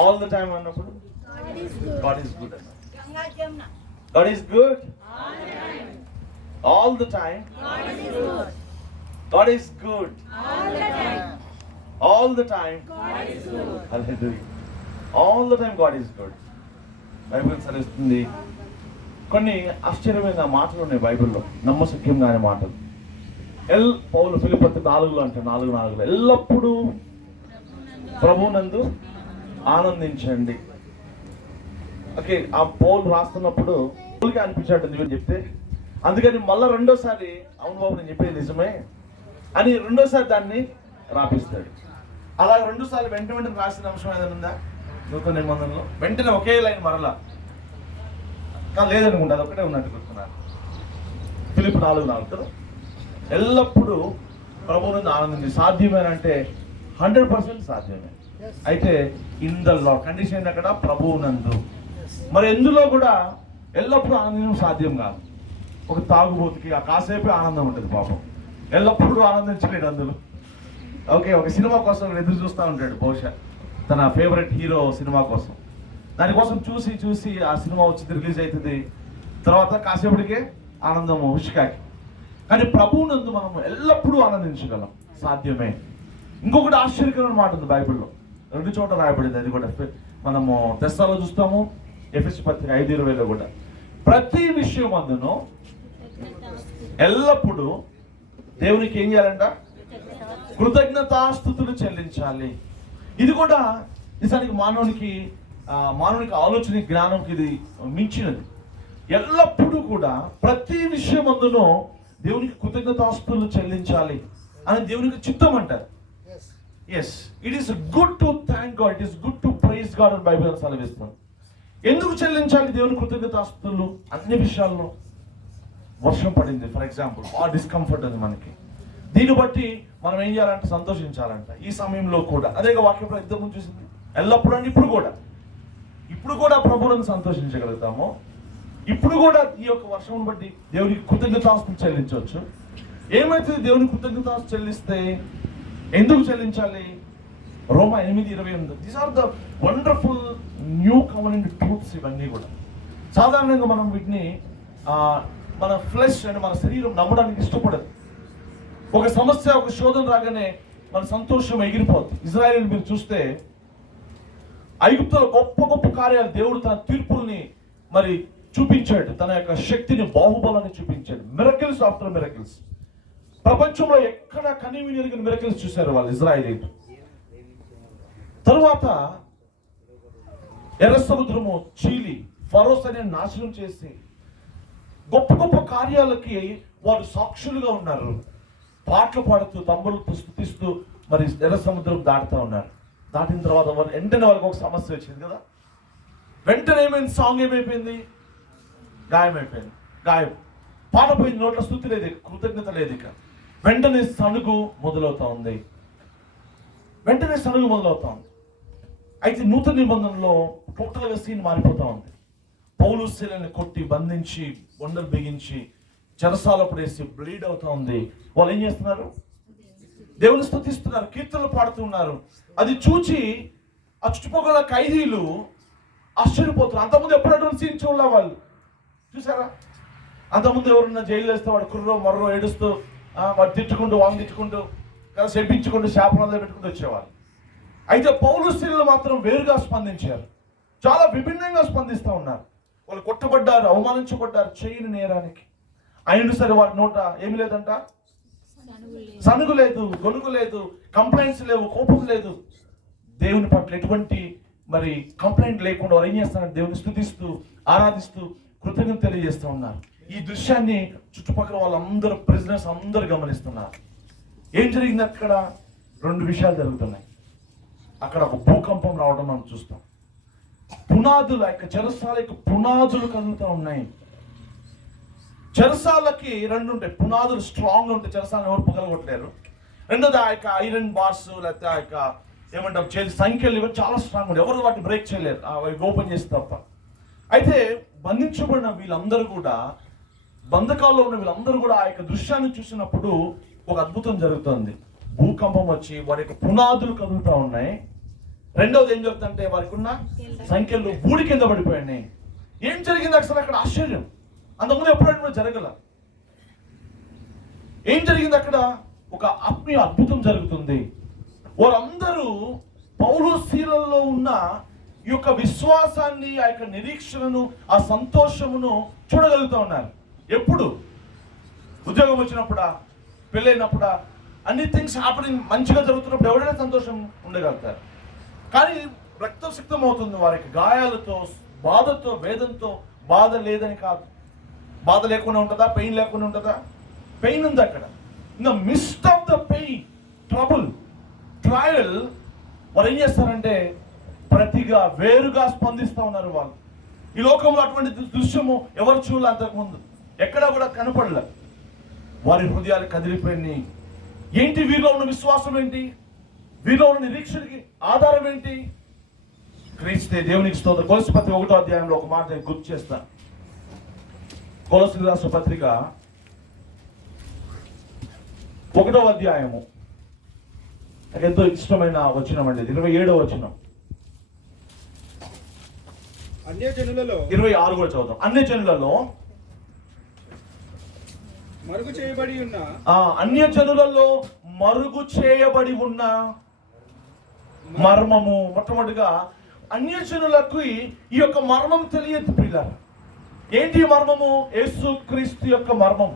All the time అన్నప్పుడు God is good అన్న. God is good all the time. God is good all the time. Hallelujah. All the time God is good. Bible సరిస్తుంది. కొన్ని ఆశ్చర్యమైన మాటలు ఉన్నాయి బైబిల్లో, నమ్మశక్యం కాని మాటలు. పౌలు ఫిలిప్పీ 4:4 అంటే 4:4 ఎల్లప్పుడూ ప్రభువునందు ఆనందించండి. ఓకే, ఆ పౌలు రాస్తున్నప్పుడు పౌలుకి అనిపించాడు నువ్వు చెప్తే, అందుకని మళ్ళీ రెండోసారి అవును బాబు నేను చెప్పేది నిజమే అని రెండోసారి దాన్ని రాపిస్తాడు. అలా 2 సార్లు వెంటనే రాసిన అంశం ఏదైనా ఉందా నూతన నిబంధనలో? వెంటనే ఒకే లైన్ మరలా లేదనుకుంటా, అది ఒకటే ఉన్నట్టు గుర్తున్నారు. ఫిలిప్పీ 4:4 కదా, ఎల్లప్పుడూ ప్రభువునందు ఆనందించి. సాధ్యమేనంటే 100% సాధ్యమే. అయితే ఇందులో కండిషన్ అక్కడ ప్రభువునందు. మరి ఎందులో కూడా ఎల్లప్పుడూ ఆనందించడం సాధ్యం కాదు. ఒక తాగుబోతుకి ఆ కాసేపే ఆనందం ఉంటుంది పాపం, ఎల్లప్పుడూ ఆనందించలేడు అందులో. ఓకే, ఒక సినిమా కోసం ఎదురు చూస్తూ ఉంటాడు బహుశా, తన ఫేవరెట్ హీరో సినిమా కోసం. దానికోసం చూసి చూసి ఆ సినిమా వచ్చి రిలీజ్ అవుతుంది, తర్వాత కాసేపటికే ఆనందము హుషికాకి. కానీ ప్రభువునందు మనము ఎల్లప్పుడూ ఆనందించగలం, సాధ్యమే. ఇంకొకటి ఆశ్చర్యకరమైన మాట ఉంది బైబిల్లో, 2 చోట్ల రాయబడింది. అది కూడా మనము తెస్సాలో చూస్తాము, ఎఫెసీ పత్రిక 5:20లో కూడా. ప్రతి విషయం అందును ఎల్లప్పుడూ దేవునికి ఏం చేయాలంట? కృతజ్ఞతాస్తుతులు చెల్లించాలి. ఇది కూడా నిజానికి మానవునికి ఆలోచన జ్ఞానంకి ఇది మించినది. ఎల్లప్పుడూ కూడా ప్రతి విషయం అందును దేవునికి కృతజ్ఞతాస్తుతులు చెల్లించాలి అని దేవునికి చిత్తం అంటారు. Yes, it is good to thank God, it is good to praise God అని బైబిల్ సెలవిస్తాం. ఎందుకు చెల్లించాలి దేవుని కృతజ్ఞతాస్తుతులు? అన్ని విషయాల్లో. వర్షం పడింది ఫర్ ఎగ్జాంపుల్, ఆ డిస్కంఫర్ట్ ఉంది మనకి, దీన్ని బట్టి మనం ఏం చేయాలంటే సంతోషించాలంట ఈ సమయంలో కూడా. అదే వాక్యం ఇంతకు చూసింది, ఎల్లప్పుడూ అని ఇప్పుడు కూడా ప్రభువులను సంతోషించగలుగుతాము. ఇప్పుడు కూడా ఈ యొక్క వర్షం బట్టి దేవునికి కృతజ్ఞతాస్తుతులు చెల్లించవచ్చు. ఏమైతే దేవునికి కృతజ్ఞతాస్తుతులు చెల్లిస్తే ఎందుకు చెల్లించాలి? రోమా 8:28. These are the wonderful new covenant truths. ఇవన్నీ కూడా సాధారణంగా మనం వీటిని మన ఫ్లెష్ అంటే మన శరీరం నమ్మడానికి ఇష్టపడదు. ఒక సమస్య, ఒక శోధన రాగానే మన సంతోషం ఎగిరిపోతుంది. ఇజ్రాయేల్ మీరు చూస్తే ఐగుప్తులో గొప్ప గొప్ప కార్యాలు దేవుడు తన తీర్పుల్ని మరి చూపించాడు, తన యొక్క శక్తిని, బాహుబలాన్ని చూపించాడు. Miracles after miracles. ప్రపంచంలో ఎక్కడ కనివిని ఎరిగిన మిరకిల్స్ చూశారు వాళ్ళు ఇజ్రాయేలీలు. తరువాత ఎర్ర సముద్రము చీలి ఫరోస్ అనే నాశనం చేసి గొప్ప గొప్ప కార్యాలకి వారు సాక్షులుగా ఉన్నారు. పాటలు పాడుతూ, తమ్ముళ్ళు స్తుతిస్తూ మరి ఎర్ర సముద్రం దాటుతూ ఉన్నారు. దాటిన తర్వాత వెంటనే వాళ్ళకి ఒక సమస్య వచ్చింది కదా. వెంటనే ఏమైంది? సాంగ్ ఏమైపోయింది? గాయమైపోయింది. గాయం పాట పోయింది, నోట్ల స్తుతి లేదు, కృతజ్ఞత లేదు. ఇక వెంటనే సణుగు మొదలవుతా ఉంది. అయితే నూతన నిబంధనలో టోటల్గా సీన్ మారిపోతా ఉంది. పౌలు శీలని కొట్టి బంధించి బొండలు బిగించి చెరసాల పడేసి బ్లీడ్ అవుతా ఉంది. వాళ్ళు ఏం చేస్తున్నారు? దేవుని స్తుతిస్తున్నారు, కీర్తనలు పాడుతున్నారు. అది చూచి ఆ చుట్టుపక్కల ఖైదీలు ఆశ్చర్యపోతున్నారు. అంతకుముందు ఎప్పుడు అటువంటి సీన్ చూడలే వాళ్ళు. చూసారా? అంతకుముందు ఎవరున్నా జైలు వేస్తే వాడు కుర్రో మర్రో ఏడుస్తూ వాడు తిట్టుకుంటూ వాంగ్ తిట్టుకుంటూ కదా చెప్పించుకుంటూ శాపనాలు పెట్టుకుంటూ వచ్చేవాళ్ళు. అయితే పౌలు శీలలు మాత్రం వేరుగా స్పందించారు, చాలా విభిన్నంగా స్పందిస్తూ ఉన్నారు. వాళ్ళు కొట్టబడ్డారు, అవమానించబడ్డారు చేయని నేరానికి. అయినా సరే వారి నోట ఏమి లేదంట, సనుగు లేదు, గొనుగు లేదు, కంప్లైంట్స్ లేవు, కోపం లేదు. దేవుని పట్ల ఎటువంటి మరి కంప్లైంట్ లేకుండా వారు ఏం చేస్తారంటే దేవుని స్తుతిస్తూ, ఆరాధిస్తూ, కృతజ్ఞత తెలియజేస్తూ ఉన్నారు. ఈ దృశ్యాన్ని చుట్టుపక్కల వాళ్ళందరూ, ప్రిజనర్స్ అందరూ గమనిస్తున్నారు. ఏం జరిగింది అక్కడ? 2 విషయాలు జరుగుతున్నాయి. అక్కడ ఒక భూకంపం రావడం మనం చూస్తాం. పునాదులు, ఆ యొక్క చెరసాల యొక్క పునాదులు కదులుతూ ఉన్నాయి. చెరసాలకి 2 ఉంటాయి. పునాదులు స్ట్రాంగ్ ఉంటాయి, చెరసాలను ఎవరు పగలగొట్టలేరు. రెండోది ఆ యొక్క ఐరన్ బార్స్, లేకపోతే ఆ యొక్క ఏమంటాం సంఖ్యలు, ఇవి చాలా స్ట్రాంగ్ ఉంటాయి, ఎవరు వాటిని బ్రేక్ చేయలేరు అవి ఓపెన్ చేసి తప్ప. అయితే బంధించబడిన వీళ్ళందరూ కూడా, బంధకాల్లో ఉన్న వీళ్ళందరూ కూడా ఆ యొక్క దృశ్యాన్ని చూసినప్పుడు ఒక అద్భుతం జరుగుతుంది. భూకంపం వచ్చి వారి యొక్క పునాదులు కదులుతూ ఉన్నాయి. రెండవది ఏం జరుగుతుందంటే వారికి ఉన్న సంఖ్యలు ఊడి కింద పడిపోయాయి. ఏం జరిగింది అసలు అక్కడ? ఆశ్చర్యం. అంతకుముందు ఎప్పుడైనా జరగల. ఏం జరిగింది అక్కడ? ఒక ఆత్మీయ అద్భుతం జరుగుతుంది. వారందరూ పౌలు శీలల్లో ఉన్న ఈ యొక్క విశ్వాసాన్ని, ఆ యొక్క నిరీక్షణను, ఆ సంతోషమును చూడగలుగుతూ ఉన్నారు. ఎప్పుడు? ఉద్యోగం వచ్చినప్పుడా, పెళ్ళైనప్పుడా, అన్ని థింగ్స్ హ్యాపెనింగ్ మంచిగా జరుగుతున్నప్పుడు ఎవరైనా సంతోషం ఉండగలుగుతారు. కానీ రక్తసిక్తం అవుతుంది వారికి, గాయాలతో, బాధతో, వేదంతో. బాధ లేదని కాదు, బాధ లేకుండా ఉంటుందా? పెయిన్ లేకుండా ఉంటుందా? పెయిన్ ఉంది అక్కడ. In the midst of the pain, trouble, trial, వారు ఏం చేస్తారంటే ప్రతిగా వేరుగా స్పందిస్తూ ఉన్నారు. వాళ్ళు ఈ లోకంలో అటువంటి దృశ్యము ఎవరు చూడాలి అంతకుముందు, ఎక్కడా కూడా కనపడలేదు. వారి హృదయాలు కదిలిపోయినాయి. ఏంటి వీరిలో ఉన్న విశ్వాసం? ఏంటి వీరిలో ఉన్న నిరీక్షణకి ఆధారం? ఏంటి? క్రీస్తే. దేవునికి స్తోత్రం. కొలస్సీ పత్రిక 1వ అధ్యాయంలో ఒక మాట నేను గుర్తు చేస్తాను. కొలస్సీ రాసిన పత్రిక 1వ అధ్యాయము, నాకు ఎంతో ఇష్టమైన వచనం అండి, 27వ వచనం. అన్యజనులలో 26 కూడా చదువుతాం. అన్యజనులలో మరుగు చేయబడి ఉన్న, అన్యజనులలో మరుగు చేయబడి ఉన్న మర్మము. మొట్టమొదటిగా అన్యజనులకు ఈ యొక్క మర్మం తెలియదు పిల్లలు. ఏంటి మర్మము? యేసు క్రీస్తు యొక్క మర్మం,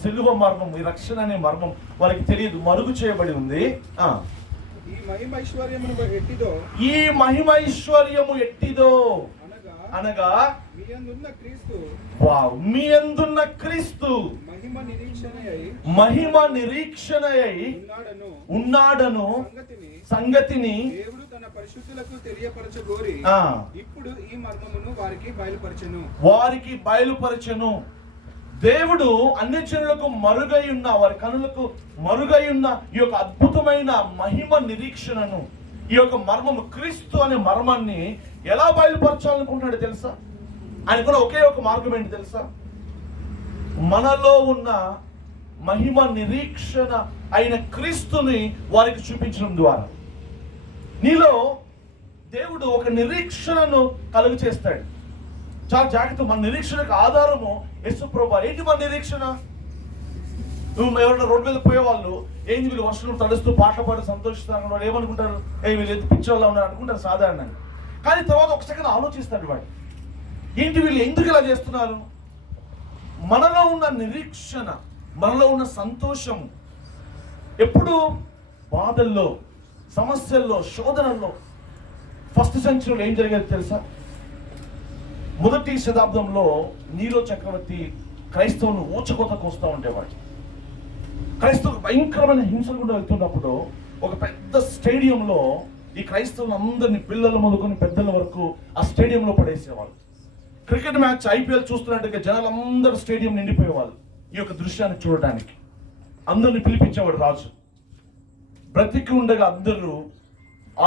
సిలువ మర్మం, ఈ రక్షణ అనే మర్మం వారికి తెలియదు. మరుగు చేయబడి ఉంది. ఈ మహిమైశ్వర్యము ఎట్టిదో, ఈ మహిమైశ్వర్యము ఎట్టిదో అనగా మీ యందున్న క్రీస్తు, మీ యందున్న క్రీస్తు మహిమ నిరీక్షణయై ఉన్నాడను సంగతిని దేవుడు తన పరిశుద్ధులకు తెలియపరచగోరి ఇప్పుడు ఈ మర్మమును వారికి బయలుపరచెను. దేవుడు అన్ని జనులకు మరుగై ఉన్న, వారి కనులకు మరుగై ఉన్న ఈ యొక్క అద్భుతమైన మహిమ నిరీక్షణను, ఈ యొక్క మర్మము, క్రీస్తు అనే మర్మాన్ని ఎలా బయలుపరచాలనుకుంటున్నాడు తెలుసా? ఆయన కూడా ఒకే ఒక మార్గం ఏంటి తెలుసా? మనలో ఉన్న మహిమ నిరీక్షణ అయిన క్రీస్తుని వారికి చూపించడం ద్వారా. నీలో దేవుడు ఒక నిరీక్షణను కలుగు చేస్తాడు. చాలా జాగ్రత్త. మన నిరీక్షణకు ఆధారము యేసు ప్రభువు. ఏంటి మన నిరీక్షణ? నువ్వు ఎవరైనా రోడ్డు మీద పోయేవాళ్ళు, ఏంటి వీళ్ళు వర్షంలో తడుస్తూ పాటలు పాడి సంతోషిస్తారు, వాళ్ళు ఏమనుకుంటారు? వీళ్ళు ఎంత పిచ్చోళ్ళ ఉన్నారు అనుకుంటారు సాధారణంగా. కానీ తర్వాత ఒక సెకండ్ ఆలోచిస్తాడు వాడు, ఏంటి వీళ్ళు ఎందుకు ఇలా చేస్తున్నారు? మనలో ఉన్న నిరీక్షణ, మనలో ఉన్న సంతోషం ఎప్పుడు బాధల్లో, సమస్యల్లో, శోధనల్లో. ఫస్ట్ సెంచరీలో ఏం జరిగేది తెలుసా? మొదటి శతాబ్దంలో నీరో చక్రవర్తి క్రైస్తవులను ఊచకోతకు వస్తూ ఉండేవాడు. క్రైస్తవులు భయంకరమైన హింసలు కూడా వెళ్తున్నప్పుడు ఒక పెద్ద స్టేడియంలో ఈ క్రైస్తవులందరినీ, పిల్లలు మొదలుకొని పెద్దల వరకు ఆ స్టేడియంలో పడేసేవాళ్ళు. క్రికెట్ మ్యాచ్, ఐపీఎల్ చూస్తున్నట్టుగా జనాలందరూ స్టేడియం నిండిపోయేవాళ్ళు ఈ యొక్క దృశ్యాన్ని చూడటానికి. అందరిని పిలిపించేవాడు రాజు. బ్రతికి ఉండగా అందరూ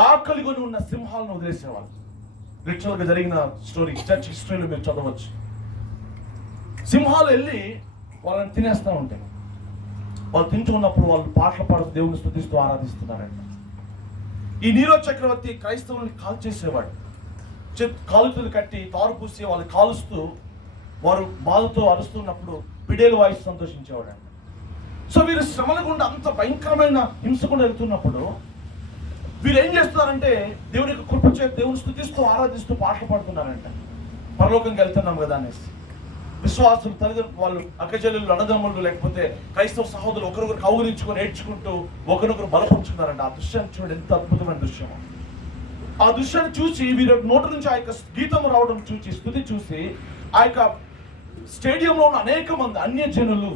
ఆకలికొని ఉన్న సింహాలను వదిలేసేవాళ్ళు. లిటరల్గా జరిగిన స్టోరీ, చర్చ్ హిస్టరీలో మీరు చదవచ్చు. సింహాలు వెళ్ళి వాళ్ళని తినేస్తూ ఉంటాయి. వాళ్ళు తింటూ ఉన్నప్పుడు వాళ్ళు పాటలు పాడుతూ దేవుని స్తుతిస్తూ ఆరాధిస్తున్నారంట. ఈ నీరో చక్రవర్తి క్రైస్తవుల్ని కాల్చేసేవాడు. కాలుతులు కట్టి తారు పూసి వాళ్ళు కాలుస్తూ, వారు బాధతో అరుస్తున్నప్పుడు పిడేలు వాయిస్ సంతోషించేవాడు అంట. సో వీరు శ్రమల గుండా అంత భయంకరమైన హింస కూడా వెళ్తున్నప్పుడు వీరు ఏం చేస్తున్నారంటే దేవుని యొక్క కృప చేత దేవుని స్తుతిస్తూ ఆరాధిస్తూ పాటలు పాడుతున్నారంట. పరలోకంకి వెళ్తున్నాం కదా అనేసి. విశ్వాసులు, తల్లిదండ్రులు, వాళ్ళు అక్కచెల్లెళ్ళు, అన్నదమ్ములు, లేకపోతే క్రైస్తవ సహోదరులు ఒకరొకరు కౌగిలించుకొని ఏడ్చుకుంటూ ఒకరొకరు బలపరుచుకున్నారంట. ఆ దృశ్యాన్ని చూడండి, ఎంత అద్భుతమైన దృశ్యం. ఆ దృశ్యాన్ని చూసి వీరి నోటి నుంచి ఆ యొక్క గీతం రావడం చూసి, స్తుతి చూసి, ఆ యొక్క స్టేడియంలో ఉన్న అనేక మంది అన్యజనులు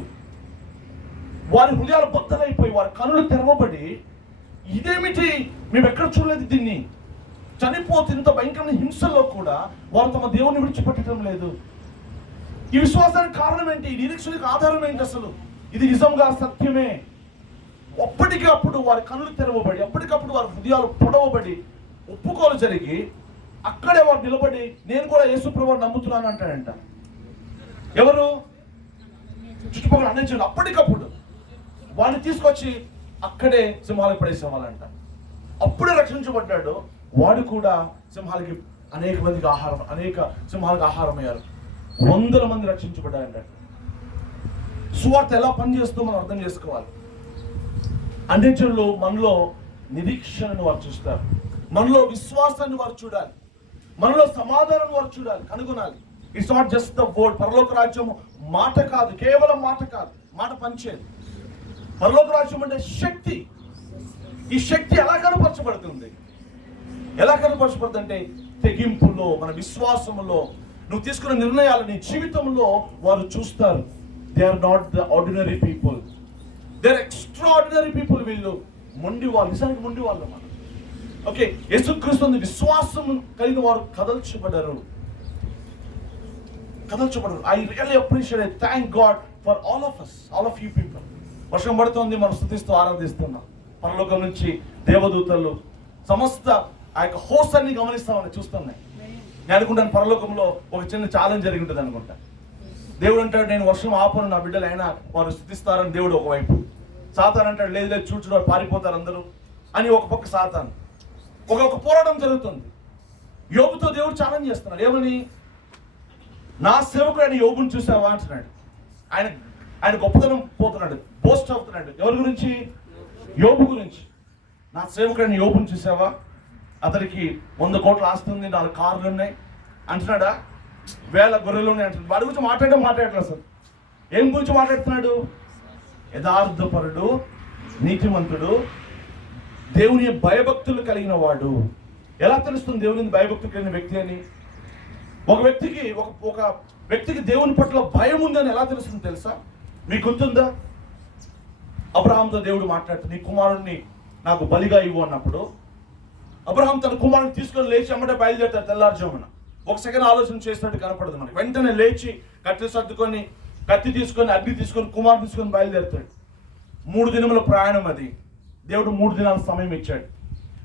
వారి హృదయాలు బద్దలైపోయి, వారి కనులు తెరవబడి, ఇదేమిటి, మేము ఎక్కడ చూడలేదు దీన్ని, చనిపోతే ఇంత భయంకరమైన హింసల్లో కూడా వారు తమ దేవుని విడిచిపెట్టడం లేదు. ఈ విశ్వాసానికి కారణం ఏంటి? ఈ నిరీక్షణకు ఆధారం ఏంటి? అసలు ఇది నిజంగా సత్యమే. అప్పటికప్పుడు వారి కనులు తెరవబడి, అప్పటికప్పుడు వారి హృదయాలు పొడవబడి, ఒప్పుకోలు జరిగి, అక్కడే వారు నిలబడి, నేను కూడా యేసు ప్రభువుని నమ్ముతున్నాను అంటాడంట. ఎవరు? చుట్టుపక్కల అన్నించారు. అప్పటికప్పుడు వాడిని తీసుకొచ్చి అక్కడే సింహాలకు పడేసేవాళ్ళంట. అప్పుడే రక్షించబడ్డాడు. వాడు కూడా సింహాలకి అనేక సింహాలకు ఆహారం అయ్యారు. 100 మంది రక్షించబడ్డారంట. సువార్త ఎలా పనిచేస్తుందో మనం అర్థం చేసుకోవాలి. అన్యజనులు మనలో నిరీక్షణను వారు చూస్తారు, మనలో విశ్వాసాన్ని వారు చూడాలి, మనలో సమాధానాన్ని వారు చూడాలి, కనుగొనాలి. It's not just the word. పరలోక రాజ్యం మాట కాదు, కేవలం మాట కాదు, మాట పనిచేయదు. పరలోక రాజ్యం అంటే శక్తి. ఈ శక్తి ఎలా కనపరచబడుతుంది? అంటే తెగింపులో, మన విశ్వాసములో, నువ్వు తీసుకున్న నిర్ణయాలు నీ జీవితంలో వారు చూస్తారు. They are not the ordinary people, they are extraordinary people. వీళ్ళు మొండి వాళ్ళు, నిజానికి మొండి వాళ్ళు. మనం ఓకే, యేసుక్రీస్తు విశ్వాసం కలిగిన వారు కదల్చబడరు. I really appreciate, thank God for all of you people. వర్షం పడుతుంది, మనం స్తుతిస్తూ ఆరాధిస్తున్నాం. పరలోకం నుంచి దేవదూతలు సమస్త ఆ యొక్క హోస్ట్ అన్ని గమనిస్తామని చూస్తున్నాయి. నేను అనుకుంటాను పరలోకంలో ఒక చిన్న ఛాలెంజ్ జరిగి ఉంటుంది అనుకుంటా. దేవుడు అంటాడు, నేను వర్షం ఆపను, నా బిడ్డలు అయినా వారు స్తుతిస్తారని దేవుడు ఒకవైపు. సాతాన్ అంటాడు, లేదు లేదు చూడు పారిపోతారు అందరూ అని ఒక పక్క సాతాన్. ఒక పోరాటం జరుగుతుంది. యోబుతో దేవుడు ఛాలెంజ్ చేస్తున్నాడు. ఏమని? నా సేవకుడు యోబుని చూసావా అంటున్నాడు. ఆయన గొప్పతనం పోతున్నాడు, పోస్ట్ అవుతున్నాడు. ఎవరి గురించి? యోబు గురించి. నా సేవకుడు యోబుని చూసావా? అతనికి 100 కోట్ల ఆస్తి ఉంది, 4 కార్లు ఉన్నాయి అంటున్నాడా? 1000 గొర్రెలు ఉన్నాయి అంటున్నాడు. వాడి గురించి మాట్లాడట్లేదు అసలు. ఏం గురించి మాట్లాడుతున్నాడు? యథార్థపరుడు, నీతిమంతుడు, దేవుని భయభక్తులు కలిగిన వాడు. ఎలా తెలుస్తుంది దేవుని భయభక్తులు కలిగిన వ్యక్తి అని? ఒక వ్యక్తికి దేవుని పట్ల భయం ఉందని ఎలా తెలుస్తుంది తెలుసా? మీకు గుర్తుందా? అబ్రహాంతో దేవుడు మాట్లాడుతూ, నీ కుమారుణ్ణి నాకు బలిగా ఇవ్వు అన్నప్పుడు అబ్రహాం తన కుమారుని తీసుకొని లేచి అమ్మటే బయలుదేరుతాడు తెల్లారుజామున. ఒక సెకండ్ ఆలోచన చేసినట్టు కనపడదు మనకి. వెంటనే లేచి కత్తి తీసుకొని అగ్ని తీసుకొని కుమారుని తీసుకొని బయలుదేరుతాడు. 3 దినముల ప్రయాణం అది. దేవుడు 3 దినాల సమయం ఇచ్చాడు.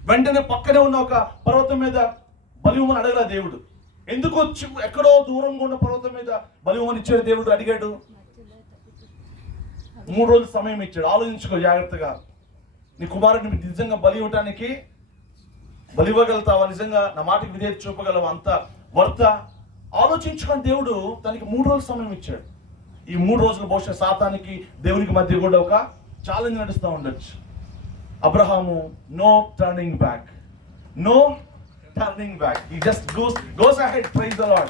వెంటనే పక్కనే ఉన్న ఒక పర్వతం మీద బలి ఇవ్వమని అడగల దేవుడు. ఎందుకు ఎక్కడో దూరంగా ఉన్న పర్వతం మీద బలి ఇవ్వమని ఇచ్చాడు దేవుడు? అడిగాడు. 3 రోజులు సమయం ఇచ్చాడు. ఆలోచించుకో జాగ్రత్తగా. నీ కుమారుడిని నిజంగా బలి ఇవ్వటానికి బలి ఇవ్వగలుగుతావా? నిజంగా నా మాటకి విధేయత చూపగలవా? అంత వర్త ఆలోచించుకొని దేవుడు తనకి 3 రోజులు సమయం ఇచ్చాడు. ఈ 3 రోజులు బహుశా సాతానికి దేవునికి మధ్య కూడా ఒక ఛాలెంజ్ నడుస్తూ ఉండొచ్చు. Abraham no turning back. He just goes ahead. Praise the Lord.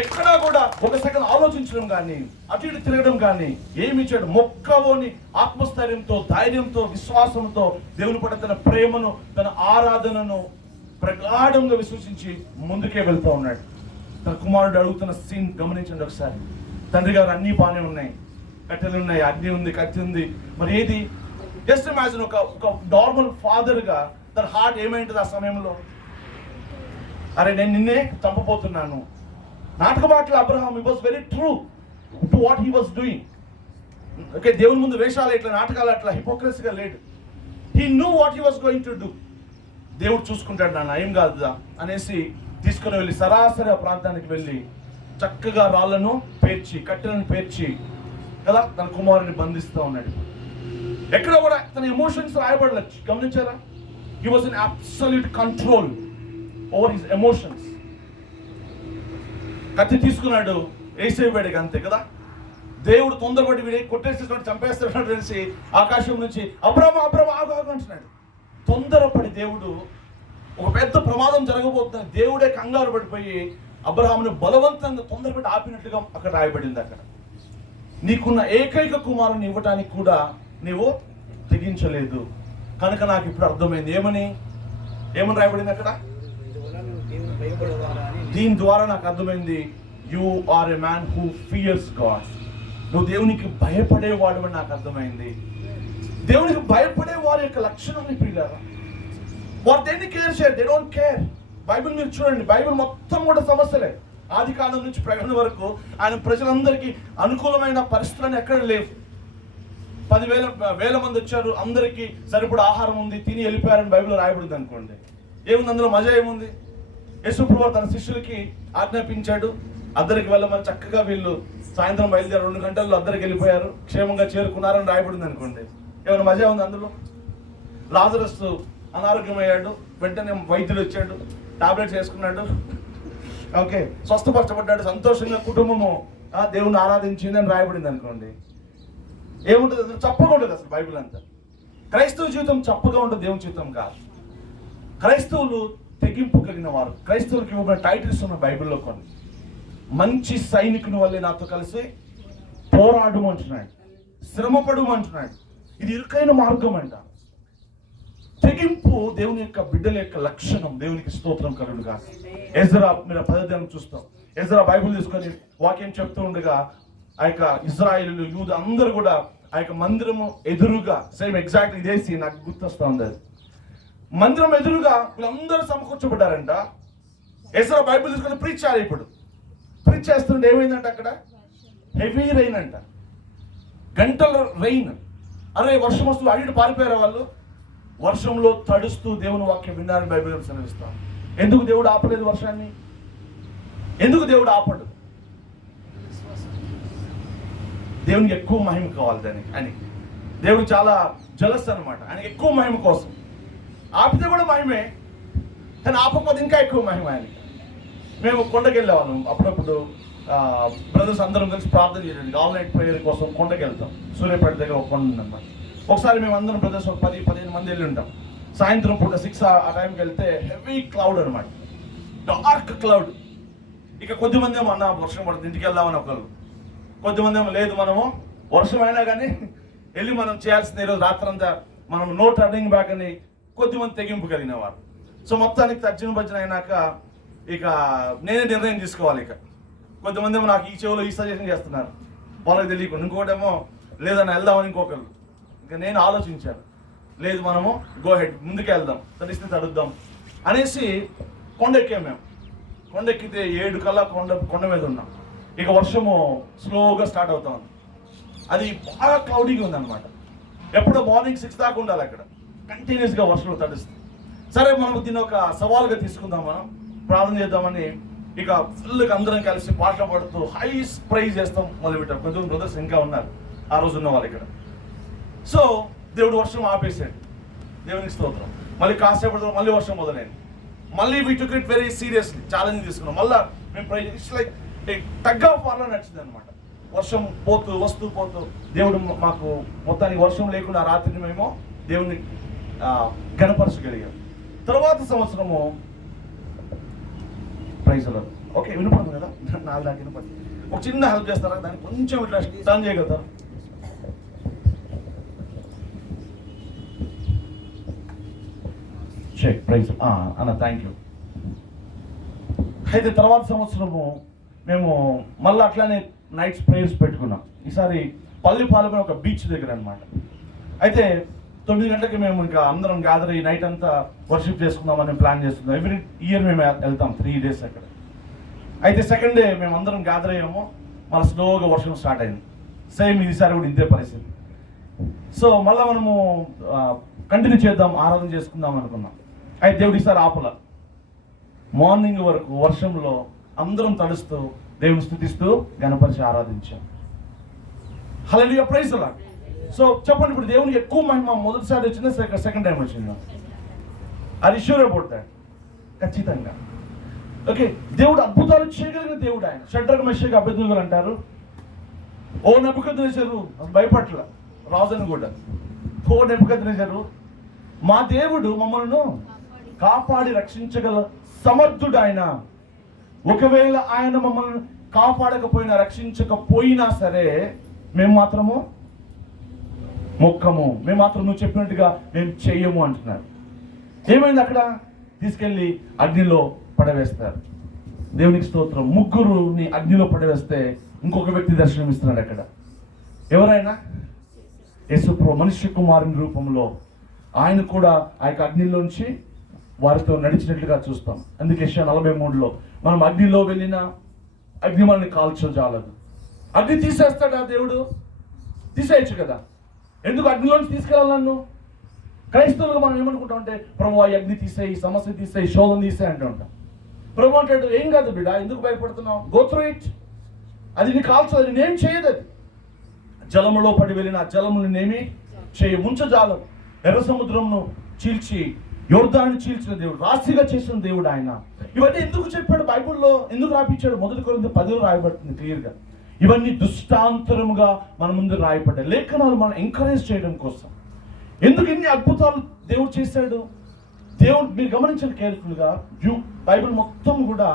ఎక్కడా కూడా ఒక సెకండ్ ఆలోచించడం కానీ అటు ఇటు తిరగడం కానీ ఏమి ఇచ్చాడు? మొక్కవోని ఆత్మస్థైర్యంతో, ధైర్యంతో, విశ్వాసంతో దేవుని పట్ల తన ప్రేమను, తన ఆరాధనను ప్రగాఢంగా విశ్వసించి ముందుకే వెళ్తూ ఉన్నాడు. తన కుమారుడు అడుగుతున్న సీన్ గమనించండి ఒకసారి. తండ్రి గారు అన్ని బాగానే ఉన్నాయి, కట్టెలు ఉన్నాయి, అగ్ని ఉంది, కత్తి ఉంది, మరి ఏది? జస్ట్ ఇమాజిన్ ఒక నార్మల్ ఫాదర్గా తన హార్ట్ ఏమైంటుంది ఆ సమయంలో? అరే నేను నిన్నే చంపబోతున్నాను. నాటక మాటలు Abraham, he was very true to what he was doing. Okay, దేవుని ముందు వేషాలు ఇట్లా, నాటకాలు అట్లా హిపోక్రసీగా లేడు. he knew what he was going to do. దేవుడు చూసుకుంటాడు నాన్న, ఏం కాదు అనేసి తీసుకుని వెళ్ళి సరాసరి ఆ ప్రాంతానికి వెళ్ళి చక్కగా రాళ్లను పేర్చి, కట్టెలను పేర్చి కదా తన కుమారుని బంధిస్తూ ఉన్నాడు. ఎక్కడ కూడా తన ఎమోషన్స్ రాయబడలేదు. గమనించారా? he was in absolute control over his emotions. కత్తి తీసుకున్నాడు, వేసేవాడికి అంతే కదా. దేవుడు తొందరపడి వీడి కొట్టేసేటువంటి చంపేస్తున్నాడు తెలిసి ఆకాశం నుంచి అబ్రహం ఆగు అంటున్నాడు. తొందరపడి దేవుడు ఒక పెద్ద ప్రమాదం జరగబోతుంది, దేవుడే కంగారు పడిపోయి అబ్రహామును బలవంతంగా తొందరపడి ఆపినట్లుగా అక్కడ రాయబడింది. అక్కడ నీకున్న ఏకైక కుమారుని ఇవ్వటానికి కూడా నీవు తెగించలేదు కనుక నాకు ఇప్పుడు అర్థమైంది. ఏమని రాయబడింది అక్కడ? దీని ద్వారా నాకు అర్థమైంది, you are a man who fears God. నువ్వు దేవునికి భయపడేవాడు అని నాకు అర్థమైంది. దేవునికి భయపడే వారి యొక్క లక్షణం ప్రియులారా, వారు దేన్ని కేర్ చేయరు. They don't care. బైబిల్ మీరు చూడండి, బైబిల్ మొత్తం కూడా సమస్యలే. ఆది కాలం నుంచి ప్రకటన వరకు ఆయన ప్రజలందరికీ అనుకూలమైన పరిస్థితులను ఎక్కడ లేవు. 10,000 మంది వచ్చారు, అందరికీ సరిపడా ఆహారం ఉంది, తిని వెళ్ళిపోయారని బైబిల్లో రాయబడింది అనుకోండి. ఏముంది అందులో? మజా ఏముంది? యేసుప్రభువు తన శిష్యులకి ఆజ్ఞాపించాడు, అద్దరికి వెళ్ళమని. చక్కగా వీళ్ళు సాయంత్రం బయలుదేరి 2 గంటల్లో అద్దరికి వెళ్ళిపోయారు, క్షేమంగా చేరుకున్నారని రాయబడింది అనుకోండి. ఏమైనా మజా ఉంది అందులో? లాజరస్ అనారోగ్యమయ్యాడు, వెంటనే వైద్యుడు వచ్చాడు, టాబ్లెట్స్ వేసుకున్నాడు, ఓకే, స్వస్థపరచబడ్డాడు, సంతోషంగా కుటుంబము దేవుని ఆరాధించింది అని రాయబడింది అనుకోండి. ఏముంటుంది? చప్పగా ఉంటుంది అసలు బైబిల్ అంతా. క్రైస్తవ జీవితం చప్పగా ఉంటుంది, దేవుని జీవితం కాదు. క్రైస్తవులు తెగింపు కలిగిన వారు. క్రైస్తవులకు ఇవ్వబడిన టైటిల్స్ ఉన్న బైబిల్లో కొన్ని. మంచి సైనికుని వల్లే నాతో కలిసి పోరాడు అంటున్నాడు, శ్రమపడు అంటున్నాడు. ఇది ఇరుకైన మార్గం అంట. తెగింపు దేవుని యొక్క బిడ్డల యొక్క లక్షణం. దేవునికి స్తోత్రం కలుగును గాక. ఎజ్రా, మీరు 10వ చూస్తాం. ఎజ్రా బైబిల్ తీసుకొని వాక్యం చెప్తూ ఉండగా ఆ యొక్క ఇజ్రాయేలు యూద అందరూ కూడా ఆ యొక్క మందిరము ఎదురుగా, సేమ్ ఎగ్జాక్ట్ ఇదే సీన్ నాకు గుర్తొస్తా ఉంది. అది మందిరం ఎదురుగా వీళ్ళందరూ సమకూర్చబడ్డారంట. ఎజ్రా బైబిల్ తీసుకొని ప్రీచ్ చేయాలి. ఇప్పుడు ప్రీచ్ చేస్తుంటే ఏమైందంట, అక్కడ హెవీ రెయిన్ అంట, గంటల రెయిన్. అరే వర్షం వస్తూ అడిగి పారిపోయారా వాళ్ళు? వర్షంలో తడుస్తూ దేవుని వాక్యం విన్నారని బైబిల్ సెలవిస్తాం. ఎందుకు దేవుడు ఆపలేదు వర్షాన్ని? ఎందుకు దేవుడు ఆపడు? దేవునికి ఎక్కువ మహిమ కావాలి దానికి అని. దేవుడు చాలా జలస్ అనమాట. ఆయనకి ఎక్కువ మహిమ కోసం. ఆపితే కూడా మహిమే, కానీ ఆపకపోతే ఇంకా ఎక్కువ మహిమ ఆయనకి. మేము కొండకి వెళ్ళేవాళ్ళం అప్పుడప్పుడు. బ్రదర్స్ అందరం కలిసి ప్రార్థన చేయడానికి ఆల్ నైట్ ప్రేయర్ కోసం కొండకి వెళ్తాం. సూర్యాపేట దగ్గర ఒక కొండ ఉందన్నమాట. ఒకసారి మేము అందరం బ్రదర్స్ ఒక 10-15 మంది వెళ్ళి ఉంటాం. సాయంత్రం పూట 6 ఆ టైంకి వెళ్తే హెవీ క్లౌడ్ అనమాట, డార్క్ క్లౌడ్. ఇక కొద్దిమంది ఏమో అన్న వర్షం పడుతుంది ఇంటికి వెళ్దామని ఒకళ్ళు, కొద్దిమంది ఏమో లేదు మనము వర్షం అయినా కానీ వెళ్ళి మనం చేయాల్సింది ఈరోజు రాత్రంతా మనం నో టర్నింగ్ బ్యాక్ అని కొద్దిమంది తెగింపు కలిగిన వారు. సో మొత్తానికి తర్జన భర్జన అయినాక ఇక నేనే నిర్ణయం తీసుకోవాలి. ఇక కొంతమంది ఏమో నాకు ఈ చెవులో ఈ సజెషన్ చేస్తున్నారు, వాళ్ళకి తెలియకుండా. ఇంకోటేమో లేదని వెళ్దామని ఇంకొకరు. ఇంకా నేను ఆలోచించాను, లేదు మనము గో హెడ్ ముందుకు వెళ్దాం, తడిస్తే తడుద్దాం అనేసి కొండ ఎక్కాం. మేము కొండ ఎక్కితే 7 కల్లా కొండ మీద ఉన్నాం. ఇక వర్షము స్లోగా స్టార్ట్ అవుతా ఉంది. అది బాగా క్లౌడీగా ఉందన్నమాట. ఎప్పుడో మార్నింగ్ 6 దాకా ఉండాలి అక్కడ, కంటిన్యూస్గా వర్షంలో తడుస్తుంది. సరే మనం దీన్ని ఒక సవాల్గా తీసుకుందాం, మనం ప్రార్థన చేద్దామని ఇక ఫుల్గా అందరం కలిసి పాట పాడుతూ హై ప్రైజ్ చేస్తాం మొదలుపెట్టాం. కొంచెం బ్రదర్స్ ఇంకా ఉన్నారు ఆ రోజు ఉన్న వాళ్ళు ఇక్కడ. సో దేవుడు వర్షం ఆపేసాడు, దేవునికి స్తోత్రం. మళ్ళీ కాసేపటి మళ్ళీ వర్షం మొదలైంది. మళ్ళీ we took it very seriously, challenge తీసుకున్నాం. మళ్ళీ మేము praise, it's like tug of వార్లో నడిచింది అనమాట. వర్షం పోతూ వస్తూ పోతూ దేవుడు మాకు మొత్తానికి వర్షం లేకుండా రాత్రిని మేము దేవుని గణపరచగలిగాం. తర్వాత సంవత్సరము ప్రైజ్ అలా ఓకే వినపడుతుంది కదా, నాకు దాకా వినపడుతుంది. ఒక చిన్న హెల్ప్ చేస్తారా, దాన్ని కొంచెం ఇట్లా టర్న్ చేయగలుగుతారు? చెక్ ప్రైజ్ అన్న, థ్యాంక్ యూ. అయితే తర్వాత సంవత్సరము మేము మళ్ళీ అట్లానే నైట్స్ ప్రేయర్స్ పెట్టుకున్నాం. ఈసారి పల్లిపాలెం ఒక బీచ్ దగ్గర అనమాట. అయితే 9 గంటలకి మేము ఇంకా అందరం గ్యాదర్ అయ్యి నైట్ అంతా వర్షిప్ చేసుకుందామని ప్లాన్ చేస్తున్నాం. ఎవ్రీ ఇయర్ మేము వెళ్తాం 3 days అక్కడ. అయితే సెకండ్ డే మేము అందరం గ్యాదర్ అయ్యాము, మళ్ళీ స్లోగా వర్షం స్టార్ట్ అయింది. సేమ్ ఈసారి కూడా ఇదే పరిస్థితి. సో మళ్ళీ మనము కంటిన్యూ చేద్దాం, ఆరాధన చేసుకుందాం అనుకున్నాం. అయితే దేవుడు ఈసారి ఆపల. మార్నింగ్ వరకు వర్షంలో అందరం తడుస్తూ దేవుని స్తుతిస్తూ గణపరిచి ఆరాధించాం. హల్లెలూయా, ప్రైజ్ లార్డ్. సో చెప్పండి, ఇప్పుడు దేవునికి ఎక్కువ మహిమ మొదటిసారి వచ్చిందా, సెకండ్ టైం వచ్చిందా? అది షూర్ అబౌట్ దట్, ఖచ్చితంగా. ఓకే, దేవుడు అద్భుతాలు చేయగలిగిన దేవుడు ఆయన. షడ్రక్ మెషక్ అబేద్నెగో అంటారు, ఓ నెబుకద్నెజరు భయపట్ల రాజును కూడా, ఓ నెబుకద్నెజరు, మా దేవుడు మమ్మల్ని కాపాడి రక్షించగల సమర్థుడు ఆయన. ఒకవేళ ఆయన మమ్మల్ని కాపాడకపోయినా రక్షించకపోయినా సరే మేము మాత్రము మొక్కము, మేము మాత్రం నువ్వు చెప్పినట్టుగా మేము చెయ్యము అంటున్నారు. ఏమైంది? అక్కడ తీసుకెళ్ళి అగ్నిలో పడవేస్తారు. దేవునికి స్తోత్రం. ముగ్గురుని అగ్నిలో పడవేస్తే ఇంకొక వ్యక్తి దర్శనమిస్తున్నాడు అక్కడ. ఎవరైనా? యేసుప్రభు మనుష్య కుమారుని రూపంలో ఆయన కూడా ఆ యొక్క అగ్నిలోంచి వారితో నడిచినట్లుగా చూస్తాం. అందుకే యెషయా 43లో మనం అగ్నిలో వెళ్ళినా అగ్ని మనల్ని కాల్చజాలదు. అగ్ని తీసేస్తాడా దేవుడు? తీసేయచ్చు కదా, ఎందుకు అగ్నిలోంచి తీసుకెళ్ళాలి నన్ను? క్రైస్తవులుగా మనం ఏమనుకుంటాం అంటే, ప్రభు ఆ అగ్ని తీసేయి, సమస్య తీసేయి, శోధన తీసేయి అంటూ ఉంటాం. ప్రభు అంటాడు, ఏం కాదు బిడ్డ, ఎందుకు భయపడుతున్నావు? Go through it. అది నీ కాల్చదు, అది నేనేం చేయదు. అది జలములో పడి వెళ్ళిన జలములు నేమి చేయ ముంచజాలం. ఎర్ర సముద్రంను చీల్చి యోర్దాను చీల్చిన దేవుడు, రాశిగా చేసిన దేవుడు ఆయన. ఇవన్నీ ఎందుకు చెప్పాడు బైబిల్లో, ఎందుకు రాపించాడు? 1 కొరింథీ 10 రాయబడుతుంది క్లియర్గా. ఇవన్నీ దృష్టాంతరముగా మన ముందు రాయబడ్డాయి. లేఖనాలు మనం ఎంకరేజ్ చేయడం కోసం. ఎందుకు ఇన్ని అద్భుతాలు దేవుడు చేశాడు? దేవుడు, మీరు గమనించండి కేర్ఫుల్గా, బైబిల్ మొత్తం కూడా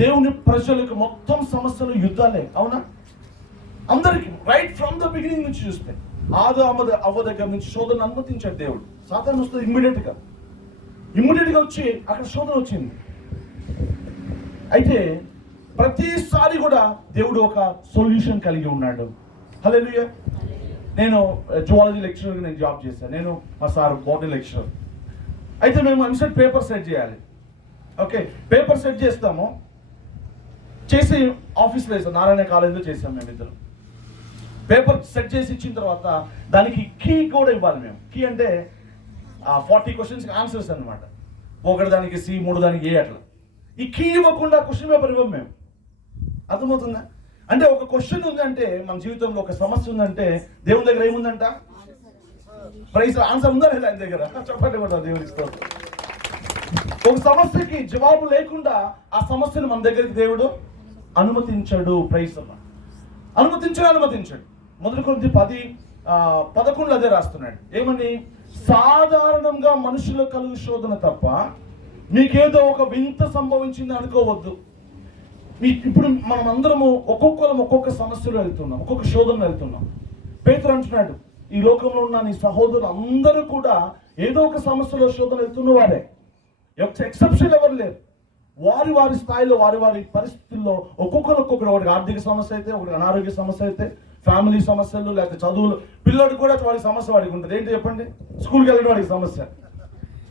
దేవుని ప్రజలకు మొత్తం సమస్యలు యుద్ధాలే, అవునా? అందరికి రైట్ ఫ్రమ్ ద బిగినింగ్ నుంచి చూస్తే అవ్వ దగ్గర నుంచి శోధన అనుమతించాడు దేవుడు. సాతాను వస్తుంది ఇమ్మీడియట్ గా వచ్చి అక్కడ శోధన వచ్చింది. అయితే ప్రతిసారి కూడా దేవుడు ఒక సొల్యూషన్ కలిగి ఉన్నాడు. హల్లెలూయా. నేను జువాలజీ లెక్చరర్గా నేను జాబ్ చేశాను. నేను మా సార్ బాటనీ లెక్చరర్. అయితే మేము ఎంసెట్ పేపర్ సెట్ చేయాలి. ఓకే, పేపర్ సెట్ చేస్తాము. చేసి ఆఫీస్లో వేసాం, నారాయణ కాలేజీలో చేసాం మేమిద్దరం. పేపర్ సెట్ చేసి ఇచ్చిన తర్వాత దానికి కీ కూడా ఇవ్వాలి మేము. కీ అంటే 40 క్వశ్చన్స్కి ఆన్సర్స్ అనమాట. ఒకటి దానికి సి, 3 దానికి ఏ, అట్లా. ఈ కీ ఇవ్వకుండా క్వశ్చన్ పేపర్ ఇవ్వం మేము. అర్థమవుతుందా? అంటే ఒక క్వశ్చన్ ఉందంటే, మన జీవితంలో ఒక సమస్య ఉందంటే దేవుని దగ్గర ఏముందంట? ప్రైస్ ఆన్సర్ ఉందా లేదా ఆయన దగ్గర? చెప్పండి కూడా దేవుని స్తోత్రం. ఒక సమస్యకి జవాబు లేకుండా ఆ సమస్యను మన దగ్గరికి దేవుడు అనుమతించాడు. ప్రైస్ అనుమతించాడు. 1 కొరింథీ 10:11 అదే రాస్తున్నాడు. ఏమని? సాధారణంగా మనుషులకు కలుగు శోధన తప్ప మీకేదో ఒక వింత సంభవించింది అనుకోవద్దు. ఇప్పుడు మనం అందరము ఒక్కొక్క సమస్యలో వెళ్తున్నాం, ఒక్కొక్క శోధన వెళ్తున్నాం. పేతురు అంటున్నాడు, ఈ లోకంలో ఉన్న నీ సహోదరులు అందరూ కూడా ఏదో ఒక సమస్యలో శోధన వెళ్తున్న వారే, ఎక్సెప్షన్ ఎవరు లేరు. వారి స్థాయిలో వారి పరిస్థితుల్లో ఒక్కొక్కరు ఒకటి ఆర్థిక సమస్య అయితే, ఒకటి అనారోగ్య సమస్య అయితే, ఫ్యామిలీ సమస్యలు, లేకపోతే చదువులు. పిల్లడు కూడా వాడి సమస్య వాడికి ఉంటుంది. ఏంటి చెప్పండి? స్కూల్కి వెళ్ళడం వాడికి సమస్య,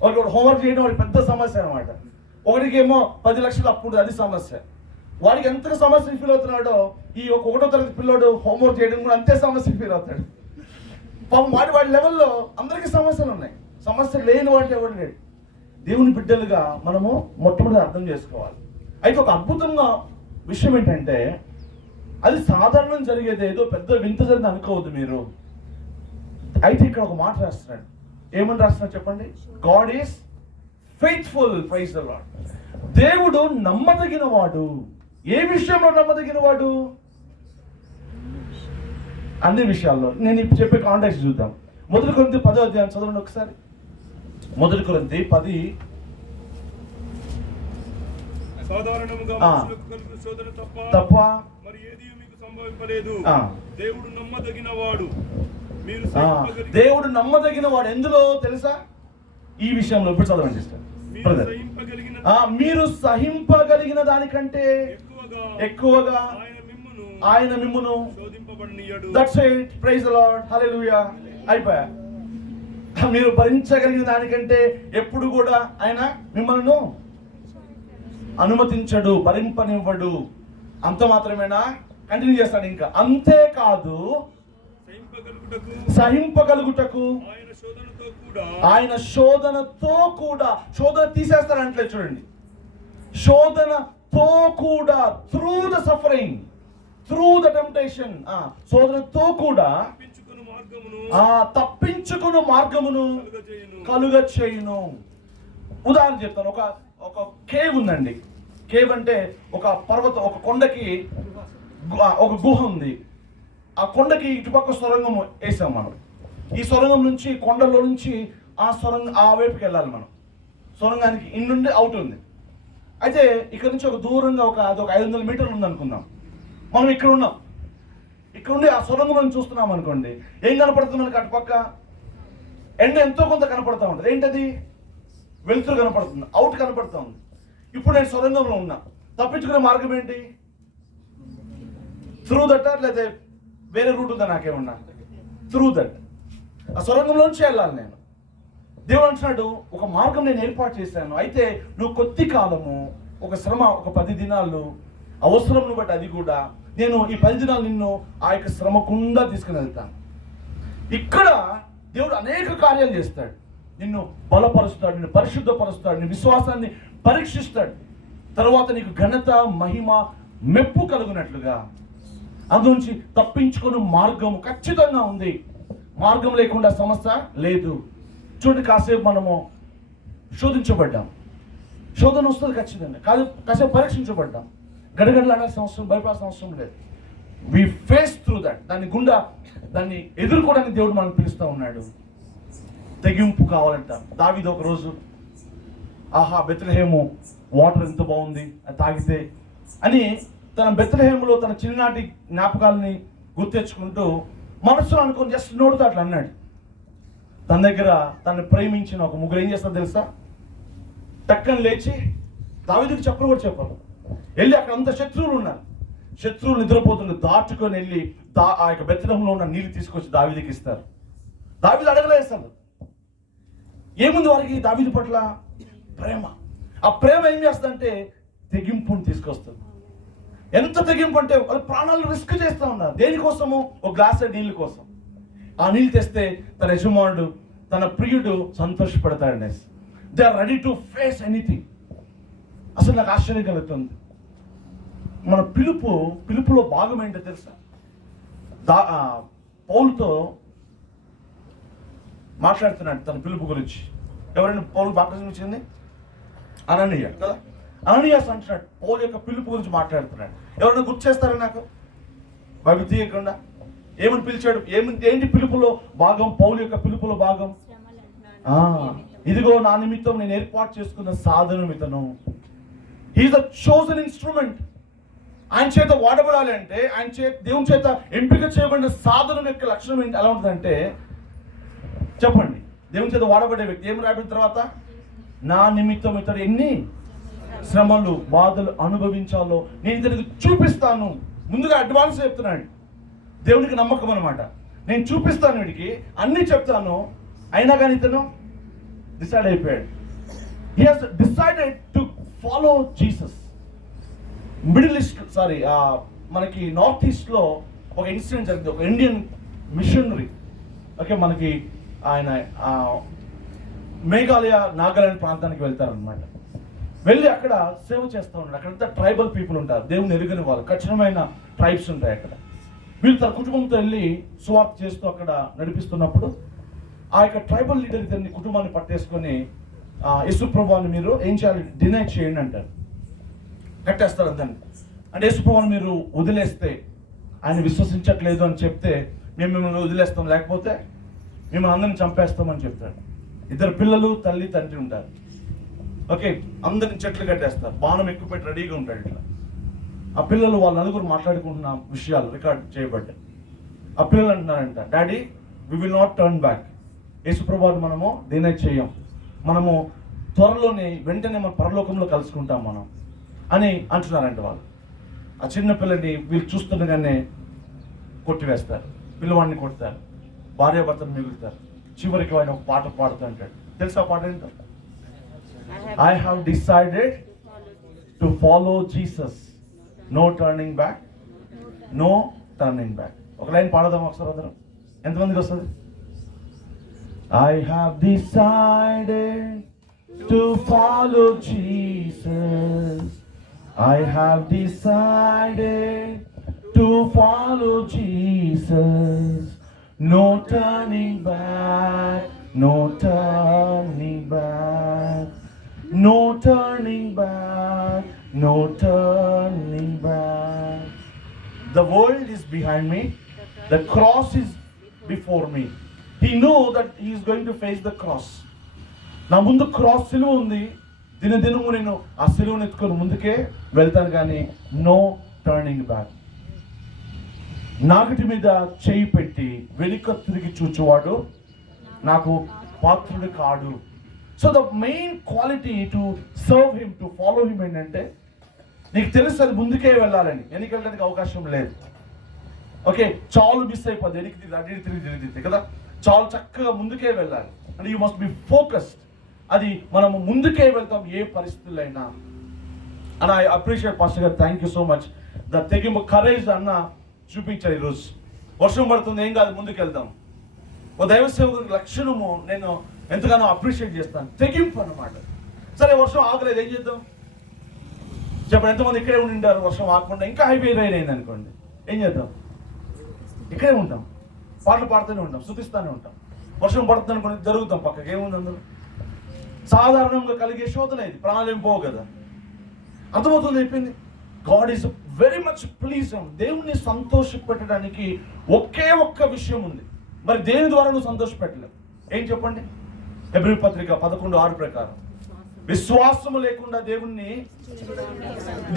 ఒకటి హోంవర్క్ చేయడం వాడికి పెద్ద సమస్య అనమాట. ఒకటికి ఏమో 10 లక్షలు అప్పుడు, అది సమస్య. వాడికి ఎంత సమస్య ఫీల్ అవుతున్నాడో ఈ 1వ తరగతి పిల్లోడు హోంవర్క్ చేయడం కూడా అంతే సమస్య ఫీల్ అవుతాడు. పాపం వాడి లెవెల్లో అందరికీ సమస్యలు ఉన్నాయి. సమస్య లేని వాటి ఎవరు లేడు. దేవుని బిడ్డలుగా మనము మొట్టమొదటి అర్థం చేసుకోవాలి. అయితే ఒక అద్భుతంగా విషయం ఏంటంటే, అది సాధారణం జరిగేది, ఏదో పెద్ద వింత జరిగింది అనుకోవద్దు మీరు. అయితే ఇక్కడ ఒక మాట రాస్తున్నాడు. ఏమని రాస్తున్నాడు చెప్పండి? God is faithful. Praise the Lord. దేవుడు నమ్మదగిన వాడు. ఏ విషయంలో నమ్మదగిన వాడు? అన్ని విషయాల్లో. నేను ఇప్పుడు చెప్పే కాంటాక్ట్ చూద్దాం. 1 కొరింథీ 10వ అధ్యాయం చదవండి ఒకసారి. 1 కొరింథీ 10. సాధారణంగా మనుషులకు కలుగు శోధన తప్ప మరి ఏది మీకు సంభవింపలేదు. దేవుడు నమ్మదగిన వాడు. దేవుడు నమ్మదగిన వాడు ఎందులో తెలుసా? ఈ విషయంలో. ఇప్పుడు చదవండి సిస్టర్. మీరు సహింపగలిగిన దానికంటే ఎక్కువగా ఆయన మిమ్మును శోధింపబడనీయడు. That's it. Praise the Lord. హల్లెలూయా. అయిపోయా. మీరు భరించగలిగిన దానికంటే ఎప్పుడు కూడా ఆయన మిమ్మల్ని అనుమతించడు, భరింపనివ్వడు. అంత మాత్రమేనా? కంటిన్యూ చేస్తాడు ఇంకా. అంతేకాదు సహింపగలుగుటకు ఆయన శోధనతో కూడా శోధన తీసేస్తారంటే చూడండి. శోధనతో కూడా, through the suffering, through the temptation, శోధనతో కూడా తప్పించుకుని మార్గమును కలుగ చేయును. ఉదాహరణ చెప్తాను. ఒక కేవ్ ఉందండి. కేవ్ అంటే ఒక పర్వతం, ఒక కొండకి ఒక గుహ ఉంది. ఆ కొండకి ఇటుపక్క సొరంగం వేసాం మనం. ఈ సొరంగం నుంచి, కొండలో నుంచి ఆ వైపుకి వెళ్ళాలి మనం. సొరంగానికి ఇన్ నుండి అవుట్ ఉంది. అయితే ఇక్కడ నుంచి ఒక దూరంగా అదొక 500 మీటర్లు ఉంది అనుకుందాం. మనం ఇక్కడ ఉన్నాం. ఇక్కడ ఉండి ఆ సొరంగం చూస్తున్నాం అనుకోండి. ఏం కనపడుతుంది మనకి? అటుపక్క ఎండ ఎంతో కొంత కనపడుతూ ఉంటుంది. ఏంటది? వెలుతురు కనపడుతుంది, అవుట్ కనపడుతూ ఉంది. ఇప్పుడు నేను సొరంగంలో ఉన్నా. తప్పించుకునే మార్గం ఏంటి? త్రూ దట్, లేదా వేరే రూట్ ఉందా నాకేమన్నా? Through that. ఆ సొరంగంలోంచి వెళ్ళాలి నేను. దేవుడు అంటున్నాడు, ఒక మార్గం నేను ఏర్పాటు చేశాను. అయితే నువ్వు కొద్ది కాలము, ఒక శ్రమ, ఒక 10 దినాలు అవసరం బట్టి, అది కూడా నేను ఈ 10 దినాలు నిన్ను ఆ యొక్క శ్రమకుండా తీసుకుని వెళ్తాను. ఇక్కడ దేవుడు అనేక కార్యాలు చేస్తాడు. నిన్ను బలపరుస్తాడు, నిన్ను పరిశుద్ధపరుస్తాడు, నీ విశ్వాసాన్ని పరీక్షిస్తాడు. తర్వాత నీకు ఘనత, మహిమ, మెప్పు కలుగునట్లుగా. అందులోంచి తప్పించుకుని మార్గం ఖచ్చితంగా ఉంది. మార్గం లేకుండా సమస్య లేదు. చూడండి, కాసేపు మనము శోధించబడ్డాం. శోధన వస్తుంది ఖచ్చితంగా, కాసేపు పరీక్షించబడ్డాం. గడగడలాడాల్సిన అవసరం, భయపడాల్సిన అవసరం లేదు. We face through that. దాన్ని ఎదుర్కోవడానికి దేవుడు మనం పిలుస్తూ ఉన్నాడు. తెగింపు కావాలంట. దావీదు ఒక రోజు, ఆహా బెత్లెహేము వాటర్ ఎంత బాగుంది అది తాగితే అని తన బెత్లెహేములో తన చిన్ననాటి జ్ఞాపకాలని గుర్తెచ్చుకుంటూ మనసులో అనుకుని జస్ట్ నోడుతూ అట్లా అన్నాడు. తన దగ్గర తను ప్రేమించిన ఒక ముగ్గురు ఏం చేస్తారు తెలుసా? టక్కని లేచి దావీదుకి చెప్పరు కూడా చెప్పారు. వెళ్ళి అక్కడ అంత శత్రువులు ఉన్నారు, శత్రువులు నిద్రపోతుంది దాటుకొని వెళ్ళి ఆ యొక్క బెత్లెహేములో ఉన్న నీళ్ళు తీసుకొచ్చి దావీదుకి ఇస్తారు. దావీదు అడగలేస్తారు. ఏముంది వారికి దావీదు పట్ల? ప్రేమ. ఆ ప్రేమ ఏం చేస్తుందంటే తెగింపుని తీసుకొస్తుంది. ఎంత తెగింపు అంటే వాళ్ళు ప్రాణాలు రిస్క్ చేస్తూ ఉన్నారు. దేనికోసము? ఒక గ్లాస్ నీళ్ళ కోసం. ఆ నీళ్ళు తెస్తే తన యజమానుడు, తన ప్రియుడు సంతోషపడతాడు. They are ready to face anything. అసలు నాకు ఆశ్చర్యం కలుగుతుంది. మన పిలుపులో భాగం ఏంటో తెలుసా? పౌలుతో మాట్లాడుతున్నాడు తన పిలుపు గురించి. ఎవరైనా పౌలు బాప్టిజం ఇచ్చింది? అననీయ కదా. అననీయాస్ అంటున్నాడు పౌలు యొక్క పిలుపు గురించి మాట్లాడుతున్నాడు. ఎవరైనా గుర్తు చేస్తారా నాకు? బైబిల్ తీయకుండా ఏమని పిలిచాడు? ఏంటి పిలుపులో భాగం? పౌలు యొక్క పిలుపులో భాగం, ఇదిగో నా నిమిత్తం నేను ఏర్పాటు చేసుకున్న సాధనం ఇతను. He's the chosen instrument. ఆయన చేత వాడబడాలి అంటే, దేవుని చేత ఎంపిక చేయబడిన సాధనం యొక్క లక్షణం ఏంటి? ఎలా ఉంటుందంటే చెప్పండి. దేవుని చేత వాడబడే వ్యక్తి ఏం రాబడిన తర్వాత, నా నిమిత్తం ఇతడు ఎన్ని శ్రమలు బాధలు అనుభవించాలో నేను ఇతనికి చూపిస్తాను. ముందుగా అడ్వాన్స్ చెప్తున్నాడు. దేవునికి నమ్మకం అనమాట. నేను చూపిస్తాను, వీడికి అన్ని చెప్తాను. అయినా కానీ ఇతను డిసైడ్ అయిపోయాడు. He has decided to follow Jesus. మనకి నార్త్ ఈస్ట్ లో ఒక ఇన్సిడెంట్ జరిగింది. ఒక ఇండియన్ మిషనరీ, ఓకే, మనకి ఆయన మేఘాలయ నాగాలాండ్ ప్రాంతానికి వెళ్తారనమాట. వెళ్ళి అక్కడ సేవ చేస్తూ ఉన్నాడు. అక్కడంతా ట్రైబల్ పీపుల్ ఉంటారు, దేవుని ఎరుగని వాళ్ళు, కఠినమైన ట్రైబ్స్ ఉంటాయి అక్కడ. వీళ్ళు తన కుటుంబంతో వెళ్ళి సువార్త చేస్తూ అక్కడ నడిపిస్తున్నప్పుడు ఆ యొక్క ట్రైబల్ లీడర్ ఇతన్ని కుటుంబాన్ని పట్టేసుకొని, యేసు ప్రభువుని మీరు ఏం చేయాలి? డినై చేయండి అంటారు. కట్టేస్తారు అందరిని. అంటే యేసు ప్రభువుని మీరు వదిలేస్తే, ఆయన విశ్వసించట్లేదు అని చెప్తే, మేము మిమ్మల్ని వదిలేస్తాం, లేకపోతే మిమ్మల్ని అందరిని చంపేస్తామని చెప్తాడు. ఇద్దరు పిల్లలు, తల్లి తండ్రి ఉంటారు. ఓకే, అందరిని చెట్లు కట్టేస్తారు. బాణం ఎక్కువ పెట్టి రెడీగా ఉంటాడు ఇట్లా. ఆ పిల్లలు వాళ్ళ నలుగురు మాట్లాడుకుంటున్న విషయాలు రికార్డ్ చేయబడ్డాయి. ఆ పిల్లలు అంటున్నారంట, daddy we will not turn back. యేసు ప్రభువుని మనము డినై చేయం, మనము త్వరలోనే వెంటనే మన పరలోకంలో కలుసుకుంటాం మనం అని అంటున్నారంట వాళ్ళు. ఆ చిన్న పిల్లని వీళ్ళు చూస్తుండగానే కొట్టివేస్తారు, పిల్లవాడిని కొడతారు, భార్యాభర్తను మిగులుతారు. చివరికి ఆయన ఒక పాట పాడుతూ అంటాడు. తెలుసా పాట ఏంటో? I have decided to follow Jesus. No turning back. No turning back. ఒక లైన్ పాడదాం ఒకసారి అందరం. ఎంతమందికి వస్తుంది? I have decided to follow Jesus. I have decided to follow Jesus. No turning back. No turning back. No turning back, no turning back. The world is behind me, the cross is before me. He know that he is going to face the cross. నా ముందు cross సిలువ ఉంది. దినదినము నేను ఆ సిలువను ఎత్తుకొని ముందుకే వెళ్తాను, కానీ నో టర్నింగ్ బ్యాక్. నాగటి మీద చేయి పెట్టి వెనుక తిరిగి చూచువాడు నాకు పాత్రుడు కాడు. So the main quality to serve him, to follow him ఏంటంటే, నీకు తెలుసు అది ముందుకే వెళ్ళాలని, వెనక్కి వెళ్ళడానికి అవకాశం లేదు. ఓకే, చాలు మిస్ అయిపోద్ది, వెనక్కి అడిగి తిరిగి కదా. చాలు చక్కగా ముందుకే వెళ్ళాలి. అంటే యూ మస్ట్ బి ఫోకస్డ్. అది మనము ముందుకే వెళ్తాం ఏ పరిస్థితుల్లో అయినా. అండ్ ఐ అప్రిషియేట్ పాస్టర్ గారు, thank you so much. The తెగింపు, కరేజ్ అన్న చూపించారు ఈరోజు. వర్షం పడుతుంది, ఏం కాదు, ముందుకు వెళ్దాం. ఓ దైవ సేవకుడి లక్షణము నేను ఎంతగానో అప్రిషియేట్ చేస్తాను, తెగింపు అన్నమాట. సరే వర్షం ఆగలేదు, ఏం చేద్దాం చెప్పండి? ఎంతమంది ఇక్కడే ఉండింటారు? వర్షం ఆగకుండా ఇంకా హైవే రైన్ అయింది అనుకోండి, ఏం చేద్దాం? ఇక్కడే ఉంటాం, పాటలు పాడుతూనే ఉంటాం, శుద్ధిస్తూనే ఉంటాం. వర్షం పడుతుంది అనుకోండి, జరుగుతాం పక్కకి, ఏముంది అందులో? సాధారణంగా కలిగే శోధన ఇది, ప్రాణాలు ఏం పోవు కదా. అర్థమవుతుంది, అయిపోయింది. God is very much please. దేవుణ్ణి సంతోషపెట్టడానికి ఒకే ఒక్క విషయం ఉంది. మరి దేని ద్వారా నువ్వు సంతోషపెట్టలేవు? ఏం చెప్పండి? హెబ్రీ పత్రిక 11:6 ప్రకారం విశ్వాసము లేకుండా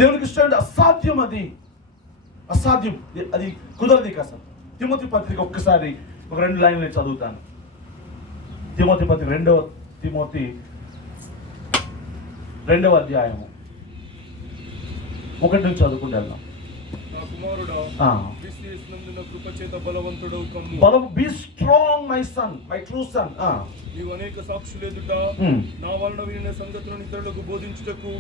దేవునికి ఇష్టం అసాధ్యం. అది అసాధ్యం, అది కుదరదు ఇక అసలు. తిమోతి పత్రిక ఒక్కసారి ఒక 2 లైన్లు నేను చదువుతాను. తిమోతి పత్రిక 2వ తిమోతి 2వ అధ్యాయము 1 నుంచి చదువుకుంటూ వెళ్దాం. నా కుమారుడా, క్రీస్తునందున కృప చేత బలవంతుడవు కమ్ము. Be strong my son, my true son. నీవు అనేక సాక్షులు ఎదుట నా వలన వినిన సంగతులను ఇతరులకు బోధించుటకు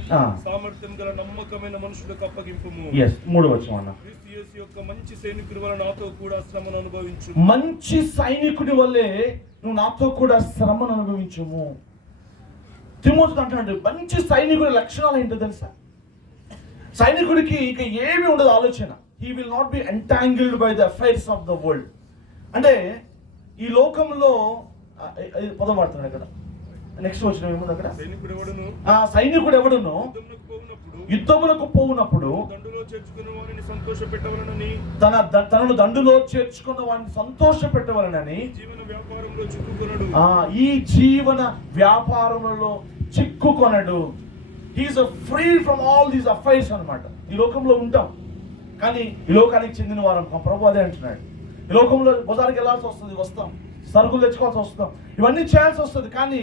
సామర్థ్యం గల నమ్మకమైన మనుషులకు అప్పగింపుము. 3వ వచనం. క్రీస్తు యేసు యొక్క మంచి సైనికుడి వలన నాతో కూడా శ్రమను అనుభవించు. మంచి సైనికుడి వల్లే నువ్వు నాతో కూడా శ్రమను అనుభవించుము. తిమోతి అంటాడు, మంచి సైనికుడి లక్షణాలు ఏంటో తెలుసా? సైనికుడికి ఇక ఏమి ఉండదు ఆలోచన. He will not be entangled by the affairs of the world. అంటే ఈ లోకంలో పదం వాడుతున్నాడు అక్కడ. నెక్స్ట్ వచ్చిన ఏముంది అక్కడ? సైనికుడు ఎవడును యుద్ధములకు పోవునప్పుడు తనను దండులో చేర్చుకున్న వాడిని సంతోష పెట్టవలనని ఈ జీవన వ్యాపారములలో చిక్కుకొనడు. He is free from all these affairs అన్నమాట. ఈ లోకంలో ఉంటాం, కానీ ఈ లోకానికి చెందిన వారం ప్రభు అదే అంటున్నాడు. ఈ లోకంలో బజార్కి వెళ్ళాల్సి వస్తుంది, వస్తాం, సరుకులు తెచ్చుకోవాల్సి వస్తాం, ఇవన్నీ చేయాల్సి వస్తుంది, కానీ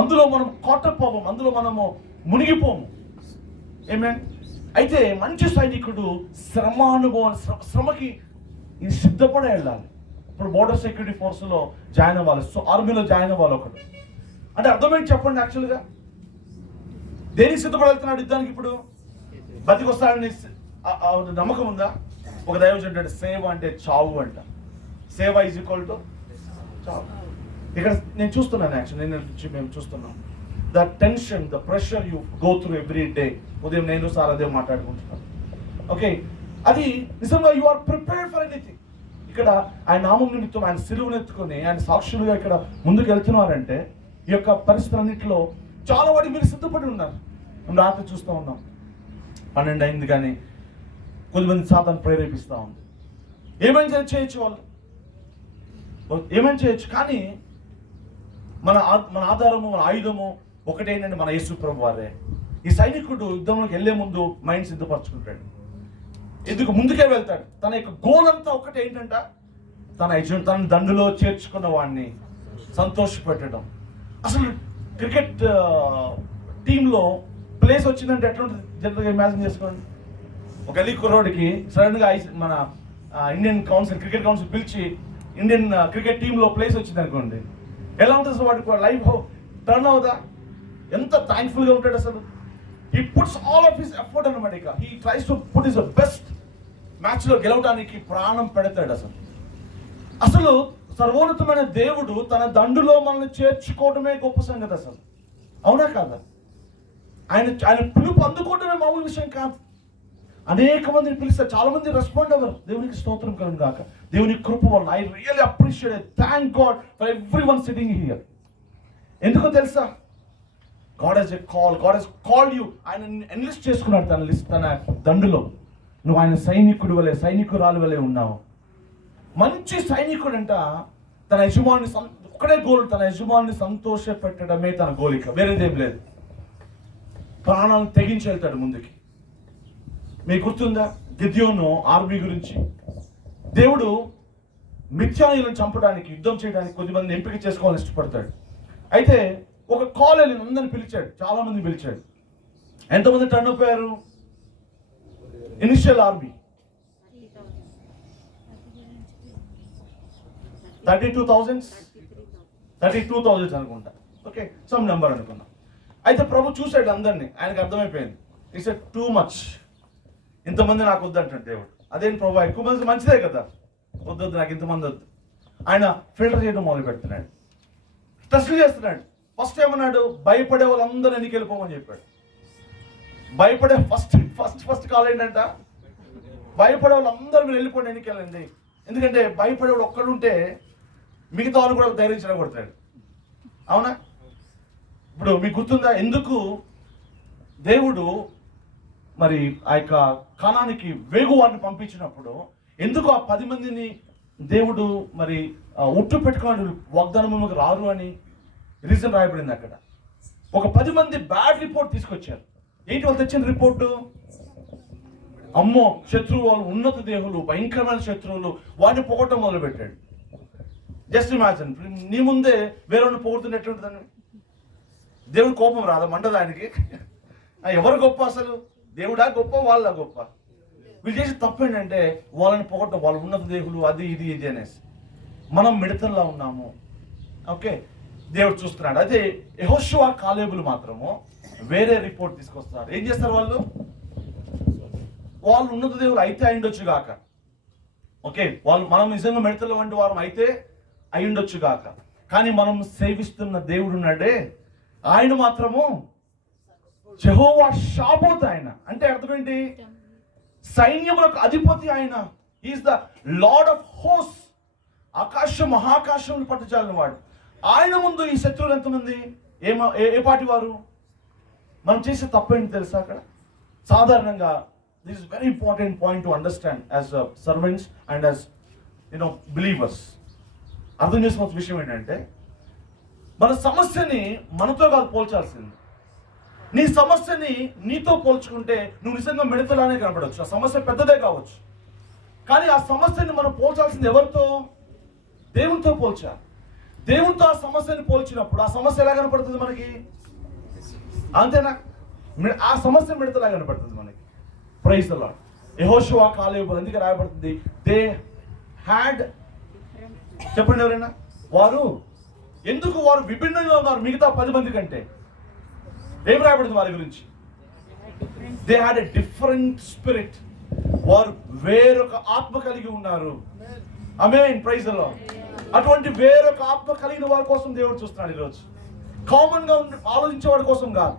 అందులో మనం కాటప్ అవ్వం, అందులో మనము మునిగిపోము. ఏమే అయితే మంచి సైనికుడు శ్రమకి సిద్ధపడే వెళ్ళాలి. ఇప్పుడు బోర్డర్ సెక్యూరిటీ ఫోర్స్లో జాయిన్ అవ్వాలి, సో ఆర్మీలో జాయిన్ అవ్వాలి ఒకడు. అంటే అర్థమైంది చెప్పండి. యాక్చువల్గా దేనికి సిద్ధపడి వెళ్తున్నాడు యుద్ధానికి? ఇప్పుడు బతికొస్తాడని నమ్మకం ఉందా? ఒక దైవజనుడు సేవ అంటే చావు అంట. సేవ ఈజ్ ఈక్వల్ టు చావు. ఇక్కడ నేను చూస్తున్నాను, యాక్చువల్ మేము చూస్తున్నాం the tension, the pressure you go through every day. ఉదయం నేను సార్ అదే మాట్లాడుకుంటున్నాను. ఓకే, అది నిజంగా you are prepared for anything. ఇక్కడ ఆయన నామం నిమిత్తం ఆయన సిలువను ఎత్తుకొని ఆయన సాక్షులుగా ఇక్కడ ముందుకు వెళ్తున్నారంటే ఈ యొక్క పరిస్థితులన్నింటిలో చాలా వాటికి మీరు సిద్ధపడి ఉన్నారు. మేము రాత్రి చూస్తూ ఉన్నాం, 12 అయింది, కానీ కొద్దిమంది సాతాను ప్రేరేపిస్తూ ఉంది. ఏమైనా చేయొచ్చు, వాళ్ళు ఏమైనా చేయొచ్చు, కానీ మన ఆధారము, మన ఆయుధము ఒకటేంటంటే మన యేసు ప్రభు వారే. ఈ సైనికుడు యుద్ధంలోకి వెళ్లే ముందు మైండ్ సిద్ధపరచుకుంటాడు, ఎందుకు ముందుకే వెళ్తాడు. తన యొక్క గోల్ అంతా ఒకటి ఏంటంట, తన దండులో చేర్చుకున్న వాడిని సంతోషపెట్టడం. అసలు క్రికెట్ టీంలో ప్లేస్ వచ్చిందంటే ఎట్లుంటుంది జనరల్గా ఇమాజిన్ చేసుకోండి. ఒక గల్లీ కుర్రోడికి సడన్గా మన ఇండియన్ కౌన్సిల్, క్రికెట్ కౌన్సిల్ పిలిచి ఇండియన్ క్రికెట్ టీంలో ప్లేస్ వచ్చింది అనుకోండి, ఎలా ఉంటుంది అసలు? వాడికి లైఫ్ టర్న్ అవుదా? ఎంత థ్యాంక్ఫుల్గా ఉంటాడు అసలు. He puts all of his effort అనమాట. ఇక he tries to put his best. మ్యాచ్లో గెలవడానికి ప్రాణం పెడతాడు అసలు. అసలు సర్వోన్నతమైన దేవుడు తన దండులో మనల్ని చేర్చుకోవడమే గొప్ప సంగతి అసలు, అవునా కాదా? ఆయన పిలుపు అందుకోవడమే మామూలు విషయం కాదు. అనేక మందిని పిలుస్తారు, చాలా మంది రెస్పాండ్ అవ్వరు. దేవునికి స్తోత్రం కలుగును గాక. దేవుని కృప వల్ల I really appreciate, thank God for everyone sitting here. ఎందుకో తెలుసా? God has a call, God has called you. ఆయన ఎన్లిస్ట్ చేసుకున్నాడు తన దండులో. నువ్వు ఆయన సైనికుడు వలె, సైనికురాలు వలె ఉన్నావు. మంచి సైనికుడు అంట తన యజమాని ఒకటే గోల్, తన యజమాని సంతోష పెట్టడమే తన గోలిక, వేరేదేం లేదు. ప్రాణాలను తెగించి వెళ్తాడు ముందుకి. మీకు గుర్తుందా గిద్యోను ఆర్మీ గురించి? దేవుడు మిథ్యానీయులను చంపడానికి, యుద్ధం చేయడానికి కొద్దిమందిని ఎంపిక చేసుకోవాలని ఇష్టపడతాడు. అయితే ఒక కాల్ వెళ్ళి అందరిని పిలిచాడు, చాలా మంది పిలిచాడు. ఎంతమంది టర్న్ అయిపోయారు? ఇనిషియల్ ఆర్మీ 32,000 అనుకుంటా. ఓకే, సమ్ నెంబర్ అనుకున్నా. అయితే ప్రభు చూశాడు అందరినీ, ఆయనకు అర్థమైపోయింది. ఇట్స్ టూ మచ్, ఇంతమంది నాకు వద్దంటాడు దేవుడు. అదేం ప్రభు, ఎక్కువ మంది మంచిదే కదా, వద్దొద్దు నాకు ఇంతమంది వద్దు. ఆయన ఫిల్టర్ చేయడం మొదలు పెడుతున్నాడు, టెస్ట్ చేస్తున్నాడు. ఫస్ట్ ఏమన్నాడు? భయపడే వాళ్ళందరూ ఎన్నిక వెళ్ళిపోమని చెప్పాడు. భయపడే ఫస్ట్ కాల్ ఏంటంట, భయపడే వాళ్ళందరూ మీరు వెళ్ళిపోండి, ఎన్నికెళ్ళండి. ఎందుకంటే భయపడేవాడు ఒక్కడుంటే మిగతా వాళ్ళు కూడా ధైర్యం చెడగొడతాడు, అవునా? ఇప్పుడు మీకు గుర్తుందా ఎందుకు దేవుడు మరి ఆ యొక్క కానానికి వేగువారిని పంపించినప్పుడు ఎందుకు ఆ 10 మందిని దేవుడు మరి ఉట్టు పెట్టుకోండి వాగ్దానములకు రారు అని రీజన్ రాయబడింది అక్కడ. ఒక 10 మంది బ్యాడ్ రిపోర్ట్ తీసుకొచ్చారు. ఏంటి వాళ్ళు తెచ్చిన రిపోర్టు? అమ్మో శత్రువు వాళ్ళు ఉన్నత దేహులు, భయంకరమైన శత్రువులు, వాడిని పొగటం మొదలు పెట్టాడు. జస్ట్ ఇమాజిన్, నీ ముందే వేరేవాడిని పొగుడుతున్నట్టుంటుందని దేవుడి కోపం రాదా? మంటది ఆయనకి? ఎవరు గొప్ప అసలు? దేవుడా గొప్ప, వాళ్ళ గొప్ప? వీళ్ళు చేసి తప్పు ఏంటంటే వాళ్ళని పొగట్టం, వాళ్ళు ఉన్నత దేహులు, అది ఇది ఇది అనేసి. మనం మిడతల్లా ఉన్నాము. ఓకే, దేవుడు చూస్తున్నాడు. అయితే యెహోషువ కాలేబులు మాత్రము వేరే రిపోర్ట్ తీసుకొస్తారు. ఏం చేస్తారు వాళ్ళు ఉన్నత దేవులు అయితే అయిండొచ్చు గాక. ఓకే, మనం నిజంగా మిడతల వంటి వారం అయితే అయిండొచ్చు గాక. కానీ మనం సేవిస్తున్న దేవుడు ఉన్నాడే, ఆయన మాత్రము యెహోవా షాబోత్. ఆయన అంటే అర్థం ఏంటి? సైన్యములకు అధిపతి ఆయన. Is the lord of host. ఆకాశం మహాకాశం పట్టుచాలిన వాడు. ఆయన ముందు ఈ శత్రువులు ఎంతమంది? ఏ పాటి వారు? మనం చేసే తప్పేంటి తెలుసా? అక్కడ సాధారణంగా this is very important point to understand as servants and as believers. అర్థం చేసుకోవాల్సిన విషయం ఏంటంటే, మన సమస్యని మనతో కాదు పోల్చాల్సింది. నీ సమస్యని నీతో పోల్చుకుంటే నువ్వు నిజంగా మిడతలానే కనపడవచ్చు. ఆ సమస్య పెద్దదే కావచ్చు, కానీ ఆ సమస్యని మనం పోల్చాల్సింది ఎవరితో? దేవునితో పోల్చాలి. దేవునితో ఆ సమస్యని పోల్చినప్పుడు ఆ సమస్య ఎలా కనపడుతుంది మనకి? అంతేనా? ఆ సమస్య మిడతలా కనపడుతుంది మనకి. Praise the Lord. యెహోషువ కాలేబు అందుకే రాయబడుతుంది, దే హ్యాడ్, చెప్పండి ఎవరైనా, వారు ఎందుకు వారు విభిన్నంగా ఉన్నారు మిగతా 10 మంది కంటే? ఏం రాయబడింది వారి గురించి? They had a different spirit. వారు వేరొక ఆత్మ కలిగి ఉన్నారు. ఆమేన్, ప్రైజ్ ది లార్డ్. అటువంటి వేరొక ఆత్మ కలిగిన వారి కోసం దేవుడు చూస్తున్నాడు ఈరోజు. కామన్ గా ఆలోచించేవాడి కోసం కాదు,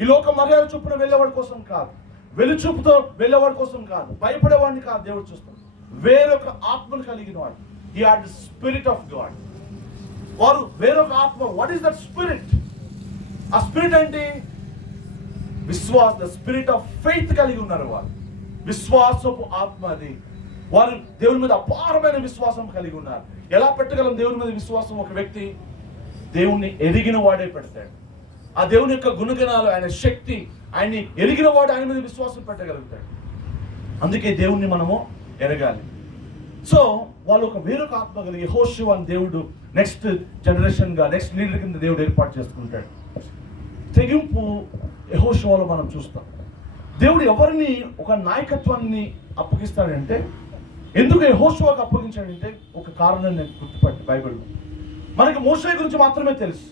ఈ లోక మర్యాద చొప్పున వెళ్ళేవాడి కోసం కాదు, వెలుచూపుతో వెళ్ళేవాడి కోసం కాదు, భయపడేవాడిని కాదు దేవుడు చూస్తాడు. వేరొక ఆత్మను కలిగిన వాడు. He had the spirit of God. వారు వేరొక ఆత్మ. What is that spirit? ఆ స్పిరిట్ ఏంటి? ద స్పిరిట్ ఆఫ్ ఫెయిత్ కలిగి ఉన్నారు వారు. విశ్వాసపు ఆత్మ అది. వారు దేవుని మీద అపారమైన విశ్వాసం కలిగి ఉన్నారు. ఎలా పెట్టగలం దేవుని మీద విశ్వాసం? ఒక వ్యక్తి దేవుణ్ణి ఎరిగిన వాడే పెడతాడు. ఆ దేవుని యొక్క గుణగణాలు, ఆయన శక్తి, ఆయన్ని ఎరిగిన వాడు ఆయన మీద విశ్వాసం పెట్టగలుగుతాడు. అందుకే దేవుణ్ణి మనము ఎరగాలి. సో వాళ్ళు ఒక వేరొక ఆత్మ కలిగి యెహోషువ అని దేవుడు నెక్స్ట్ జనరేషన్ గా, నెక్స్ట్ లీడర్ కింద దేవుడు ఏర్పాటు చేసుకుంటాడు. తెగింపు యెహోషువలో మనం చూస్తాం. దేవుడు ఎవరిని ఒక నాయకత్వాన్ని అప్పగిస్తాడంటే, ఎందుకు యెహోషువకు అప్పగించాడంటే ఒక కారణం నేను గుర్తుపట్టి బైబిల్లో మనకి మోషే గురించి మాత్రమే తెలుసు.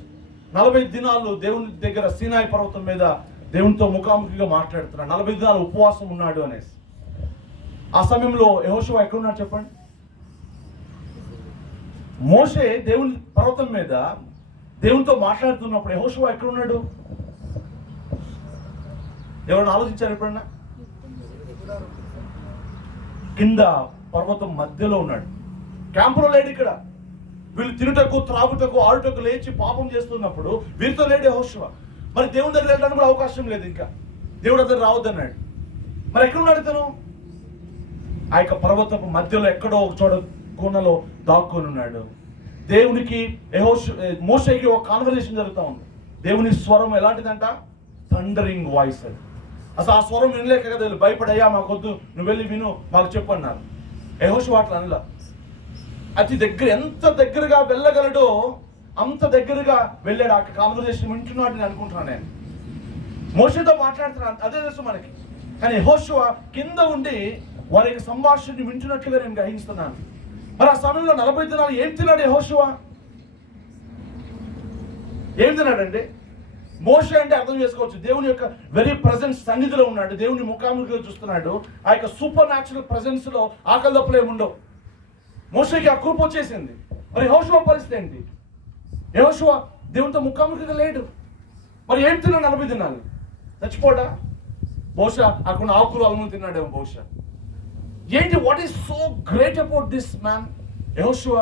40 దినాలు దేవుని దగ్గర సీనాయి పర్వతం మీద దేవునితో ముఖాముఖిగా మాట్లాడుతున్నాడు. 40 దినాలు ఉపవాసం ఉన్నాడు అనేసి. ఆ సమయంలో యెహోషువ ఎక్కడున్నాడు చెప్పండి? మోషే దేవుని పర్వతం మీద దేవునితో మాట్లాడుతున్నప్పుడు యెహోషువ ఎక్కడున్నాడు? ఎవరైనా ఆలోచించారు ఎప్పుడన్నా? కింద పర్వతం మధ్యలో ఉన్నాడు. క్యాంపులో లేడు. ఇక్కడ వీళ్ళు తినుటకు, త్రాగుటకు, ఆడుటకు లేచి పాపం చేస్తున్నప్పుడు వీరితో లేడు యెహోషువ. మరి దేవుని దగ్గర వెళ్ళడానికి కూడా అవకాశం లేదు. ఇంకా దేవుడు దగ్గర రావద్దన్నాడు. మరి ఎక్కడున్నాడు తను? ఆ యొక్క పర్వతపు మధ్యలో ఎక్కడో ఒక చోట కోనలో దాక్కొని ఉన్నాడు. దేవునికి మోషేకి ఒక కాన్వర్సేషన్ జరుగుతూ ఉంది. దేవుని స్వరం ఎలాంటిదంట? Thundering voice. అది అసలు ఆ స్వరం వినలేక కదా భయపడయ్యా, మాకొద్దు, నువ్వు వెళ్ళి విను, మాకు చెప్పు అన్నారు. యెహోషువ అట్లా అనలా. అతి దగ్గర, ఎంత దగ్గరగా వెళ్ళగలడో అంత దగ్గరగా వెళ్ళాడు. ఆ కాన్వర్సేషన్ వింటున్నాడు నేను అనుకుంటున్నాను. నేను మోషేతో మాట్లాడుతున్నాను, అదే తెలుసు మనకి. కానీ యెహోషువ కింద ఉండి వారి యొక్క సంభాషణని వింటున్నట్లుగా నేను గ్రహిస్తున్నాను. మరి ఆ సమయంలో 40 దినాలు ఏం తిన్నాడు యెహోషువ? ఏం తిన్నాడండి? మోషే అంటే అర్థం చేసుకోవచ్చు, దేవుని యొక్క వెరీ ప్రెజెన్స్ సన్నిధిలో ఉన్నాడు, దేవుని ముఖాముఖిగా చూస్తున్నాడు. ఆ యొక్క సూపర్ న్యాచురల్ ప్రెజెన్స్ లో ఆకలి దప్పులు ఏముండవు. మోషేకి ఆ కృప వచ్చేసింది. మరి యెహోషువ పరిస్థితి ఏంటి? యెహోషువ దేవునితో ముఖాముఖిగా లేడు. మరి ఏం తిన్నాడు 40 దినాలు? చచ్చిపోడా? బహుశా అక్కడ ఆకులు అలములు తిన్నాడేమో బహుశా. ఏంటి? What is so great about this man? యెహోషువ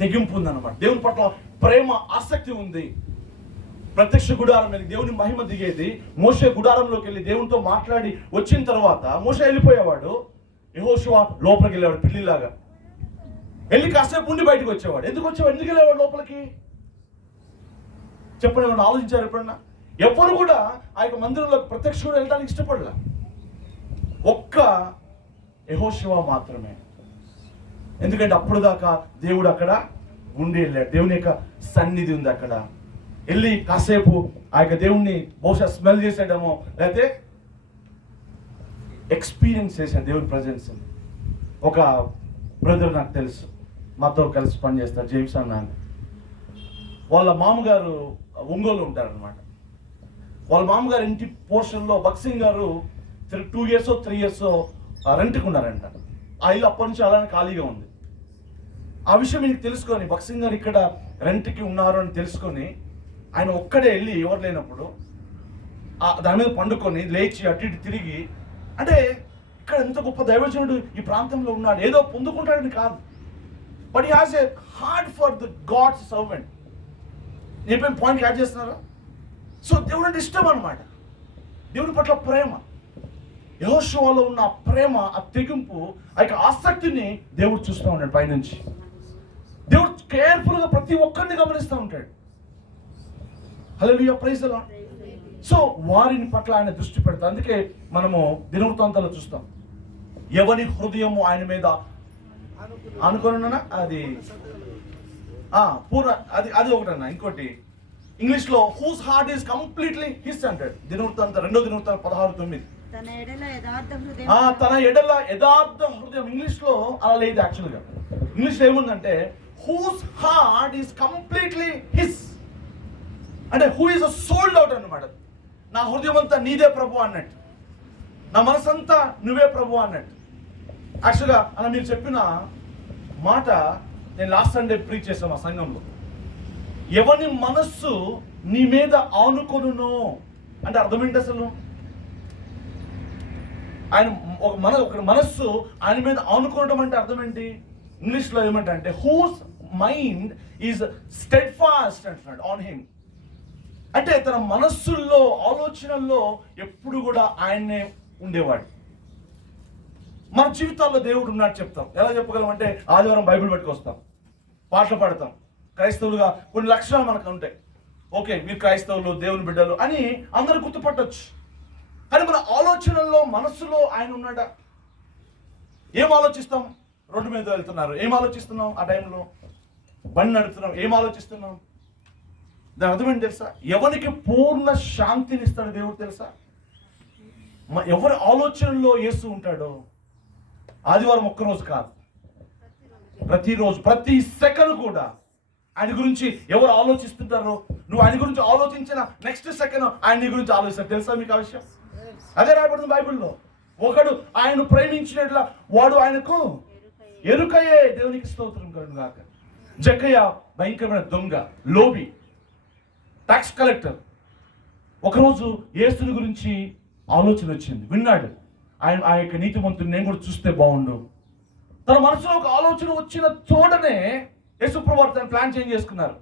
తెగింపు ఉందన్నమాట. దేవుని పట్ల ప్రేమ, ఆసక్తి ఉంది. ప్రత్యక్ష గుడారం మీద దేవుని మహిమ దిగేది. మోషే గుడారంలోకి వెళ్ళి దేవునితో మాట్లాడి వచ్చిన తర్వాత మోషే వెళ్ళిపోయేవాడు, యెహోషువ లోపలికి వెళ్ళేవాడు పిల్లిలాగా. వెళ్ళి కాసేపు ఉండి బయటకు వచ్చేవాడు. ఎందుకు వెళ్ళేవాడు లోపలికి? చెప్పండి, ఏమన్నా ఆలోచించారు ఎప్పుడన్నా? ఎవ్వరు కూడా ఆ యొక్క మందిరంలోకి ప్రత్యక్ష కూడా వెళ్ళడానికి ఇష్టపడలే. ఒక్క యెహోషువ మాత్రమే. ఎందుకంటే అప్పుడు దాకా దేవుడు అక్కడ ఉండి వెళ్ళాడు. దేవుని యొక్క సన్నిధి ఉంది అక్కడ. వెళ్ళి కాసేపు ఆ యొక్క దేవుణ్ణి బహుశా స్మెల్ చేసాడేమో, లేకపోతే ఎక్స్పీరియన్స్ చేశాడు దేవుని ప్రజెన్స్. ఒక బ్రదర్ నాకు తెలుసు, మాతో కలిసి పనిచేస్తారు, జేమ్స్ అన్న. వాళ్ళ మామగారు ఒంగోలు ఉంటారనమాట. వాళ్ళ మామగారు ఇంటి పోర్షన్లో భక్సింగ్ గారు 2 years 3 years రెంట్కి ఉన్నారంట. ఆ ఇల్లు అప్పటి నుంచి అలానే ఖాళీగా ఉంది. ఆ విషయం మీకు తెలుసుకొని భక్సింగ్ గారు ఇక్కడ రెంట్కి ఉన్నారు అని తెలుసుకొని ఆయన ఒక్కడే వెళ్ళి ఎవరు లేనప్పుడు దాని మీద పండుకొని లేచి అటు ఇటు తిరిగి, అంటే ఇక్కడ ఎంత గొప్ప దైవజనుడు ఈ ప్రాంతంలో ఉన్నాడు, ఏదో పొందుకుంటాడని కాదు, but he has a heart for the God's servant. నేను పాయింట్ యాడ్ చేస్తున్నారా? సో దేవుడు అంటే ఇష్టం అనమాట, దేవుని పట్ల ప్రేమ. యెహోషువలో ఉన్న ఆ ప్రేమ, ఆ తెగింపు, ఆ యొక్క ఆసక్తిని దేవుడు చూస్తూ ఉన్నాడు పైనుంచి. దేవుడు కేర్ఫుల్గా ప్రతి ఒక్కరిని గమనిస్తూ ఉంటాడు. హల్లెలూయా, ప్రైజ్ ది లార్డ్. సో వారిని పట్ల ఆయన దృష్టి పెడతాడు. అందుకే మనము దినవృత్తాంతాల్లో చూస్తాం, ఎవరి హృదయము ఆయన మీద అనుకున్నా అది పూర్ణ, అది ఒకటన్నా. ఇంకోటి ఇంగ్లీష్ లో whose heart is completely his అంటాడు. దినవృత్తాంతం 2వ దినవృత్తాంతం 16:9. తన ఎడల యథార్థ హృదయం. ఇంగ్లీష్ లో అలా లేదు. యాక్చువల్గా ఇంగ్లీష్ లో ఏముందంటే whose heart is completely his, అంటే హూ ఈస్ సోల్డ్ అవుట్ అన్నమాట. నా హృదయం అంతా నీదే ప్రభు అన్నట్టు, నా మనసంతా నువ్వే ప్రభు అన్నట్టు. యాక్చువల్గా అలా మీరు చెప్పిన మాట నేను లాస్ట్ సండే ప్రీచ్ చేశాను ఆ సంఘంలో. ఎవని మనస్సు నీ మీద ఆనుకొనునో అంటే అర్థం ఏంటి అసలు? ఆయన ఒక మనస్సు ఆయన మీద ఆనుకోవడం అంటే అర్థం ఏంటి? ఇంగ్లీష్లో ఏమంటే హూస్ మైండ్ ఈజ్ స్టెడ్ ఫాస్ట్ అంటున్నాడు ఆన్ హిమ్. అంటే తన మనస్సుల్లో ఆలోచనల్లో ఎప్పుడు కూడా ఆయన్నే ఉండేవాడు. మన జీవితాల్లో దేవుడు ఉన్నాడు చెప్తాం. ఎలా చెప్పగలం అంటే ఆదివారం బైబిల్ పట్టుకొస్తాం, పాటలు పాడతాం, క్రైస్తవులుగా కొన్ని లక్షణాలు మనకు ఉంటాయి. ఓకే, మీరు క్రైస్తవులు, దేవుని బిడ్డలు అని అందరూ గుర్తుపట్టవచ్చు. కానీ మన ఆలోచనల్లో, మనస్సులో ఆయన ఉన్నాడా? ఏం ఆలోచిస్తాం? రోడ్డు మీద వెళ్తున్నారు, ఏం ఆలోచిస్తున్నాం? ఆ టైంలో బండి నడుపుతున్నాం, ఏం ఆలోచిస్తున్నాం? దాని అర్థం ఏంటి తెలుసా? ఎవరికి పూర్ణ శాంతిని ఇస్తాడు దేవుడు తెలుసా? ఎవరి ఆలోచనలో యేసు ఉంటాడో. ఆదివారం ఒక్కరోజు కాదు, ప్రతిరోజు, ప్రతి సెకండ్ కూడా ఆయన గురించి ఎవరు ఆలోచిస్తుంటారో, నువ్వు ఆయన గురించి ఆలోచించిన నెక్స్ట్ సెకండ్ ఆయన నీ గురించి ఆలోచిస్తారు. తెలుసా మీకు ఆ విషయం? అదే రాయబడుతుంది బైబిల్లో. ఒకడు ఆయన ప్రేమించినట్ల వాడు ఆయనకు ఎరుకయే. దేవునికి స్తోత్రం కలుగును గాక. జక్కయ్య భయంకరమైన దొంగ, లోబి, ట్యాక్స్ కలెక్టర్. ఒకరోజు యేసుని గురించి ఆలోచన వచ్చింది, విన్నాడు. ఆ యొక్క నీతిమంతుని నేను కూడా చూస్తే బాగుండు. తన మనసులో ఒక ఆలోచన వచ్చిన తోటనే యేసుప్రభువు తన ప్లాన్ చేంజ్ చేసుకున్నారు.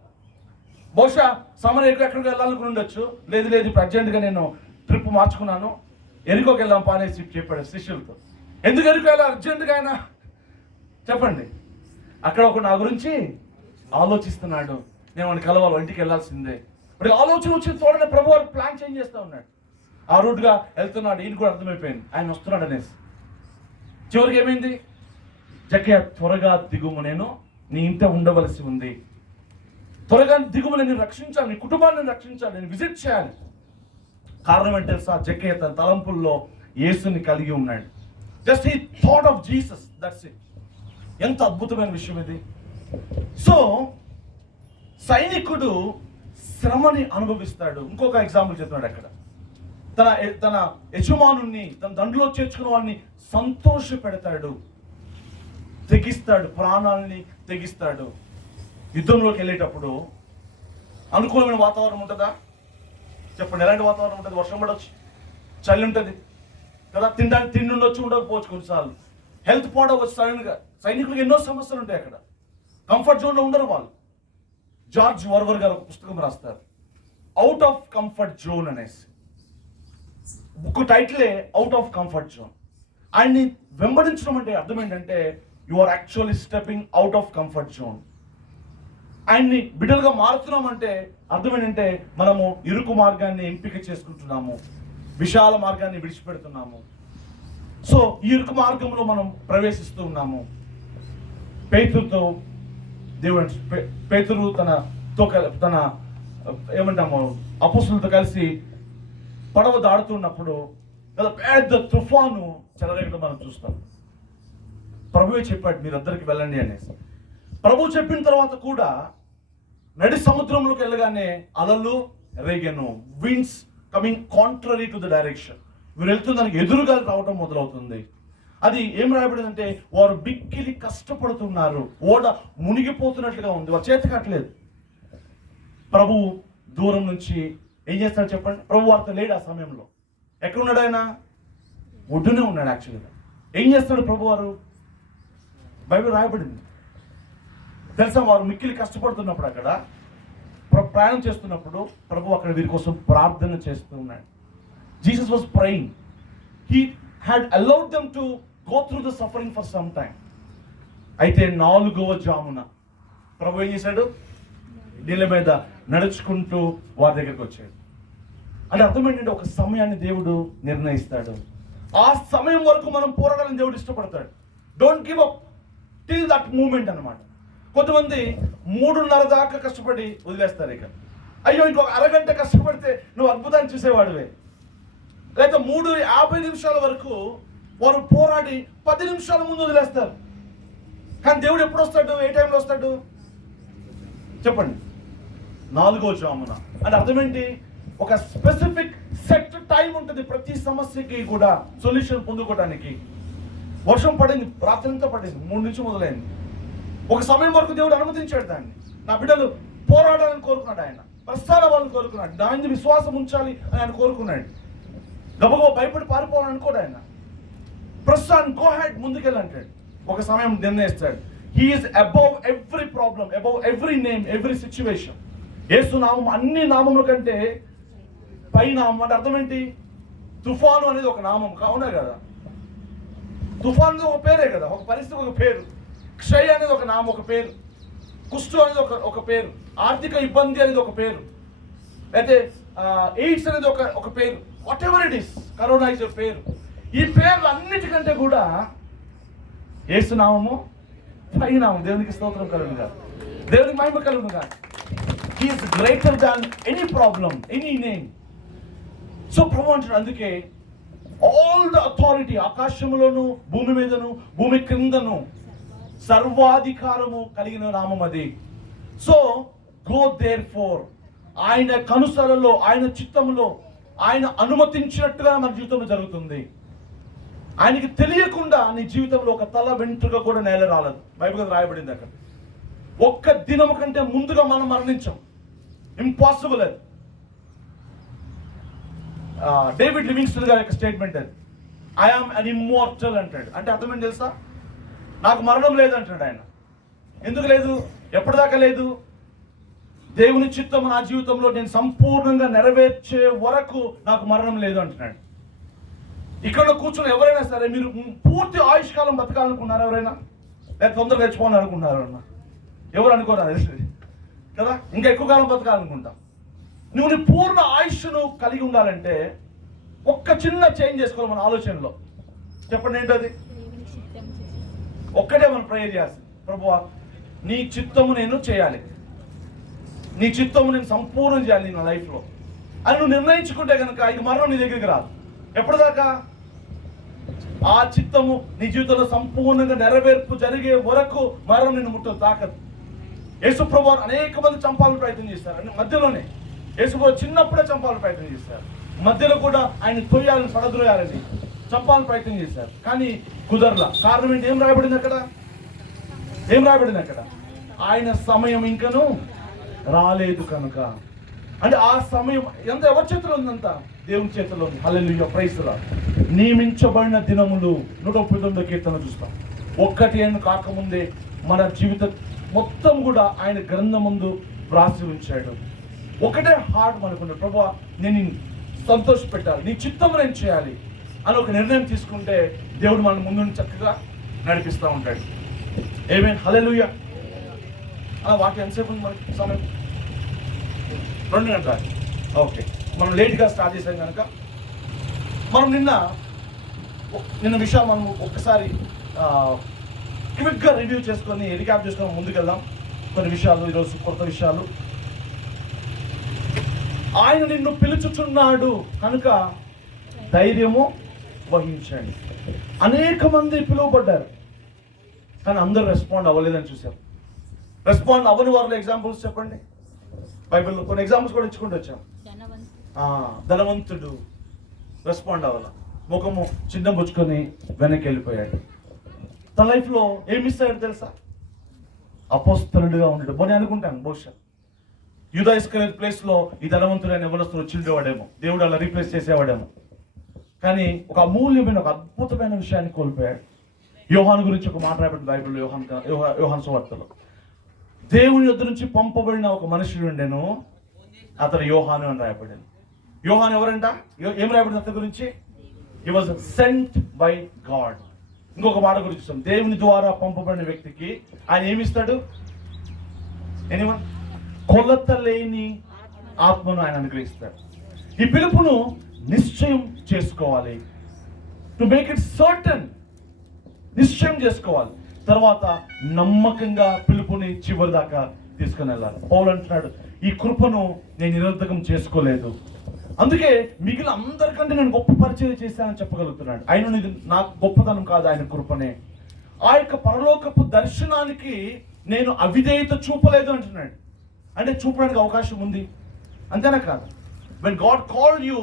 బహుశా సమరయ్యకు ఎక్కడికి వెళ్ళాలనుకుని ఉండొచ్చు. లేదు ఇప్పుడు అర్జెంటుగా నేను ట్రిప్ మార్చుకున్నాను, ఎరుకోకి వెళ్దాం పానేసి చెప్పాడు శిష్యులతో. ఎందుకు ఎరుకు వెళ్ళాలి అర్జెంటుగా? ఆయన చెప్పండి. అక్కడ ఒక నా గురించి ఆలోచిస్తున్నాడు, నేను వాడిని కలవాలి, ఇంటికి వెళ్ళాల్సిందే. ఇప్పుడు ఆలోచన వచ్చిన తోడనే ప్రభు వారు ప్లాన్ చేంజ్ చేస్తూ ఉన్నాడు. ఆ రూట్గా వెళ్తున్నాడు. ఈయన కూడా అర్థమైపోయింది ఆయన వస్తున్నాడు అనేసి. చివరికి ఏమైంది? జక్కయ్య త్వరగా దిగుము, నేను నీ ఇంట ఉండవలసి ఉంది. త్వరగా దిగుము, నేను రక్షించాలి, నీ కుటుంబాన్ని రక్షించాలి, నేను విజిట్ చేయాలి. కారణం ఏంటి తెలుసా? జక్కయ్య తన తలంపుల్లో యేసుని కలిగి ఉన్నాడు. Just he thought of Jesus, that's it. ఎంత అద్భుతమైన విషయం ఇది. సో సైనికుడు శ్రమని అనుభవిస్తాడు. ఇంకొక ఎగ్జాంపుల్ చెప్తున్నాడు అక్కడ. తన యజమానుని, తన దండులో చేర్చుకున్న వాడిని సంతోష పెడతాడు, తెగిస్తాడు, ప్రాణాలని తెగిస్తాడు. యుద్ధంలోకి వెళ్ళేటప్పుడు అనుకూలమైన వాతావరణం ఉంటుందా? చెప్పండి, ఎలాంటి వాతావరణం ఉంటుంది? వర్షం పడవచ్చు, చలి ఉంటుంది కదా, తినడానికి తిండి ఉండొచ్చు, ఉండకపోవచ్చు, కొన్నిసార్లు హెల్త్ పాడవచ్చు సడన్గా. సైనికులకు ఎన్నో సమస్యలు ఉంటాయి అక్కడ, కంఫర్ట్ జోన్లో ఉండరు వాళ్ళు. జార్జ్ వర్వర్ గారు ఒక పుస్తకం రాస్తారు, అవుట్ ఆఫ్ కంఫర్ట్ జోన్ అనేసి. బుక్ టైటిలే అవుట్ ఆఫ్ కంఫర్ట్ జోన్. ఆయన్ని వెంబడించడం అంటే అర్థం ఏంటంటే you are actually stepping out of comfort zone. ఆయన్ని బిడ్డలుగా మారుతున్నాం అంటే అర్థం ఏంటంటే మనము ఇరుకు మార్గాన్ని ఎంపిక చేసుకుంటున్నాము, విశాల మార్గాన్ని విడిచిపెడుతున్నాము. సో ఈ ఇరుకు మార్గంలో మనం ప్రవేశిస్తూ ఉన్నాము. పేతురుతో పేతురు తన ఏమంటాము అపోస్తులతో కలిసి పడవ దాడుతున్నప్పుడు పెద్ద తుఫాను చెలరేగడం మనం చూస్తాం. ప్రభువే చెప్పాడు మీరందరికి వెళ్ళండి అనేసి. ప్రభు చెప్పిన తర్వాత కూడా నడి సముద్రంలోకి వెళ్ళగానే అలలు రేగెను, winds coming contrary to the direction. వీరు వెళ్తున్న దానికి ఎదురుగా రావడం మొదలవుతుంది. అది ఏం రాయబడిందంటే వారు బిక్కిలి కష్టపడుతున్నారు, ఓడ మునిగిపోతున్నట్లుగా ఉంది, వారు చేతి కట్టలేదు. ప్రభు దూరం నుంచి ఏం చేస్తాడు చెప్పండి? ప్రభు వారితో లేడు ఆ సమయంలో. ఎక్కడున్నాడు ఆయన? ఒడ్డునే ఉన్నాడు. యాక్చువల్గా ఏం చేస్తాడు ప్రభు వారు? బైబిల్ రాయబడింది తెలుసా? వారు మిక్కిలి కష్టపడుతున్నప్పుడు అక్కడ ప్రయాణం చేస్తున్నప్పుడు ప్రభు అక్కడ వీరి కోసం ప్రార్థన చేస్తూ ఉన్నాడు. Jesus was praying. He had allowed them to go through the suffering for some time. అయితే 4వ జామున ప్రభు ఏం చేశాడు? నీళ్ళ మీద నడుచుకుంటూ వారి దగ్గరికి వచ్చాడు. అంటే అర్థం ఏంటంటే ఒక సమయాన్ని దేవుడు నిర్ణయిస్తాడు. ఆ సమయం వరకు మనం పోరాడాలని దేవుడు ఇష్టపడతాడు. Don't give up till that moment అన్నమాట. కొంతమంది 3:30 దాకా కష్టపడి వదిలేస్తారు. ఇక అయ్యో ఇంకొక అరగంట కష్టపడితే నువ్వు అద్భుతాన్ని చూసేవాడివే. లేదా 3:50 వరకు వారు పోరాడి 10 నిమిషాల ముందు వదిలేస్తారు. కానీ దేవుడు ఎప్పుడు వస్తాడు? ఏ టైంలో వస్తాడు చెప్పండి? 4వ జామున. అంటే అర్థం ఏంటి? ఒక స్పెసిఫిక్ సెట్ టైం ఉంటుంది ప్రతి సమస్యకి కూడా సొల్యూషన్ పొందుకోవడానికి. వర్షం పడింది, రాత్రంతా పడింది, 3 నుంచి మొదలైంది. ఒక సమయం వరకు దేవుడు అనుమతించాడు దాన్ని. నా బిడ్డలు పోరాడాలని కోరుకున్నాడు ఆయన, ప్రస్థాన వాళ్ళని కోరుకున్నాడు, దాని విశ్వాసం ఉంచాలి అని ఆయన కోరుకున్నాడు. గబగబా భయపడి పారిపోవాలని అనుకోడు ఆయన. ప్రస్థాన్ గో హెడ్, ముందుకెళ్ళంటాడు. ఒక సమయం నిర్ణయిస్తాడు. He is above every problem, above every name, every situation. యేసు నామం అన్ని నామముల కంటే పై నామం. అంటే అర్థం ఏంటి? తుఫాను అనేది ఒక నామం కావునా కదా? తుఫాను ఒక పేరే కదా, ఒక పరిస్థితి ఒక పేరు. క్షయ అనేది ఒక నామం, ఒక పేరు. కుష్టు అనేది ఒక పేరు. ఆర్థిక ఇబ్బంది అనేది ఒక పేరు. అయితే ఎయిడ్స్ అనేది ఒక పేరు. What ever it is, corona is ఒక పేరు. ఈ పేర్లు అన్నిటికంటే కూడా యేసు నామము పై నామం. దేవునికి స్తోత్రం కలుగునుగా, దేవునికి మహిమ కలుగునుగా. He is greater than any problem, any name. So ప్రభు అంటాడు, అందుకే ఆల్ ద అథారిటీ, ఆకాశములోను భూమి మీదను భూమి క్రిందను సర్వాధికారము కలిగిన నామం అది. So go therefore. ఆయన కనుసలలో, ఆయన చిత్తములో, ఆయన అనుమతించినట్టుగా మన జీవితంలో జరుగుతుంది. ఆయనకి తెలియకుండా నీ జీవితంలో ఒక తల వెంట్రుక కూడా నేల రాలదు. బైబిల్ రాయబడింది అక్కడ. ఒక్క దినము కంటే ముందుగా మనం మరణించాం. ఇంపాసిబుల్ అది. డేవిడ్ లివింగ్స్టన్ గారి యొక్క స్టేట్మెంట్ అది. ఐ ఆమ్ అన్ ఇమ్మోర్టల్ అంటాడు. అంటే అర్థం ఏంటి తెలుసా? నాకు మరణం లేదు అంటాడు ఆయన. ఎందుకు లేదు? ఎప్పటిదాకా లేదు? దేవుని చిత్తం నా జీవితంలో నేను సంపూర్ణంగా నెరవేర్చే వరకు నాకు మరణం లేదు అంటున్నాడు. ఇక్కడ కూర్చొని ఎవరైనా సరే, మీరు పూర్తి ఆయుష్కాలం బతకాలనుకున్నారు ఎవరైనా? లేదా తొందరగా తెచ్చుకోవాలని అనుకున్నారు అన్న? ఎవరు అనుకోరు కదా? ఇంకా ఎక్కువ కాలం బతకాలనుకుంటాం. నువ్వు నీ పూర్ణ ఆయుష్ను కలిగి ఉండాలంటే ఒక్క చిన్న చేంజ్ చేసుకోవాలి మన ఆలోచనలో. చెప్పండి ఏంటది? ఒక్కటే మనం ప్రేయర్ చేయాల్సింది. ప్రభువా, నీ చిత్తము నేను చేయాలి, నీ చిత్తము నేను సంపూర్ణం చేయాలి నా లైఫ్లో అని నువ్వు నిర్ణయించుకుంటే కనుక ఇక మరణం నీ దగ్గరికి రాదు. ఎప్పటిదాకా? ఆ చిత్తము నీ జీవితంలో సంపూర్ణంగా నెరవేర్పు జరిగే వరకు మరణం నిన్ను ముట్టదు, తాకదు. యేసుప్రభు అనేక మంది చంపాలని ప్రయత్నం చేస్తారు. మధ్యలోనే యేసుప్రభు చిన్నప్పుడే చంపాలని ప్రయత్నం చేశారు. మధ్యలో కూడా ఆయన తొయ్యాలని, పడద్రోయాలని చంపాలని ప్రయత్నం చేశారు. కానీ కుదరలా. కారణం ఏంటి? ఏం రాయబడింది అక్కడ? ఏం రాయబడింది అక్కడ? ఆయన సమయం ఇంకను రాలేదు కనుక. అంటే ఆ సమయం ఎంత ఎవరి చేతిలో ఉందంతా? దేవుని చేతిలో ఉంది. హల్లెలూయా, ప్రైజ్ ది లార్డ్. నియమించబడిన దినములు 139 కీర్తన చూస్తాం. 1 ఏళ్ళు కాకముందే మన జీవితం మొత్తం కూడా ఆయన గ్రంథం ముందు వ్రాసి ఉంచాడు. ఒకటే హార్ట్ అనుకుంటాడు, ప్రభువా నేను నిన్ను సంతోష పెట్టాలి, నీ చిత్తం నేను చేయాలి అని ఒక నిర్ణయం తీసుకుంటే దేవుడు మన ముందు చక్కగా నడిపిస్తూ ఉంటాడు. ఆమేన్, హల్లెలూయా. వాక్యం ఎంతసేపు ఉంది మనకి సమయం? 2 గంటలు. ఓకే, మనం లేట్గా స్టార్ట్ చేసాం కనుక మనం నిన్న విషయం మనం ఒక్కసారి క్విక్గా రివ్యూ చేసుకొని రికాప్ చేసుకొని ముందుకెళ్దాం. కొన్ని విషయాలు ఈరోజు కొత్త విషయాలు. ఆయన నిన్ను పిలుచుచున్నాడు కనుక ధైర్యము వహించండి. అనేక మంది పిలువబడ్డారు కానీ అందరూ రెస్పాండ్ అవ్వలేదని చూశారు. రెస్పాండ్ అవ్వని వారిలో ఎగ్జాంపుల్స్ చెప్పండి. బైబిల్లో కొన్ని ఎగ్జాంపుల్స్ కూడా ఇచ్చుకుంటూ వచ్చాం. ధనవంతుడు రెస్పాండ్ అవ్వాల, ముఖము చిన్న పుచ్చుకొని వెనక్కి వెళ్ళిపోయాడు. తన లైఫ్లో ఏం మిస్ అయ్యాడు తెలుసా? అపోస్తలుడిగా ఉన్నాడు అని అనుకుంటాను. బహుశా యూదా ఇస్కరియోతు ప్లేస్లో ఈ ధనవంతుడైన యవ్వనస్తుడు వచ్చిండేవాడేమో, దేవుడు అలా రీప్లేస్ చేసేవాడేమో. కానీ ఒక అమూల్యమైన ఒక అద్భుతమైన విషయాన్ని కోల్పోయాడు. యోహాను గురించి ఒక మాట రాయబడింది బైబిల్లో, యోహాను సువార్తలో. దేవుని యొద్ద నుంచి పంపబడిన ఒక మనుషుడు ఉండెను, అతను యోహాను అని రాయబడింది. యోహాను ఎవరంట? ఏం రాయబడింది అతని గురించి? హి వాజ్ సెంట్ బై గాడ్. ఇంకొక మాట గురించి చూస్తాం, దేవుని ద్వారా పంపబడిన వ్యక్తికి ఆయన ఏమిస్తాడు? ఎనీవన్? కొలత లేని ఆత్మను ఆయన అనుగ్రహిస్తాడు. ఈ పిలుపును నిశ్చయం చేసుకోవాలి. టు మేక్ ఇట్ సర్టన్, నిశ్చయం చేసుకోవాలి. తర్వాత నమ్మకంగా పిలుపుని చివరి దాకా తీసుకుని వెళ్ళాలి. పౌలు అంటున్నాడు, ఈ కృపను నేను నిరర్ధకం చేసుకోలేదు, అందుకే మిగిలిన అందరికంటే నేను గొప్ప పరిచయం చేశానని చెప్పగలుగుతున్నాడు. ఆయన ఇది నా గొప్పతనం కాదు, ఆయన కృపనే. ఆ యొక్క పరలోకపు దర్శనానికి నేను అవిధేయత చూపలేదు అంటున్నాడు. అంటే చూపడానికి అవకాశం ఉంది, అంతేనా కాదు? When God called you,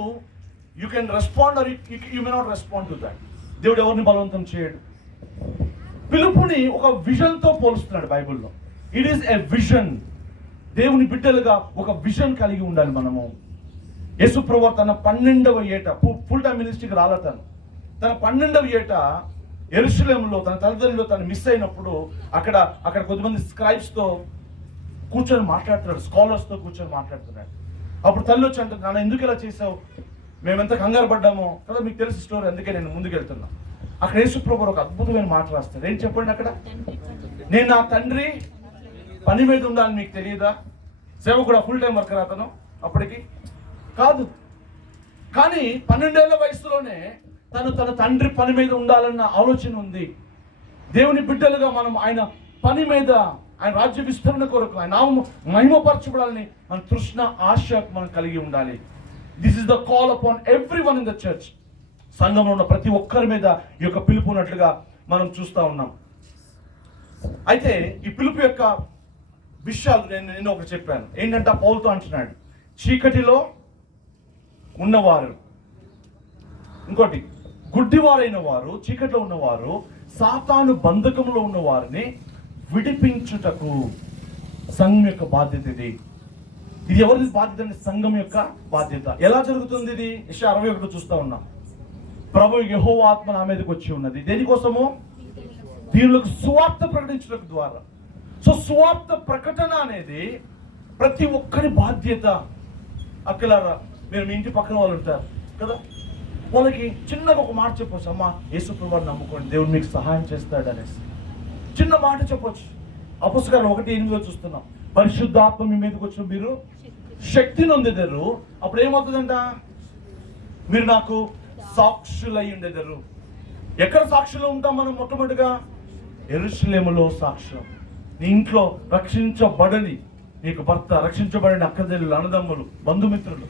you can respond or you may not respond to that. దేవుడు ఎవరిని బలవంతం చేయడు. పిలుపుని ఒక విజన్తో పోలుస్తున్నాడు బైబిల్లో. It is a vision. దేవుని బిడ్డలుగా ఒక విజన్ కలిగి ఉండాలి మనము. యేసు ప్రభువు తన 12వ ఏట ఫుల్ టైం మినిస్ట్రీకి రాలతాను. తన 12వ ఏట యెరూషలేములో తన తల్లిదండ్రులు తను మిస్ అయినప్పుడు అక్కడ కొంతమంది స్క్రైబ్స్తో కూర్చొని మాట్లాడుతున్నాడు, స్కాలర్స్తో కూర్చొని మాట్లాడుతున్నాడు. అప్పుడు తల్లి వచ్చి అంటే, నాన్న ఎందుకు ఇలా చేసావు, మేమెంత కంగారు పడ్డామో కదా, మీకు తెలిసి స్టోరీ, అందుకే నేను ముందుకు వెళ్తున్నా. అక్కడ యేసు ప్రభువు ఒక అద్భుతమైన మాట రాస్తాడు. ఏం చెప్పండి అక్కడ? నేను నా తండ్రి పని మీద ఉండాలని మీకు తెలియదా? సేవకుడు ఫుల్ టైం వర్కర్ అతను అప్పటికి కాదు, కానీ 12 ఏళ్ల వయసులోనే తన తండ్రి పని మీద ఉండాలన్న ఆలోచన ఉంది. దేవుని బిడ్డలుగా మనం ఆయన పని మీద, ఆయన రాజ్య విస్తరణ కొరకు, ఆయన నామము మహిమపరచబడాలని మన తృష్ణ, ఆశ మనం కలిగి ఉండాలి. This is the call upon every one in the church. సంఘంలో ఉన్న ప్రతి ఒక్కరి మీద ఈ యొక్క పిలుపు ఉన్నట్లుగా మనం చూస్తూ ఉన్నాం. అయితే ఈ పిలుపు యొక్క విషయాలు నేను ఒకటి చెప్పాను. ఏంటంటే పౌలుతో అంటున్నాడు, చీకటిలో ఉన్నవారు, ఇంకోటి గుడ్డివారైన వారు, చీకటిలో ఉన్నవారు, సాతాను బంధకంలో ఉన్న వారిని విడిపించుటకు సంఘం యొక్క బాధ్యత ఇది. ఇది ఎవరి బాధ్యత అంటే సంఘం యొక్క బాధ్యత. ఎలా జరుగుతుంది ఇది? యెషయా 61 చూస్తూ ఉన్నాం. ప్రభు యెహోవా ఆత్మ నా మీదకి వచ్చి ఉన్నది. దేనికోసము? దీనులకు సువార్త ప్రకటించడం ద్వారా. సో సువార్త ప్రకటన అనేది ప్రతి ఒక్కరి బాధ్యత. అక్కలారా, మీరు మీ ఇంటి పక్కన వాళ్ళు ఉంటారు కదా, వాళ్ళకి చిన్నగా ఒక మాట చెప్పొచ్చు, అమ్మా యేసు ప్రభువుని నమ్ముకోండి, దేవుడు మీకు సహాయం చేస్తాడు అనేసి చిన్న మాట చెప్పొచ్చు. అపొస్తలుల 1:8 చూస్తున్నాం, పరిశుద్ధాత్మ మీ మీదకి వచ్చి మీరు శక్తిని పొందెదరు. అప్పుడు ఏమవుతుందంట? మీరు నాకు సాక్షులై ఉండెదరు. ఎక్కడ సాక్షులు ఉంటాం మనం? మొట్టమొదటిగా యెరూషలేములో సాక్ష్యం. నీ ఇంట్లో రక్షించబడని నీకు భర్త, రక్షించబడిన అక్కచెల్లెలు, అన్నదమ్ములు, బంధుమిత్రులు,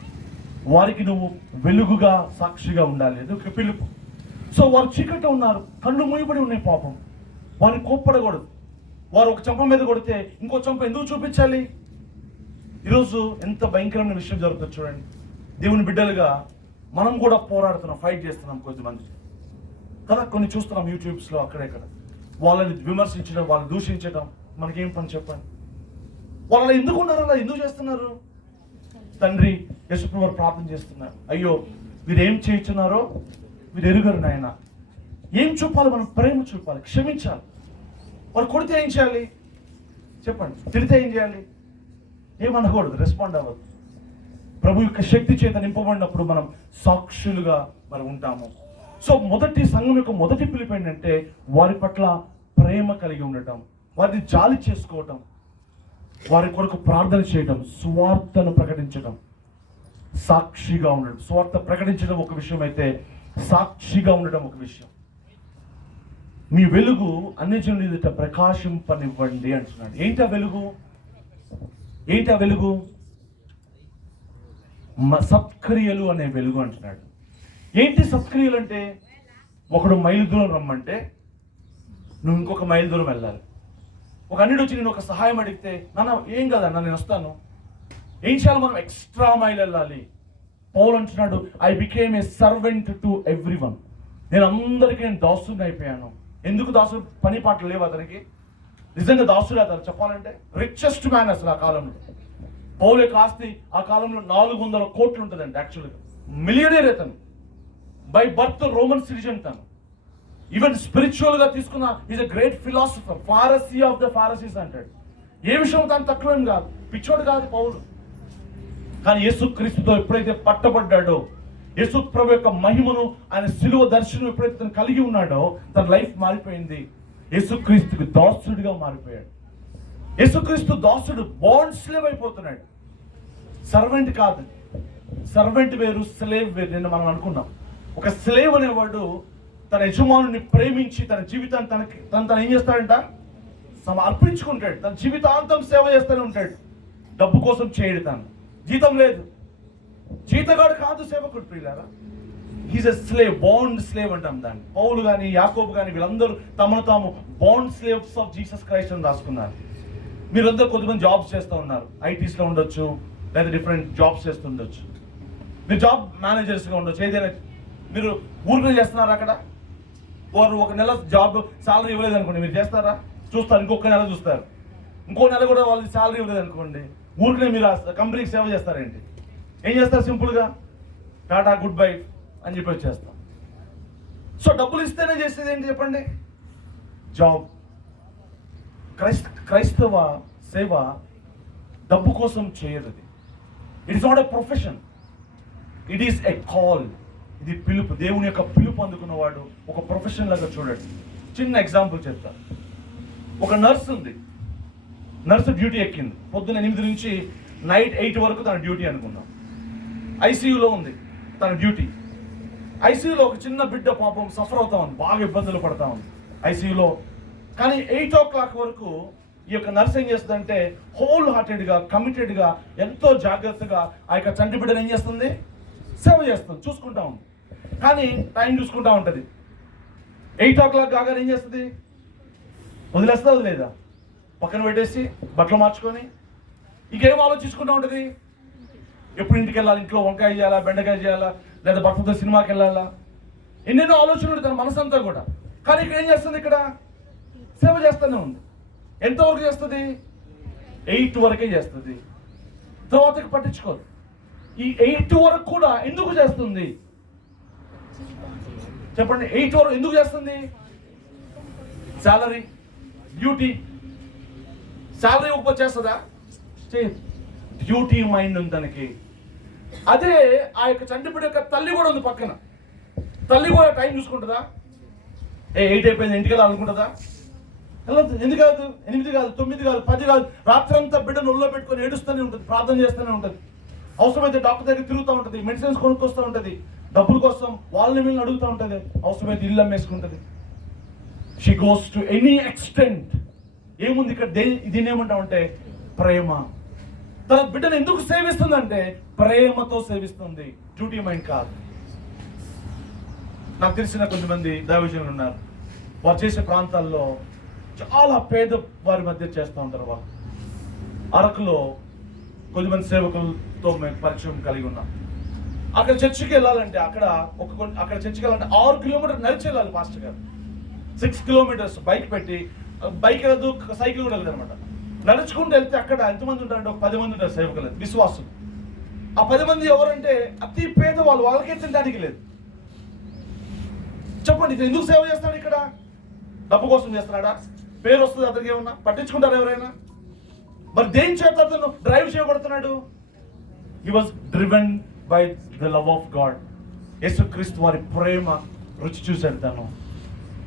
వారికి నువ్వు వెలుగుగా సాక్షిగా ఉండాలి. ఇది పిలుపు. సో వారు చీకట్లో ఉన్నారు, కళ్ళు మూయబడి ఉన్నాయి పాపం, వారిని కోప్పడకూడదు. వారు ఒక చెంప మీద కొడితే ఇంకో చెంప ఎందుకు చూపించాలి? ఈరోజు ఎంత భయంకరమైన విషయం జరుగుతుంది చూడండి. దేవుని బిడ్డలుగా మనం కూడా పోరాడుతున్నాం, ఫైట్ చేస్తున్నాం కొద్దిమంది కదా. కొన్ని చూస్తున్నాం యూట్యూబ్స్లో అక్కడెక్కడ, వాళ్ళని విమర్శించడం, వాళ్ళని దూషించడం. మనకేం పని చెప్పండి? వాళ్ళు ఎందుకు ఉన్నారు, అలా ఎందుకు చేస్తున్నారు? తండ్రి యేసు ప్రభువు ప్రార్థన చేస్తున్నారు, అయ్యో వీరు ఏం చేయించున్నారో వీరు ఎరుగరు నాయన. ఏం చూపాలి? మనం ప్రేమ చూపాలి, క్షమించాలి. వాళ్ళు కొడితే ఏం చేయాలి చెప్పండి? తిడితే ఏం చేయాలి? ఏమనకూడదు, రెస్పాండ్ అవ్వదు. ప్రభు యొక్క శక్తి చేత నింపబడినప్పుడు మనం సాక్షులుగా మరి ఉంటాము. సో మొదటి సంఘం యొక్క మొదటి పిలుపు ఏంటంటే వారి పట్ల ప్రేమ కలిగి ఉండటం, వారిని జాలి చేసుకోవటం, వారి కొరకు ప్రార్థన చేయడం, సువార్తను ప్రకటించడం, సాక్షిగా ఉండడం. సువార్త ప్రకటించడం ఒక విషయం అయితే సాక్షిగా ఉండడం ఒక విషయం. మీ వెలుగు అన్ని జనుల ఎదుట ప్రకాశింపనివ్వండి అంటున్నాడు. ఏంటి ఆ వెలుగు? ఏంటి ఆ వెలుగు? సత్క్రియలు అనే వెలుగు అంటున్నాడు. ఏంటి సత్క్రియలు అంటే? ఒకడు మైలు దూరం రమ్మంటే నువ్వు ఇంకొక మైలు దూరం వెళ్ళాలి. ఒక అన్నిడు వచ్చి నేను ఒక సహాయం అడిగితే, నాన్న ఏం కదన్నా నేను వస్తాను, ఏం చేయాలి? మనం ఎక్స్ట్రా మైల్ వెళ్ళాలి. పౌలు అంటున్నాడు, I became a servant to everyone. నేను అందరికీ దాసుని అయిపోయాను. ఎందుకు దాసుడు? పని పాటలు లేవు అతనికి. నిజంగా దాసుడు అతను చెప్పాలంటే రిచెస్ట్ మ్యాన్ అసలు ఆ కాలంలో. పౌలు యొక్క ఆస్తి ఆ కాలంలో 400 కోట్లు ఉంటుందండి. యాక్చువల్గా మిలియనీర్ అతను. బై బర్త్ రోమన్ సిటిజన్ తను. ఈవెన్ స్పిరిచువల్ గా తీసుకున్న is a great philosopher, Pharisee of the Pharisees అంటాడు. ఏ విషయం తను తక్కువేం కాదు, పిచ్చోడు కాదు పౌలు. కానీ యేసుక్రీస్తుతో ఎప్పుడైతే పట్టబడ్డాడో, యేసు ప్రభు యొక్క మహిమను, ఆయన శిలువ దర్శనం ఎప్పుడైతే తను కలిగి ఉన్నాడో, తన లైఫ్ మారిపోయింది. యేసుక్రీస్తుకి దాసుడిగా మారిపోయాడు. యేసుక్రీస్తు దాసుడు, బాండ్ స్లేవ్ అయిపోతున్నాడు. సర్వెంట్ కాదు. సర్వెంట్ వేరు, స్లేవ్ వేరు. నిన్న మనం అనుకున్నాం, ఒక స్లేవ్ అనేవాడు తన యజమానుని ప్రేమించి తన జీవితాన్ని తను ఏం చేస్తాడంట? అర్పించుకుంటాడు. తన జీవితాంతం సేవ చేస్తూనే ఉంటాడు. డబ్బు కోసం చేయడు. తను జీతం లేదు, జీతగాడు కాదు సేవకుడు. ప్రియులారా, he's a slave, bond slave అంటాం దాన్ని. పౌలు కానీ యాకోబు కానీ వీళ్ళందరూ తమను తాము bond slaves of Jesus Christ అని రాసుకున్నారు. మీరందరూ కొద్దిమంది జాబ్స్ చేస్తూ ఉన్నారు. ఐటీస్లో ఉండొచ్చు, లేదా డిఫరెంట్ జాబ్స్ చేస్తుండొచ్చు. మీరు జాబ్ మేనేజర్స్గా ఉండొచ్చు. ఏదైనా మీరు ఊరికే చేస్తున్నారా? అక్కడ వారు ఒక నెల జాబ్ శాలరీ ఇవ్వలేదు అనుకోండి, మీరు చేస్తారా? చూస్తారు. ఇంకొక నెల చూస్తారు. ఇంకో నెల కూడా వాళ్ళకి శాలరీ ఇవ్వలేదు అనుకోండి, ఊరికే మీరు కంపెనీకి సేవ చేస్తారేంటి? ఏం చేస్తారు? సింపుల్గా టాటా గుడ్ బై అని చెప్పి వచ్చేస్తాం. సో డబ్బులు ఇస్తేనే చేసేది ఏంటి చెప్పండి? జాబ్. క్రైస్తవ సేవ డబ్బు కోసం చేయదు. It is not a profession, it is a call. ఇది పిలుపు. దేవుని యొక్క పిలుపు అందుకున్నవాడు ఒక ప్రొఫెషన్ లాగా చూడండి. చిన్న ఎగ్జాంపుల్ చెప్తాను. ఒక నర్స్ ఉంది. నర్సు డ్యూటీ ఎక్కింది. పొద్దున్న 8 నుంచి నైట్ 8 వరకు తన డ్యూటీ అనుకుందాం. ఐసీయూలో ఉంది తన డ్యూటీ. ఐసీయూలో ఒక చిన్న బిడ్డ పాపం సఫర్ అవుతా ఉంది, బాగా ఇబ్బందులు పడతా ఉంది ఐసీయూలో. కానీ 8 o'clock వరకు ఈ యొక్క నర్స్ ఏం చేస్తుందంటే హోల్ హార్టెడ్గా, కమిటెడ్గా, ఎంతో జాగ్రత్తగా ఆ యొక్క చంటి బిడ్డను ఏం చేస్తుంది? సేవ చేస్తుంది, చూసుకుంటా ఉంది. కానీ టైం చూసుకుంటా ఉంటుంది. 8 o'clock కాగానే ఏం చేస్తుంది? వదిలేదా? పక్కన పెట్టేసి బట్టలు మార్చుకొని ఇంకేం ఆలోచించుకుంటూ ఉంటుంది? ఎప్పుడు ఇంటికి వెళ్ళాలి, ఇంట్లో వంకాయ చేయాలా, బెండకాయ చేయాలా, లేదా భర్తతో సినిమాకి వెళ్ళాలా, ఎన్నెన్నో ఆలోచనలు తన మనసంతా కూడా. కానీ ఇక్కడ ఏం చేస్తుంది? ఇక్కడ సేవ చేస్తూనే ఉంది. ఎంతవరకు చేస్తుంది? 8 వరకే చేస్తుంది. తర్వాతకి పట్టించుకోదు. ఈ 8 వరకు కూడా ఎందుకు చేస్తుంది చెప్పండి? 8 వరకు ఎందుకు చేస్తుంది? Salary, duty. శాలరీ ఇవ్వకపోతే చేస్తుందా? చేయదు. డ్యూటీ మైండ్ ఉంది తనకి. అదే ఆ యొక్క చంటిపిడి యొక్క తల్లి కూడా ఉంది పక్కన. తల్లి కూడా టైం చూసుకుంటుందా? 8 అయిపోయింది ఇంటికి వెళ్ళాలి అనుకుంటుందా? వెళ్ళదు. ఎందుకు కాదు? 8 కాదు, 9 కాదు, 10 కాదు, రాత్రంతా బిడ్డను ఒళ్ళో పెట్టుకొని ఏడుస్తూనే ఉంటుంది, ప్రార్థన చేస్తూనే ఉంటుంది. అవసరమైతే డాక్టర్ దగ్గర తిరుగుతూ ఉంటుంది, మెడిసిన్స్ కొనుక్కొస్తూ ఉంటుంది, డబ్బుల కోసం వాళ్ళని వీళ్ళని అడుగుతూ ఉంటుంది, అవసరమైతే ఇల్లు అమ్మేసుకుంటుంది. She goes to any extent. ఏముంది ఇక్కడ? దీన్ని ఏమంటామంటే ప్రేమ. తన బిడ్డను ఎందుకు సేవిస్తుందంటే ప్రేమతో సేవిస్తుంది, డ్యూటీ మైండ్ కాదు. నాకు తెలిసిన కొంతమంది దైవజనులు ఉన్నారు. వారు చేసే ప్రాంతాల్లో చాలా పేద వారి మధ్య చేస్తూ ఉంటారు. వాళ్ళు అరకులో కొద్దిమంది సేవకులతో మేము పరిచయం కలిగి ఉన్నాం. అక్కడ చర్చికి వెళ్ళాలంటే అక్కడ చర్చికి వెళ్ళాలంటే 6 కిలోమీటర్లు నడిచి వెళ్ళాలి. పాస్టర్ గారు 6 kilometers బైక్ పెట్టి, బైక్ వెళ్ళదు, సైకిల్ కూడా వెళ్ళదు అనమాట. నడుచుకుంటూ వెళ్తే అక్కడ ఎంతమంది ఉంటారంటే ఒక 10 మంది ఉంటారు సేవకులు, విశ్వాసులు. ఆ 10 మంది ఎవరంటే అతి పేదవాళ్ళు, వాళ్ళకే తినడానికి లేదు. చెప్పండి, ఇది ఎందుకు సేవ చేస్తాడు? ఇక్కడ డబ్బు కోసం చేస్తున్నాడా? పేరు వస్తుంది అతనికి? ఏమన్నా పట్టించుకుంటారు ఎవరైనా? మరి దేని చేత అతను డ్రైవ్ చేయబడుతున్నాడు? He was driven by the love of God. యేసుక్రీస్తు వారి ప్రేమ రుచి చూశాడు.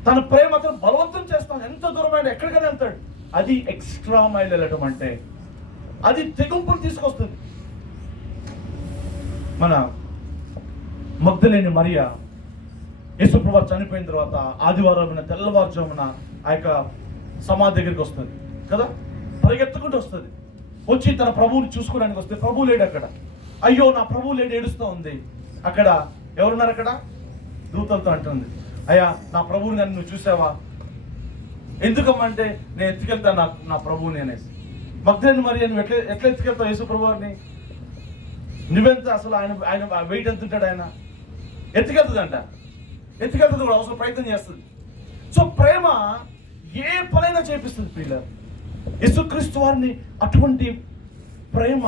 తన ప్రేమ అతను బలవంతం చేస్తాను, ఎంత దూరమైన ఎక్కడికైనా వెళ్తాడు. అది ఎక్స్ట్రా మైల్ వెళ్ళటం అంటే, అది తెగింపును తీసుకొస్తుంది. మన మగ్దలేని మరియ యేసుప్రభు చనిపోయిన తర్వాత ఆదివారం తెల్లవారుజామున ఆ యొక్క సమాధి దగ్గరికి వస్తుంది కదా, పరిగెత్తుకుంటూ వస్తుంది. వచ్చి తన ప్రభువుని చూసుకోవడానికి వస్తే ప్రభువు లేడు అక్కడ. అయ్యో నా ప్రభువు లేడు, ఏడుస్తూ ఉంది. అక్కడ ఎవరున్నారు? అక్కడ దూతలతో అంటుంది, అయ్యా నా ప్రభువుని నన్ను నువ్వు చూసావా? ఎందుకమ్మంటే నేను ఎత్తుకెళ్తాను నా ప్రభువుని అనేసి. మగ్దలేని మరియ నువ్వు ఎట్లా ఎత్తుకెళ్తావు యేసు ప్రభువుని? నువ్వెంత అసలు ఆయన వెయిట్ ఎంత ఉంటాడు? ఆయన ఎత్తుకెళ్తుందంట, ఎత్తుకెళ్తుంది కూడా, అవసరం ప్రయత్నం చేస్తుంది. సో ప్రేమ ఏ పనైనా చేపిస్తుంది పిల్లలు. యేసుక్రీస్తు వారిని అటువంటి ప్రేమ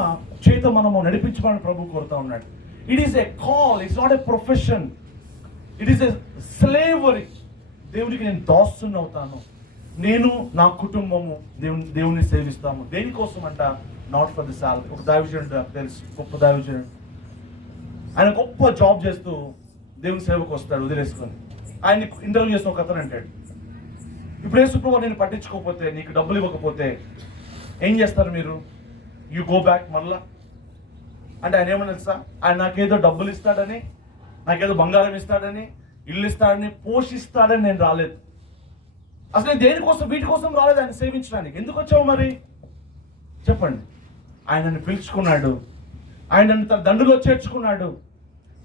చేత మనము నడిపించమని ప్రభు కోరుతా ఉన్నాడు. It is a call, it's not a profession, it is a slavery. దేవుడికి నేను దాసుని అవుతాను, నేను నా కుటుంబము దేవుని సేవిస్తాము. దేనికోసం అంట? Not for the salary. ఒక దైవజనుడు నాకు తెలుసు, గొప్ప దైవజనుడు. ఆయన గొప్ప జాబ్ చేస్తూ దేవుని సేవకు వస్తాడు వదిలేసుకొని. ఆయన్ని ఇంటర్వ్యూ చేసిన ఒక అతను అంటాడు, ఇప్పుడు యేసుప్రభు నేను పట్టించుకోకపోతే, నీకు డబ్బులు ఇవ్వకపోతే ఏం చేస్తారు మీరు? యూ గో బ్యాక్ మళ్ళా అంటే ఆయన ఏమన్నా తెలుసా? ఆయన నాకేదో డబ్బులు ఇస్తాడని, నాకేదో బంగారం ఇస్తాడని, ఇల్లు ఇస్తాడని, పోషిస్తాడని నేను రాలేదు. అసలు నేను దేనికోసం, వీటి కోసం రాలేదు, ఆయన సేవించడానికి. ఎందుకు వచ్చావు మరి చెప్పండి? ఆయన నన్ను పిలుచుకున్నాడు, ఆయన నన్ను తన దండులో చేర్చుకున్నాడు.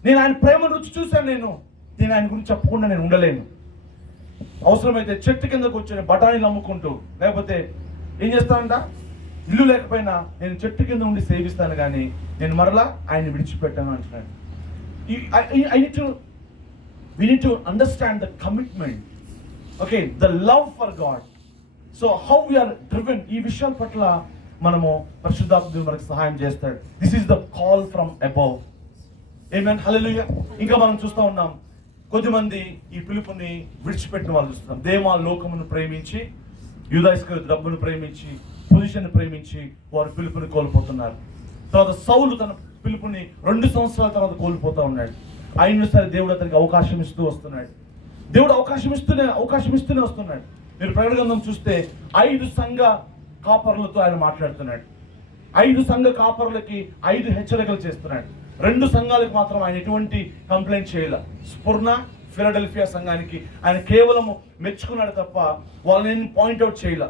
నేను ఆయన ప్రేమ రుచి చూశాను. నేను ఆయన గురించి చెప్పకుండా నేను ఉండలేను. అవసరమైతే చెట్టు కిందకు వచ్చి బఠానీలు అమ్ముకుంటూ, లేకపోతే ఏం చేస్తానంట, ఇల్లు లేకపోయినా నేను చెట్టు కింద ఉండి సేవిస్తాను, కానీ నేను మరలా ఆయన్ని విడిచిపెట్టాను అంటున్నాడు. We need to understand the commitment, okay, the love for God. So how we are driven, ఈ విషయాల పట్ల మనము పరిశుద్ధాత్మ మనకు సహాయం చేస్తాడు. This is the call from above. ఆమేన్, హల్లెలూయా. ఇంకా మనం చూస్తూ ఉన్నాం, కొద్దిమంది ఈ పిలుపుని విడిచిపెట్టిన వాళ్ళు చూస్తున్నాం. దేమా లోకమును ప్రేమించి, యూదా ఇస్కరియోతు డబ్బును ప్రేమించి, పొజిషన్ ప్రేమించి వారు పిలుపుని కోల్పోతున్నారు. తర్వాత సౌలు తన పిలుపుని 2 సంవత్సరాల తర్వాత కోల్పోతా ఉన్నాడు. అయినా సరే దేవుడు అతనికి అవకాశం ఇస్తూ వస్తున్నాడు. దేవుడు అవకాశం ఇస్తూనే వస్తున్నాడు. మీరు ప్రకటన గ్రంథం చూస్తే 5 సంఘ కాపరులతో ఆయన మాట్లాడుతున్నాడు. 5 సంఘ కాపరులకి 5 హెచ్చరికలు చేస్తున్నాడు. 2 సంఘాలకు మాత్రం ఆయన ఎటువంటి కంప్లైంట్ చేయలే. స్ఫుర్ణ, ఫిలడెల్ఫియా సంఘానికి ఆయన కేవలం మెచ్చుకున్నాడు తప్ప వాళ్ళని పాయింట్అవుట్ చేయలే.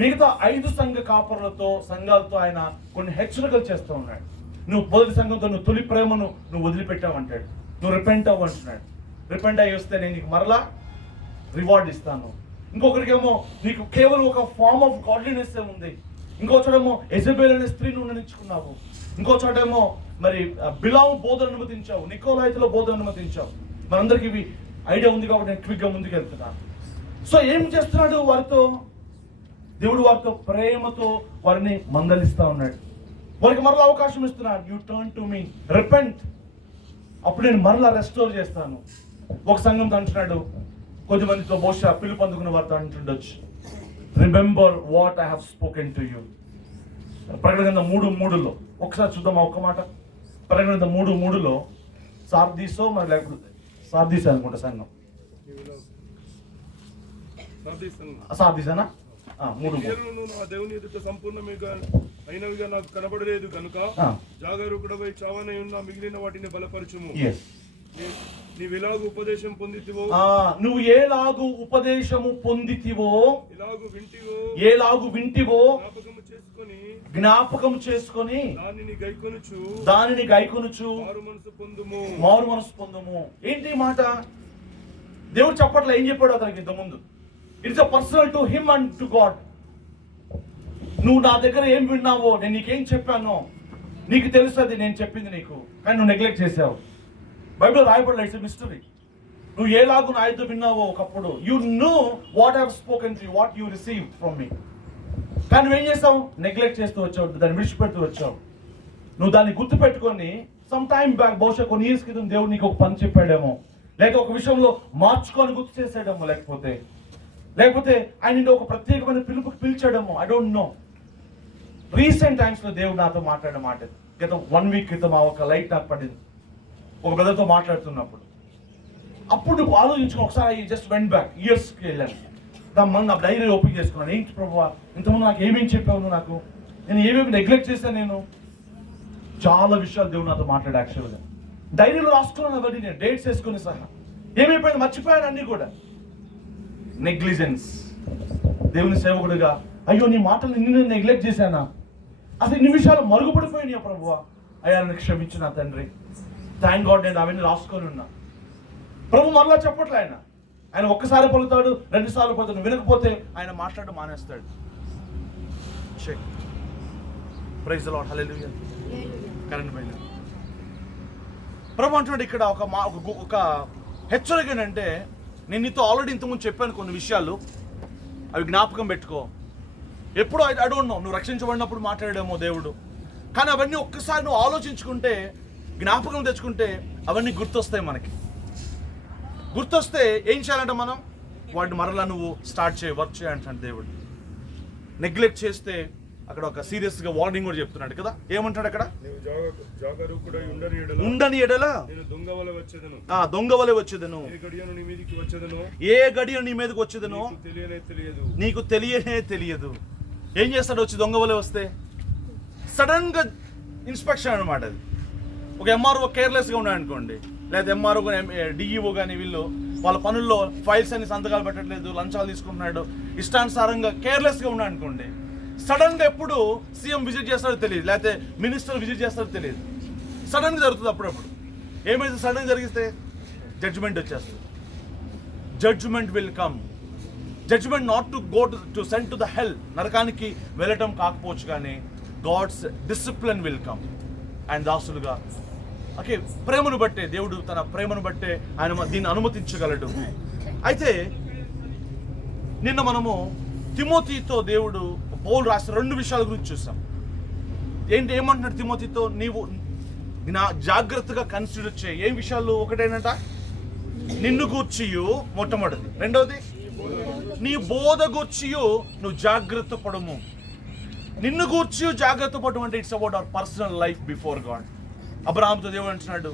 మిగతా 5 సంఘ కాపరులతో, సంఘాలతో ఆయన కొన్ని హెచ్చరికలు చేస్తూ ఉన్నాడు. నువ్వు మొదటి సంఘంతో నువ్వు తొలి ప్రేమను నువ్వు వదిలిపెట్టావు అంటాడు. నువ్వు రిపెంట్ అవ్వు అంటున్నాడు. రిపెంట్ అయ్యి వస్తే నేను నీకు మరలా రివార్డ్ ఇస్తాను. ఇంకొకరికేమో నీకు కేవలం ఒక ఫార్మ్ ఆఫ్ గాడ్లీనెస్ ఉంది. ఇంకో చోటేమో ఎజబెల్ అనే స్త్రీని ఉండనిచ్చుకున్నావు. ఇంకో చోటేమో మరి బిలాము బోధన అనుమతించావు, నికోలాయితులో బోధన అనుమతించావు. మనందరికి ఇవి ఐడియా ఉంది కాబట్టి నేను క్విక్గా ముందుకు వెళ్తున్నాను. సో ఏం చేస్తున్నాడు వారితో? దేవుడు వారితో ప్రేమతో వారిని మందలిస్తా ఉన్నాడు. వారికి మరలా అవకాశం ఇస్తున్నాడు. You turn to me, repent, అప్పుడు నేను మరలా రెస్టోర్ చేస్తాను. ఒక సంఘంతో అంటున్నాడు, కొద్దిమందితో బహుశా పిలుపు అందుకున్న వారితో అంటుండొచ్చు, remember what I have spoken to you. ప్రకటన గ్రంథం 3:3లో ఒకసారి చూద్దాం ఒక్క మాట. ప్రకటన గ్రంథం 3:3లో సార్దీసో మరి లేకపోతే సార్దీస్ అనుకుంటా సంఘం, సార్దీసేనా? 3:3 నా దేవుని ఎదుట సంపూర్ణంగా అయినవిగా నాకు కనబడలేదు కనుక జాగరూకుడవై చావనై ఉన్న మిగిలిన వాటిని బలపరచుము. నీవెలాగు ఉపదేశం పొందితివో, నువ్వు ఏలాగు ఉపదేశము పొందితివో, ఏలాగు వింటివో జ్ఞాపకము చేసుకొని దానిని గైకొనుచు మారు మనసు పొందుము. ఏంటి మాట? దేవుడు చెప్పట్లే, ఏం చెప్పాడు అతనికి ఇంతకుముందు? It's a personal to him and to God. నువ్వు నా దగ్గర ఏం విన్నావో, నేను నీకేం చెప్పానో నీకు తెలుస్తుంది. నేను చెప్పింది నీకు, కానీ నువ్వు నెగ్లెక్ట్ చేసావు. బైబిల్ రాయబడలే, ఇట్స్ ఎ మిస్టరీ. నువ్వు ఏలాగు నా యుద్ధ విన్నావో ఒకప్పుడు, you know what I have spoken to you, what you received from me. కానీ నువ్వేం చేస్తావు? నెగ్లెక్ట్ చేస్తూ వచ్చావు, దాన్ని విడిచిపెడుతూ వచ్చావు. నువ్వు దాన్ని గుర్తు పెట్టుకొని సమ్ టైమ్ బ్యాక్, బహుశా కొన్ని ఇయర్స్ క్రితం దేవుడు నీకు ఒక పని చెప్పాడేమో, లేక ఒక విషయంలో మార్చుకొని గుర్తు చేసాడేమో, లేకపోతే ఆయన ఒక ప్రత్యేకమైన పిలుపుకి పిలిచాడేమో, I don't know. Recent times లో దేవుడు నాతో మాట్లాడే మాట, గత 1 వీక్ క్రితం ఆ ఒక లైట్ నాకు పడింది ఒక బ్రదర్తో మాట్లాడుతున్నప్పుడు. అప్పుడు నువ్వు ఆలోచించుకో, ఒకసారి జస్ట్ వెంట్ బ్యాక్ ఇయర్స్కి వెళ్ళాను. నా డైరీ ఓపెన్ చేసుకున్నాను. ఏంటి ప్రభువా, ఇంతకుముందు నాకు ఏమేమి చెప్పావు నువ్వు, నాకు నేను ఏమేమి నెగ్లెక్ట్ చేశాను, నేను చాలా విషయాలు దేవుడు నాతో మాట్లాడు. యాక్చువల్గా డైరీలో రాసుకున్నాను అవన్నీ, నేను డేట్స్ వేసుకుని సహా ఏమైపోయింది మర్చిపోయాను అన్నీ కూడా. నెగ్లిజెన్స్. దేవుని సేవకుడిగా అయ్యో నీ మాటలు నిన్ను నెగ్లెక్ట్ చేశానా, అసలు ఇన్ని విషయాలు మరుగుపడిపోయినాయా ప్రభువా, అయ్యా నన్ను క్షమించు నా తండ్రి. థ్యాంక్ గాడ్ నేను అవన్నీ రాసుకొని ఉన్నా. ప్రభు మరలా చెప్పట్లే ఆయన ఒక్కసారి పలుకుతాడు, 2 సార్లు పలుకుతాడు. వినకపోతే ఆయన మాట్లాడడం మానేస్తాడు. ప్రైజ్ ది లార్డ్, హల్లెలూయా. కరెంట్ పోయింది. ప్రభు అంటున్నాడు ఇక్కడ ఒక హెచ్చరిక ఏంటంటే, నేను నీతో ఆల్రెడీ ఇంతకుముందు చెప్పాను కొన్ని విషయాలు, అవి జ్ఞాపకం పెట్టుకో. ఎప్పుడు ఐ డోంట్ నో, నువ్వు రక్షించబడినప్పుడు మాట్లాడాడేమో దేవుడు, కానీ అవన్నీ ఒక్కసారి నువ్వు ఆలోచించుకుంటే, జ్ఞాపకం తెచ్చుకుంటే అవన్నీ గుర్తొస్తాయి మనకి. గుర్తొస్తే ఏం చేయాలంటే మనం వాటిని మరలా నువ్వు స్టార్ట్ చేయి, వర్క్ చేయాలంటాడు దేవుడు. నెగ్లెక్ట్ చేస్తే అక్కడ ఒక సీరియస్గా వార్నింగ్ కూడా చెప్తున్నాడు కదా. ఏమంటాడు అక్కడ, ఉండని ఎడల దొంగ వలె వచ్చేదను, ఏ గడియను నీ మీదకి వచ్చేదను నీకు తెలియనే తెలియదు. ఏం చేస్తాడు వచ్చి దొంగ వలె వస్తే? సడన్ గా ఇన్స్పెక్షన్ అనమాట. అది ఒక ఎంఆర్ఓ కేర్లెస్గా ఉన్నాడు అనుకోండి, లేదా ఎంఆర్ఓ కానీ డిఈఓ కానీ వీళ్ళు వాళ్ళ పనుల్లో ఫైల్స్ అన్ని సంతకాలు పెట్టట్లేదు, లంచాలు తీసుకుంటున్నాడు, ఇష్టానుసారంగా కేర్లెస్గా ఉన్నాడు అనుకోండి, సడన్గా ఎప్పుడు సీఎం విజిట్ చేస్తాడో తెలియదు, లేకపోతే మినిస్టర్ విజిట్ చేస్తాడో తెలియదు. సడన్గా జరుగుతుంది అప్పుడప్పుడు. ఏమైతే సడన్గా జరిగితే జడ్జిమెంట్ వచ్చేస్తుంది. Judgement will come. Judgement not to go to send to the hell, నరకానికి వెళ్ళటం కాకపోవచ్చు, కానీ గాడ్స్ డిసిప్లిన్ విల్ కమ్. ఆయన దాసులుగా ఓకే, ప్రేమను బట్టే దేవుడు, తన ప్రేమను బట్టే ఆయన దీన్ని అనుమతించగలడు. అయితే నిన్న మనము తిమోతితో దేవుడు పౌలు రాసిన 2 విషయాల గురించి చూసాం. ఏమంటున్నాడు తిమోతితో, నీవు జాగ్రత్తగా కన్సిడర్ చేయి. ఏం విషయాలు? ఒకటేనంట నిన్ను గూర్చియు మొట్టమొదటిది, రెండవది నీ బోధ గూర్చియు నువ్వు జాగ్రత్త పడము. నిన్ను గూర్చి జాగ్రత్త పడడం అంటే it's about our personal life before God. అబ్రహాముతో దేవుడు అంటున్నాడు,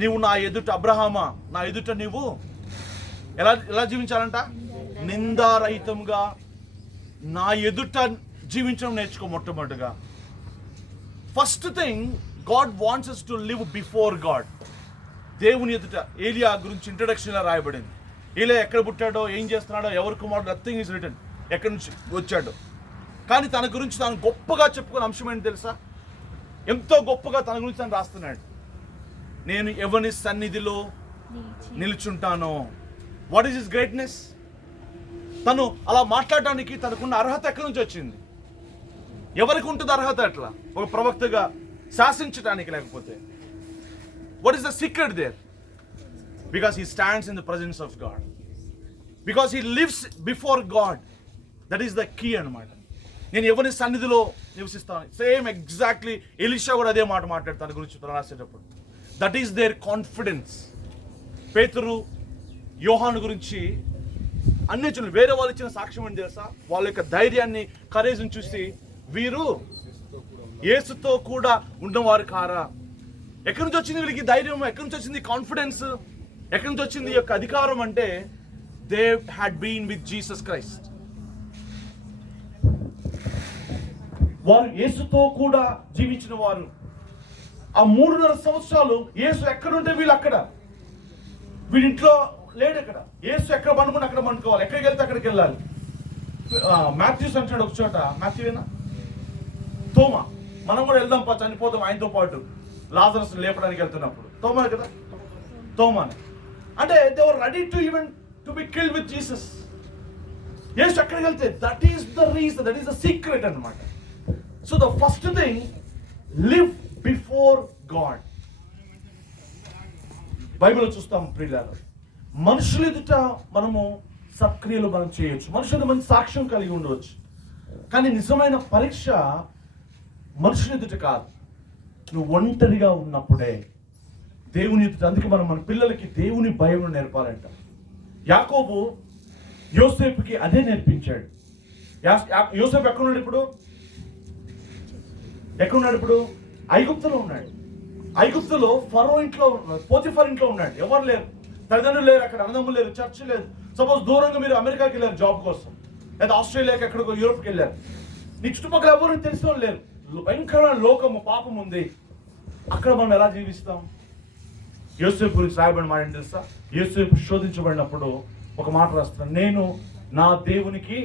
నీవు నా ఎదుట, అబ్రహామా నా ఎదుట నీవు ఎలా జీవించాలంట? నిందారహితంగా నా ఎదుట జీవించడం నేర్చుకో. మొట్టమొదటిగా first thing, God wants us to live before God. దేవుని ఎదుట. ఏలియా గురించి ఇంట్రడక్షన్ ఇలా రాయబడింది. ఏలియా ఎక్కడ పుట్టాడో, ఏం చేస్తున్నాడో, ఎవరి కుమారుడు, నథింగ్ ఈజ్ రిటన్, ఎక్కడి నుంచి వచ్చాడో. కానీ తన గురించి తాను గొప్పగా చెప్పుకునే అంశం ఏంటి తెలుసా? ఎంతో గొప్పగా తన గురించి తను రాస్తున్నాడు. నేను ఎవని సన్నిధిలో నిలుచుంటానో. What is his greatness? తను అలా మాట్లాడడానికి తనకున్న అర్హత ఎక్కడి నుంచి వచ్చింది? ఎవరికి ఉంటుంది అర్హత? అట్లా ఒక ప్రవక్తగా శాసించడానికి. లేకపోతే what is the secret there? Because he stands in the presence of God, because he lives before God. That is the key అన్నమాట. నేను ఎవరి సన్నిధిలో నివసిస్తాను. సేమ్ ఎగ్జాక్ట్లీ ఎలీషా కూడా అదే మాట మాట్లాడు తన గురించి రాసేటప్పుడు. That is their confidence. పేతురు, యోహాను గురించి అన్ని చూడండి, వేరే వాళ్ళు ఇచ్చిన సాక్ష్యం అని తెలుసా? వాళ్ళ యొక్క ధైర్యాన్ని, కరేజ్ని చూసి వీరు యేసుతో కూడా ఉన్నవారు కారా? ఎక్కడి నుంచి వచ్చింది వీళ్ళకి ధైర్యం? ఎక్కడి నుంచి వచ్చింది కాన్ఫిడెన్స్? ఎక్కడి నుంచి వచ్చింది ఈ యొక్క అధికారం? అంటే they had been with Jesus Christ. వారు యేసుతో కూడా జీవించిన వారు. ఆ 3.5 సంవత్సరాలు యేసు ఎక్కడుంటే వీళ్ళు అక్కడ. వీడింట్లో లేడు. అక్కడ యేసు ఎక్కడ పండుకుంటే అక్కడ పండుకోవాలి, ఎక్కడికి వెళ్తే అక్కడికి వెళ్ళాలి. మాథ్యూస్ అంటాడు ఒక చోట, మాథ్యూనా తోమా, మనం కూడా వెళ్దాం చనిపోతాం ఆయనతో పాటు, లాజరస్ లేపడానికి వెళ్తున్నప్పుడు. తోమా కదా, తోమాని అంటే they were ready to even to be killed with Jesus. యేసు ఎక్కడికి వెళ్తే that is the reason, that is the secret అన్నమాట. So the first thing, live before God. బైబిల్లో చూస్తాం ప్రియులారా, మనుషుల ఎదుట మనము సత్క్రియలు మనం చేయొచ్చు, మనుషుల మంచి సాక్ష్యం కలిగి ఉండవచ్చు, కానీ నిజమైన పరీక్ష మనుషుల ఎదుట కాదు, నువ్వు ఒంటరిగా ఉన్నప్పుడే దేవుని ఎదుట. అందుకే మనం మన పిల్లలకి దేవుని భయం నేర్పాలంట. యాకోబు యోసేపుకి అదే నేర్పించాడు. యోసేపు ఎక్కడున్నాడు ఇప్పుడు? ఐగుప్తులో ఉన్నాడు. ఐగుప్తులో ఫరో ఇంట్లో, పోతిఫర్ ఇంట్లో ఉన్నాడు. ఎవరు లేరు, తల్లిదండ్రులు లేరు, అక్కడ అన్నదమ్ములు లేరు, చర్చ్ లేదు. సపోజ్ దూరంగా మీరు అమెరికాకి వెళ్ళారు జాబ్ కోసం, లేదా ఆస్ట్రేలియాకి ఎక్కడికో యూరోప్కి వెళ్ళారు, నీ చుట్టుపక్కల ఎవరు తెలిసిన వాళ్ళు లేరు, భయంకరమైన లోకము పాపం ఉంది. అక్కడ మనం ఎలా జీవిస్తాం? యోసేపు గురించి రాయబడిన మాట ఏంటి తెలుసా? యోసేపు శోధించబడినప్పుడు ఒక మాట రాస్తున్నాను, నేను నా దేవునికి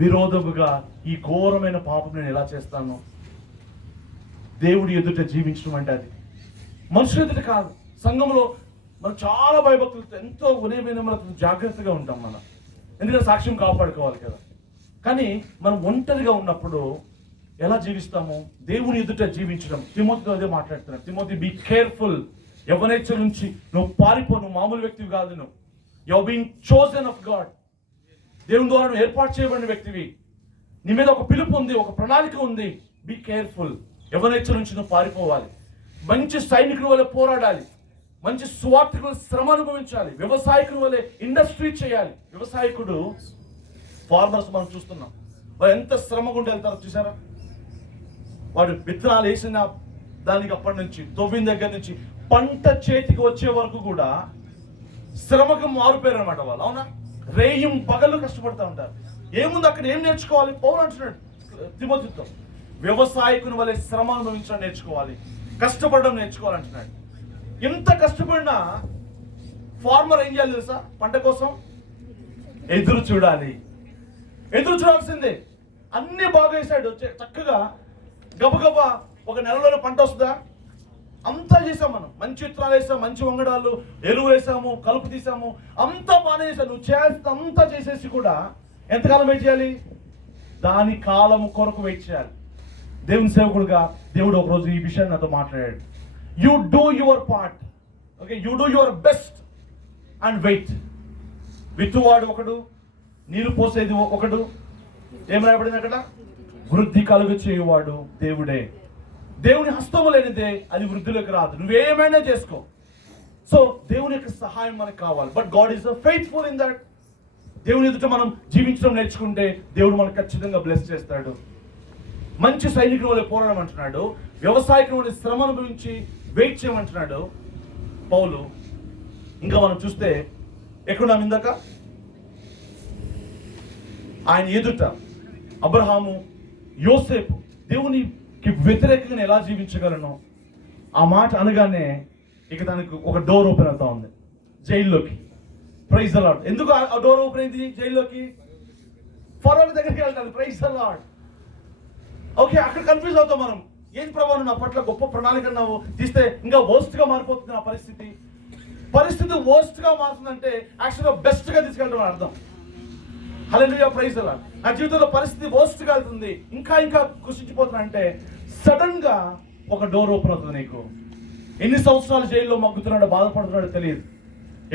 విరోధముగా ఈ ఘోరమైన పాపం నేను ఎలా చేస్తాను? దేవుడి ఎదుట జీవించడం అంటే అది మనుషుల ఎదుట కాదు. సంఘంలో మనం చాలా భయభక్తులతో ఎంతో వినయమైనతో జాగ్రత్తగా ఉంటాం మనం, ఎందుకంటే సాక్ష్యం కాపాడుకోవాలి కదా. కానీ మనం ఒంటరిగా ఉన్నప్పుడు ఎలా జీవిస్తాము? దేవుని ఎదుట జీవించడం. తిమోతితో అదే మాట్లాడుతున్నాడు. Timothy, be careful. యవ్వనేచ్ఛ నుంచి నువ్వు పారిపో. నువ్వు మామూలు వ్యక్తివి కాదు. నువ్వు you are being chosen of God. దేవుని ద్వారా నువ్వు ఏర్పాటు చేయబడిన వ్యక్తివి. నీ మీద ఒక పిలుపు ఉంది, ఒక ప్రణాళిక ఉంది. Be careful. యవ్వనేచ్ఛ నుంచి నువ్వు పారిపోవాలి. మంచి సైనికుల వల్ల పోరాడాలి. మంచి సువార్థికుల శ్రమ అనుభవించాలి. వ్యవసాయకుల వల్ల ఇండస్ట్రీ చేయాలి. వ్యవసాయకుడు, ఫార్మర్స్ మనం చూస్తున్నాం, వాడు ఎంత శ్రమ గుండా వెళ్తారో చూసారా? వాడు విత్తనాలు వేసిన దానికి అప్పటి నుంచి, తవ్విన దగ్గర నుంచి పంట చేతికి వచ్చే వరకు కూడా శ్రమకు మారుపేరు అనమాట వాళ్ళు. అవునా? రేయం పగలు కష్టపడుతూ ఉంటారు. ఏముంది అక్కడ? ఏం నేర్చుకోవాలి? పౌలు అంటున్నాడు తిమోతితో, వ్యవసాయకుని వలె శ్రమ అనుభవించడం నేర్చుకోవాలి, కష్టపడడం నేర్చుకోవాలంటున్నాడు. ఎంత కష్టపడినా ఫార్మర్ ఏం చేయాలి తెలుసా? పంట కోసం ఎదురు చూడాలి. ఎదురు చూడాల్సిందే. అన్ని బాగా వేసాడు, చక్కగా గబగబా ఒక నెలలోనే పంట వస్తుందా? అంతా చేసాం మనం. మంచి విత్తనాలు వేసాం, మంచి వంగడాలు, ఎరువు వేసాము, కలుపు తీసాము, అంతా బాగానే చేసావు. నువ్వు చేయాల్సింది అంతా చేసేసి కూడా ఎంతకాలం వెయిట్ చేయాలి? దాని కాలము కొరకు వెయిట్ చేయాలి. దేవుని సేవకుడుగా దేవుడు ఒకరోజు ఈ విషయాన్ని నాతో మాట్లాడాడు. You do your part, okay, you do your best and wait. విత్తువాడు ఒకడు, నీరు పోసేది ఒకడు. ఏం రాయబడింది అక్కడ? వృద్ధి కలుగు చేయువాడు దేవుడే. దేవుని హస్తము లేనిదే అది వృద్ధిలోకి రాదు. నువ్వేమైనా చేసుకో. సో దేవుని యొక్క సహాయం మనకు కావాలి. But God is faithful in that. దేవుని ఎదుట మనం జీవించడం నేర్చుకుంటే దేవుడు మనకు ఖచ్చితంగా బ్లెస్ చేస్తాడు. మంచి సైనికుల వల్ల పోరాడడం అంటున్నాడు. వ్యవసాయకుల వల్ల శ్రమ అనుభవించి వెయిట్ చేయమంటున్నాడు పౌలు. ఇంకా మనం చూస్తే ఎక్కడున్నాం ఇందాక? ఆయన ఎదుట అబ్రహాము, యోసేపు దేవునికి వ్యతిరేకంగా ఎలా జీవించగలను? ఆ మాట అనగానే ఇక తనకు ఒక డోర్ ఓపెన్ అవుతా ఉంది జైల్లోకి. Praise the Lord. ఎందుకు ఆ డోర్ ఓపెన్ అయింది జైల్లోకి? ఫరో దగ్గరికి వెళ్తాను. Praise the Lord. ఓకే, అక్కడ కన్ఫ్యూజ్ అవుతాం మనం. ఏం ప్రభావం నా పట్ల గొప్ప ప్రణాళిక అన్నావు, తీస్తే ఇంకా వర్స్ట్ గా మారిపోతుంది నా పరిస్థితి. పరిస్థితి వర్స్ట్ గా మారుతుందంటే యాక్చువల్గా బెస్ట్ గా తీసుకెళ్ళడం అర్థం. హల్లెలూయా, ప్రైజ్ ద లార్డ్. నా జీవితంలో పరిస్థితి వర్స్ట్ గా వెళ్తుంది, ఇంకా కుషించిపోతున్నా అంటే సడన్ గా ఒక డోర్ ఓపెన్ అవుతుంది నీకు. ఎన్ని సంవత్సరాలు జైల్లో మగ్గుతున్నాడో, బాధపడుతున్నాడో తెలియదు.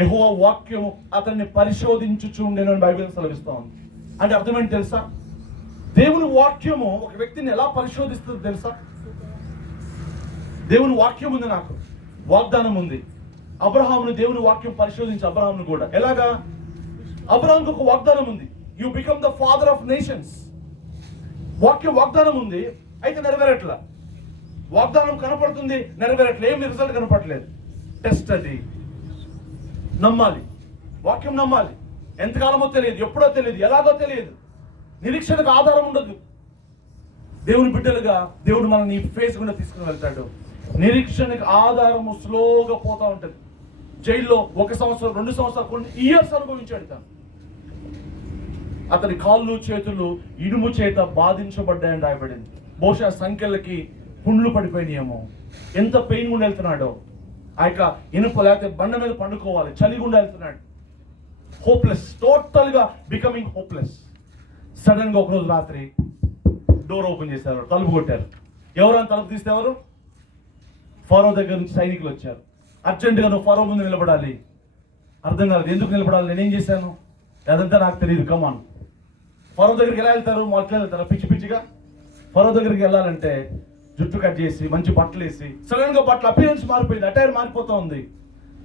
యెహోవా వాక్యము అతన్ని పరిశోధించుచుండెను అని బైబిల్ సెలవిస్తా ఉంది. అంటే అర్థం ఏంటి తెలుసా? దేవుని వాక్యము ఒక వ్యక్తిని ఎలా పరిశోధిస్తుందో తెలుసా? దేవుని వాక్యం ఉంది, నాకు వాగ్దానం ఉంది. అబ్రహామును దేవుని వాక్యం పరిశోధించి అబ్రహామును కూడా ఎలాగా? అబ్రహాంకు ఒక వాగ్దానం ఉంది. You become the father of nations. వాగ్దానం ఉంది, అయితే నెరవేరట్లా. వాగ్దానం కనపడుతుంది, నెరవేరట్లే. ఏమి రిజల్ట్ కనపడలేదు. టెస్ట్ అది. నమ్మాలి, వాక్యం నమ్మాలి. ఎంతకాలమో తెలియదు, ఎప్పుడో తెలియదు, ఎలాగో తెలియదు. నిరీక్షణకు ఆధారం ఉండదు. దేవుని బిడ్డలుగా దేవుడు మనల్ని ఫేస్ గుండా తీసుకుని వెళ్తాడు. నిరీక్షణకు ఆధారము స్లోగా పోతా ఉంటుంది. జైల్లో 1 సంవత్సరం, 2 సంవత్సరాలు, కొన్ని ఇయర్స్ అనుభవించాడు తను. అతని కాళ్ళు చేతులు ఇనుము చేత బాధించబడ్డాయని రాయబడింది. బహుశా సంఖ్యలకి పుండ్లు పడిపోయినాయేమో. ఎంత పెయిన్ గుండా వెళ్తున్నాడో. ఆ యొక్క ఇనుప లేకపోతే బండ మీద పండుకోవాలి, చలి గుండా వెళ్తున్నాడు. హోప్లెస్, టోటల్ గా బికమింగ్ హోప్లెస్. సడన్ గా ఒకరోజు రాత్రి డోర్ ఓపెన్ చేశారు, తలుపు కొట్టారు. ఎవరైనా తలుపు తీస్తే ఎవరు? ఫరో దగ్గర నుంచి సైనికులు వచ్చారు. అర్జెంటుగా నువ్వు ఫరో ముందు నిలబడాలి. అర్థం కాలేదు, ఎందుకు నిలబడాలి, నేనేం చేశాను అదంతా నాకు తెలియదు. కమాన్. ఫరో దగ్గరికి ఎలా వెళ్తారు? అట్లా వెళ్తారు పిచ్చి పిచ్చిగా. ఫరో దగ్గరికి వెళ్ళాలంటే జుట్టు కట్ చేసి, మంచి బట్టలు వేసి, సడన్ గా బట్టలు అపియరెన్స్ మారిపోయింది, అటైర్ మారిపోతా ఉంది.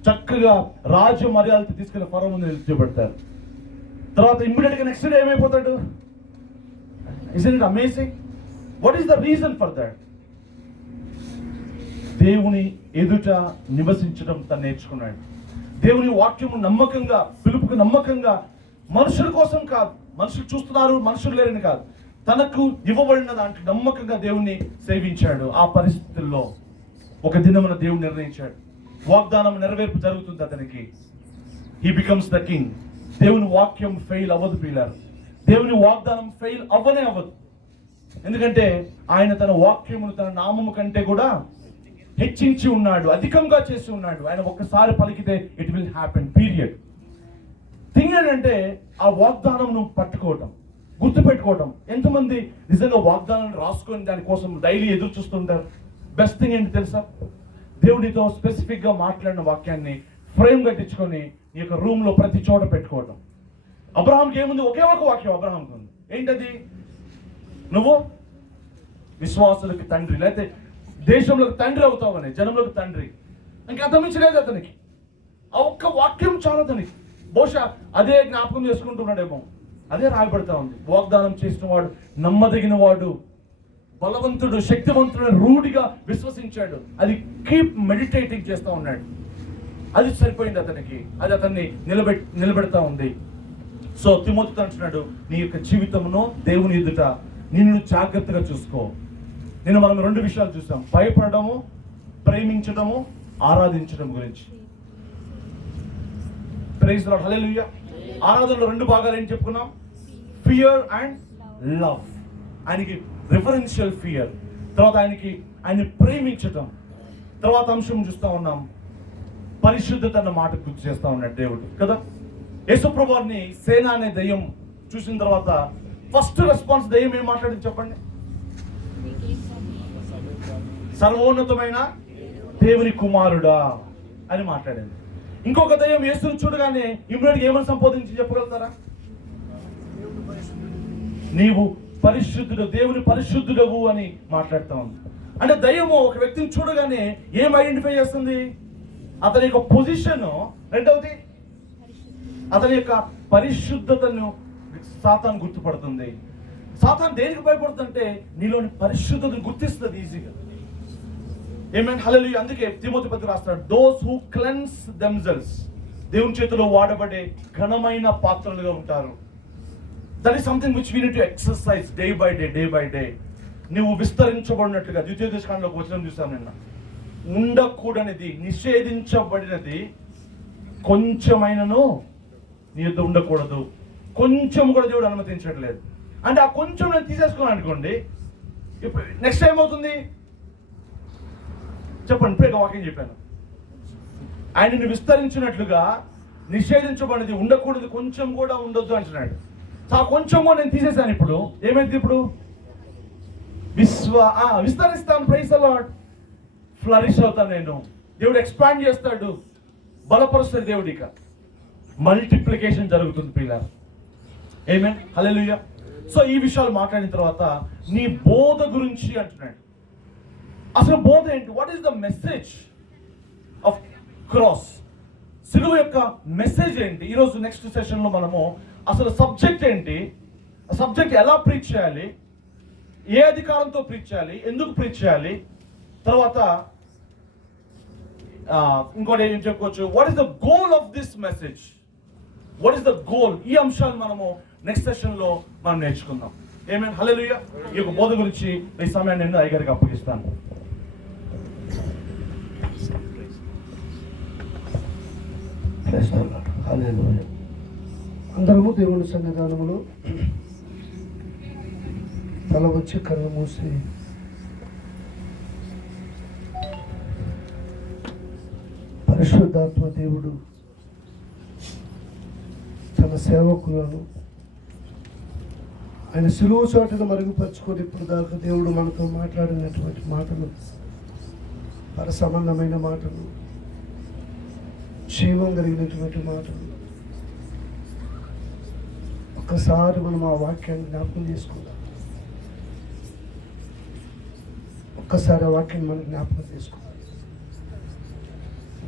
చక్కగా రాజు మర్యాదలు తీసుకెళ్లి ఫరో ముందు నిలిచిపెడతారు. తర్వాత ఇమ్మీడియట్ గా నెక్స్ట్ డే ఏమైపోతాడు? Isn't it amazing? What is the reason for that? దేవుని ఎదుట నివసించడం తను నేర్చుకున్నాడు. దేవుని వాక్యము నమ్మకంగా, పిలుపుకు నమ్మకంగా, మనుషుల కోసం కాదు, మనుషులు చూస్తున్నారు మనుషులు లేరని కాదు, తనకు ఇవ్వబడిన దాంట్లో నమ్మకంగా దేవుణ్ణి సేవించాడు. ఆ పరిస్థితుల్లో ఒక దినమున దేవుడు నిర్ణయించాడు, వాగ్దానం నెరవేర్పు జరుగుతుంది అతనికి. He becomes the king. దేవుని వాక్యం ఫెయిల్ అవ్వదు పిల్లలు. దేవుని వాగ్దానం ఫెయిల్ అవ్వనే అవ్వదు. ఎందుకంటే ఆయన తన వాక్యమును తన నామము కంటే కూడా హెచ్చించి ఉన్నాడు, అధికంగా చేసి ఉన్నాడు. ఆయన ఒక్కసారి పలికితే it will happen, period. Thing ఏంటంటే ఆ వాగ్దానం పట్టుకోవటం, గుర్తుపెట్టుకోవటం. ఎంతమంది నిజంగా వాగ్దానాన్ని రాసుకొని దానికోసం డైలీ ఎదురు చూస్తుంటారు? బెస్ట్ థింగ్ ఏంటి తెలుసా? దేవుడితో స్పెసిఫిక్ గా మాట్లాడిన వాక్యాన్ని ఫ్రేమ్ కట్టించుకొని నీ యొక్క రూమ్ లో ప్రతి చోట పెట్టుకోవడం. అబ్రహాంకి ఏముంది? ఒకే ఒక వాక్యం అబ్రహాంకి ఉంది. ఏంటది? నువ్వు విశ్వాసులకి తండ్రి, లేకపోతే దేశంలోకి తండ్రి అవుతావని, జనంలోకి తండ్రి. ఇంకా అతమించలేదు అతనికి. ఆ ఒక్క వాక్యం చాలా అతనికి. బహుశా అదే జ్ఞాపకం చేసుకుంటున్నాడేమో. అదే రాయబడతా ఉంది. వాగ్దానం చేసిన వాడు నమ్మదగిన వాడు, బలవంతుడు, శక్తివంతుడు, రూఢిగా విశ్వసించాడు. అది కీప్ మెడిటేటింగ్ చేస్తూ ఉన్నాడు. అది సరిపోయింది అతనికి. అది అతన్ని నిలబెడతా ఉంది. సో తిమోతితో అంటున్నాడు, నీ యొక్క జీవితమును దేవుని ఎదుట నిన్ను జాగ్రత్తగా చూసుకో. నేను మనం 2 విషయాలు చూసాం, భయపడము, ప్రేమించడము, ఆరాధించడం గురించి. ప్రైజ్ ది లార్డ్, హల్లెలూయా. ఆరాధనలో 2 భాగాలు ఏం చెప్పుకున్నాం? Fear and love. ఆయనకి రిఫరెన్షియల్ ఫియర్, తర్వాత ఆయన ప్రేమించటం. తర్వాత అంశం చూస్తా ఉన్నాం, పరిశుద్ధత అన్న మాట గుర్తు చేస్తా ఉన్నాడు దేవుడు కదా. యేసుప్రభుని సేన అనే దయ్యం చూసిన తర్వాత ఫస్ట్ రెస్పాన్స్ దయ్యం ఏం మాట్లాడింది చెప్పండి? సర్వోన్నతమైన దేవుని కుమారుడా అని మాట్లాడింది. ఇంకొక దయ్యం యేసుని చూడగానే ఇమ్మీడియట్ ఏమని సంబోధించి చెప్పగలుగుతారా? నీవు పరిశుద్ధుడు, దేవుని పరిశుద్ధుడవు అని మాట్లాడుతా ఉంది. అంటే దయ్యము ఒక వ్యక్తిని చూడగానే ఏం ఐడెంటిఫై చేస్తుంది? అతని యొక్క పొజిషన్. రెండవది అతని యొక్క పరిశుద్ధతను సాతాను గుర్తుపడుతుంది. సాతాను దేనికి భయపడుతుందంటే నీలోని పరిశుద్ధతను గుర్తిస్తుంది ఈజీగా. ఆమేన్, హల్లెలూయా. అందుకే తిమోతి పత్రిక రాస్తాడు, దోస్ హూ క్లెన్స్ దెమ్సెల్వ్స్, దేవుని చేతిలో వాడబడే ఘనమైన పాత్రలుగా ఉంటారు. That is something which we need to exercise day by day. నువ్వు విస్తరించబడినట్లుగా ద్వితీయోపదేశకాండంలోకి వచనం చూసాను నిన్న. ఉండకూడనిది, నిషేధించబడినది కొంచెమైనను నీ యొద్ద ఉండకూడదు. కొంచెం కూడా దేవుడు అనుమతించట్లేదు. అంటే ఆ కొంచెం నేను తీసేసుకున్నాను అనుకోండి, ఇప్పుడు నెక్స్ట్ టైం అవుతుంది చెప్పండి. ఇప్పుడే వాక్యం చెప్పాను, ఆయనని విస్తరించినట్లుగా నిషేధించబడినది ఉండకూడదు, కొంచెం కూడా ఉండొద్దు అంటున్నాడు. ఆ కొంచెం కూడా నేను తీసేసాను. ఇప్పుడు ఏమైంది? ఇప్పుడు విస్తరిస్తాను. Praise the Lord. ఫ్లరిష్ అవుతాను నేను. దేవుడు ఎక్స్పాండ్ చేస్తాడు, బలపరుస్తాడు. దేవుడు ఇక మల్టిప్లికేషన్ జరుగుతుంది పిల్లలు. ఆమేన్, హల్లెలూయా. సో ఈ విషయాలు మాట్లాడిన తర్వాత నీ బోధ గురించి అంటున్నాడు. అసలు బోధ ఏంటి? What is the message of cross? సిలువ యొక్క మెసేజ్ ఏంటి? ఈరోజు నెక్స్ట్ సెషన్లో మనము అసలు సబ్జెక్ట్ ఏంటి, సబ్జెక్ట్ ఎలా ప్రీచ్ చేయాలి, ఏ అధికారంతో ప్రీచ్ చేయాలి, ఎందుకు ప్రీచ్ చేయాలి, తర్వాత ఇంకోటి ఏం చెప్పుకోవచ్చు, what is the goal of this message, what is the goal. ఈ అంశాలు మనము నెక్స్ట్ సెషన్ లో మనం నేర్చుకుందాం. ఆమేన్, హల్లెలూయా. ఈ యొక్క బోధ గురించి ఈ సమయాన్ని నేను అయ్యగారికి అప్పగిస్తాను. అందరము దేవుని సన్నిధానములో తల వచ్చి కళ్ళు మూసి పరిశుద్ధాత్మ దేవుడు తన సేవకులను ఆయన సులువు చోటను మరుగుపరుచుకొని ఇప్పుడు దాకా దేవుడు మనతో మాట్లాడినటువంటి మాటలు, పర సంబంధమైన మాటలు, క్షేమం కలిగినటువంటి మాటలు, ఒక్కసారి మనం ఆ వాక్యాన్ని జ్ఞాపకం చేసుకుందాం. ఒక్కసారి ఆ వాక్యాన్ని మనం జ్ఞాపకం చేసుకుందాం.